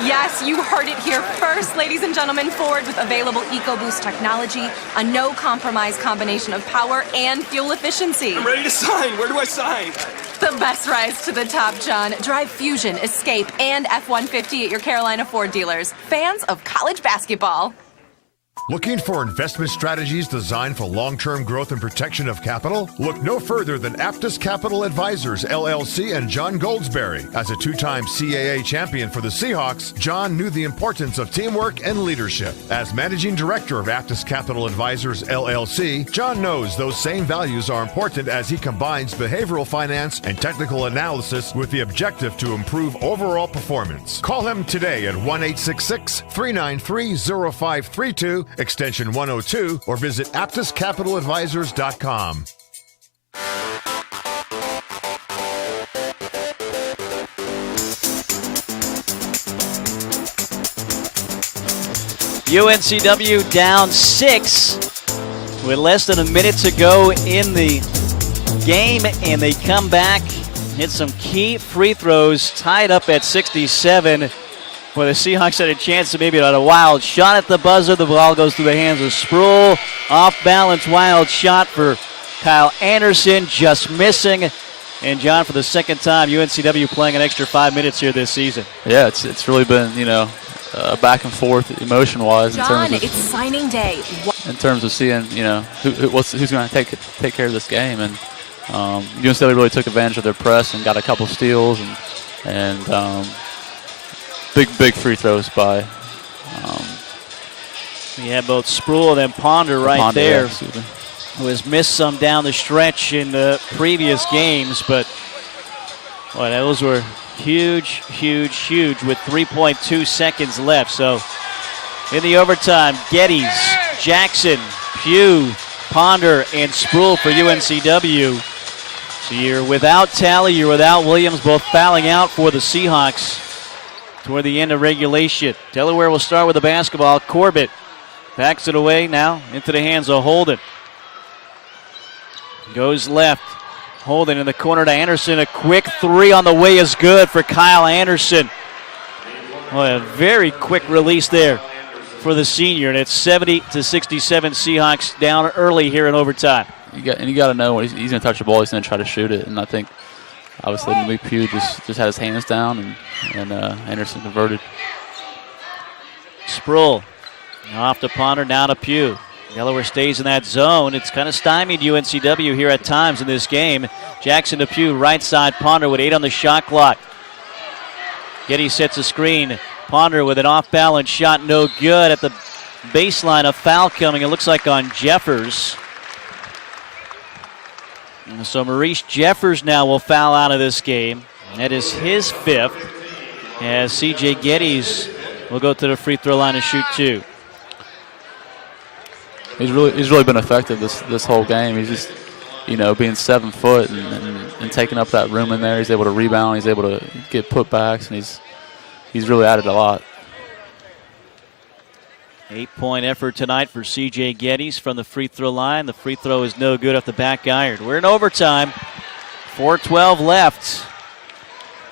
Yes, you heard it here first, ladies and gentlemen. Ford with available EcoBoost technology, a no-compromise combination of power and fuel efficiency. I'm ready to sign. Where do I sign? The best rise to the top, John. Drive Fusion, Escape, and F-150 at your Carolina Ford dealers. Fans of college basketball. Looking for investment strategies designed for long-term growth and protection of capital? Look no further than Aptus Capital Advisors, LLC, and John Goldsberry. As a two-time CAA champion for the Seahawks, John knew the importance of teamwork and leadership. As managing director of Aptus Capital Advisors, LLC, John knows those same values are important as he combines behavioral finance and technical analysis with the objective to improve overall performance. Call him today at 1-866-393-0532, extension 102, or visit aptuscapitaladvisors.com. UNCW down 6 with less than a minute to go in the game, and they come back, hit some key free throws, tied up at 67. Where the Seahawks had a chance to maybe on a wild shot at the buzzer. The ball goes through the hands of Sproul. Off-balance wild shot for Kyle Anderson, just missing. And John, for the second time, UNCW playing an extra 5 minutes here this season. Yeah, it's really been, back and forth emotion-wise. John, it's signing day. In terms of seeing, who's going to take care of this game. And UNCW really took advantage of their press and got a couple steals and big free throws by. We had both Sproul and then Ponder there, yeah, who has missed some down the stretch in the previous games, but those were huge with 3.2 seconds left. So in the overtime, Geddes, Jackson, Pugh, Ponder, and Sproul for UNCW. So you're without Talley, you're without Williams, both fouling out for the Seahawks toward the end of regulation. Delaware will start with the basketball. Corbett backs it away now into the hands of Holden. Goes left. Holden in the corner to Anderson. A quick 3 on the way is good for Kyle Anderson. A very quick release there for the senior, and it's 70-67 Seahawks down early here in overtime. You got to know when he's going to touch the ball, he's going to try to shoot it, and I think obviously Malik Pugh just had his hands down, and Anderson converted. Sproul off to Ponder, now to Pugh. Delaware stays in that zone. It's kind of stymied UNCW here at times in this game. Jackson to Pugh, right side. Ponder with 8 on the shot clock. Geddes sets a screen. Ponder with an off-balance shot, no good. At the baseline, a foul coming, it looks like on Jeffers. And so Maurice Jeffers now will foul out of this game. That is his 5th. As C.J. Geddes will go to the free throw line and shoot 2. He's really been effective this whole game. He's just, being 7 foot and taking up that room in there. He's able to rebound. He's able to get putbacks, and he's really added a lot. 8-point effort tonight for C.J. Geddes from the free throw line. The free throw is no good off the back iron. We're in overtime. 4:12 left.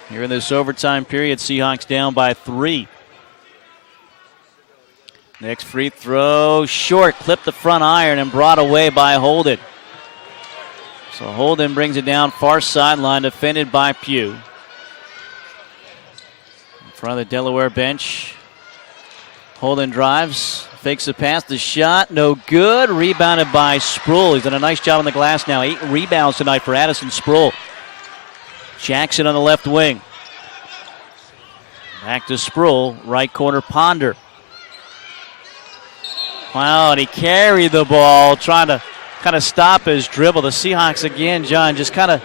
Here in this overtime period, Seahawks down by 3. Next free throw, short, clipped the front iron and brought away by Holden. So Holden brings it down far sideline, defended by Pugh. In front of the Delaware bench. Holden drives, fakes a pass, the shot, no good. Rebounded by Sproul. He's done a nice job on the glass now. 8 rebounds tonight for Addison Sproul. Jackson on the left wing. Back to Sproul, right corner Ponder. Wow, and he carried the ball, trying to kind of stop his dribble. The Seahawks again, John, just kind of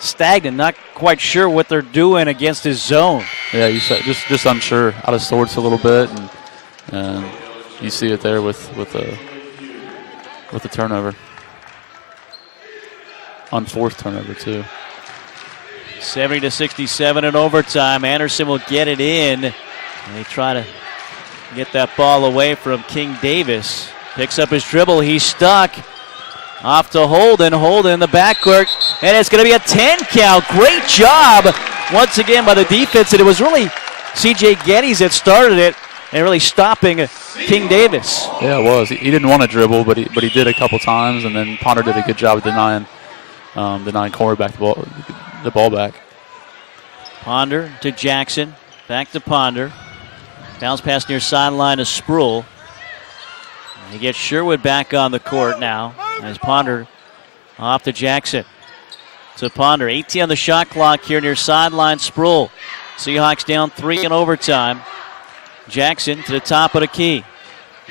stagnant, not quite sure what they're doing against his zone. Yeah, you said just unsure, out of sorts a little bit, and you see it there with the turnover. Unforced turnover too. 70-67 in overtime. Anderson will get it in. And they try to get that ball away from King Davis. Picks up his dribble. He's stuck. Off to Holden. Holden in the backcourt. And it's going to be a 10 count. Great job once again by the defense. And it was really C.J. Geddes that started it and really stopping King Davis. Yeah, it was. He didn't want to dribble, but he did a couple times. And then Ponder did a good job of denying quarterback the ball back. Ponder to Jackson. Back to Ponder. Bounce pass near sideline to Sproul. And he gets Sherwood back on the court now as Ponder off to Jackson. To Ponder. 18 on the shot clock here near sideline Sproul. Seahawks down 3 in overtime. Jackson to the top of the key.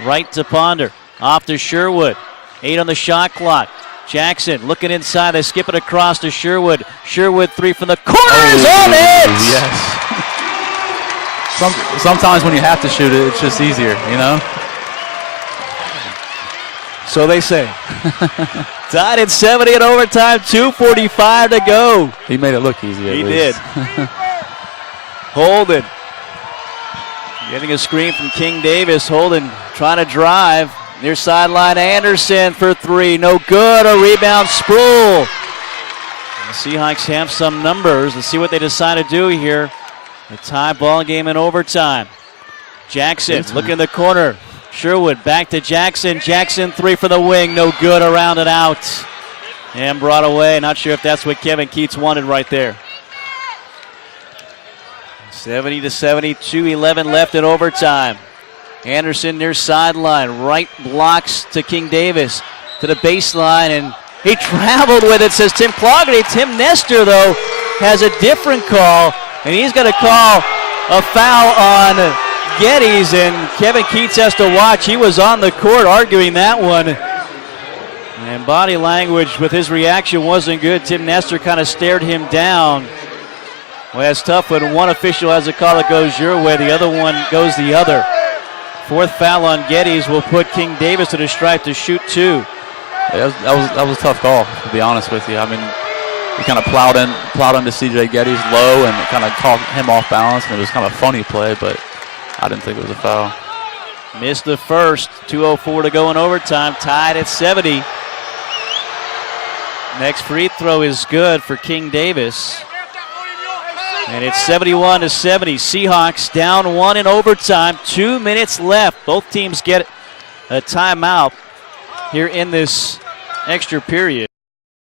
Right to Ponder. Off to Sherwood. 8 on the shot clock. Jackson looking inside. They skip it across to Sherwood. Sherwood 3 from the corner is on it! Yes. Sometimes when you have to shoot it, it's just easier, you know? So they say. Tied at 70 in overtime, 2:45 to go. He made it look easy. He did. Holden getting a screen from King Davis. Holden trying to drive. Near sideline, Anderson for 3. No good. A rebound, Sproul. The Seahawks have some numbers. Let's see what they decide to do here. A tie ball game in overtime. Jackson looking in the corner. Sherwood back to Jackson. Jackson 3 for the wing. No good. Around and out. And brought away. Not sure if that's what Kevin Keats wanted right there. 70-72. 11 left in overtime. Anderson near sideline, right blocks to King Davis to the baseline, and he traveled with it, says Tim Clougherty. Tim Nestor, though, has a different call, and he's going to call a foul on Geddes, and Kevin Keats has to watch. He was on the court arguing that one, and body language with his reaction wasn't good. Tim Nestor kind of stared him down. Well, that's tough when one official has a call that goes your way, the other one goes the other. 4th foul on Geddes will put King Davis to the stripe to shoot 2. Yeah, that was a tough call, to be honest with you. I mean, he kind of plowed into C.J. Geddes low and kind of caught him off balance, and it was kind of a funny play, but I didn't think it was a foul. Missed the first. 2:04 to go in overtime. Tied at 70. Next free throw is good for King Davis. And it's 71-70. Seahawks down 1 in overtime. 2 minutes left. Both teams get a timeout here in this extra period.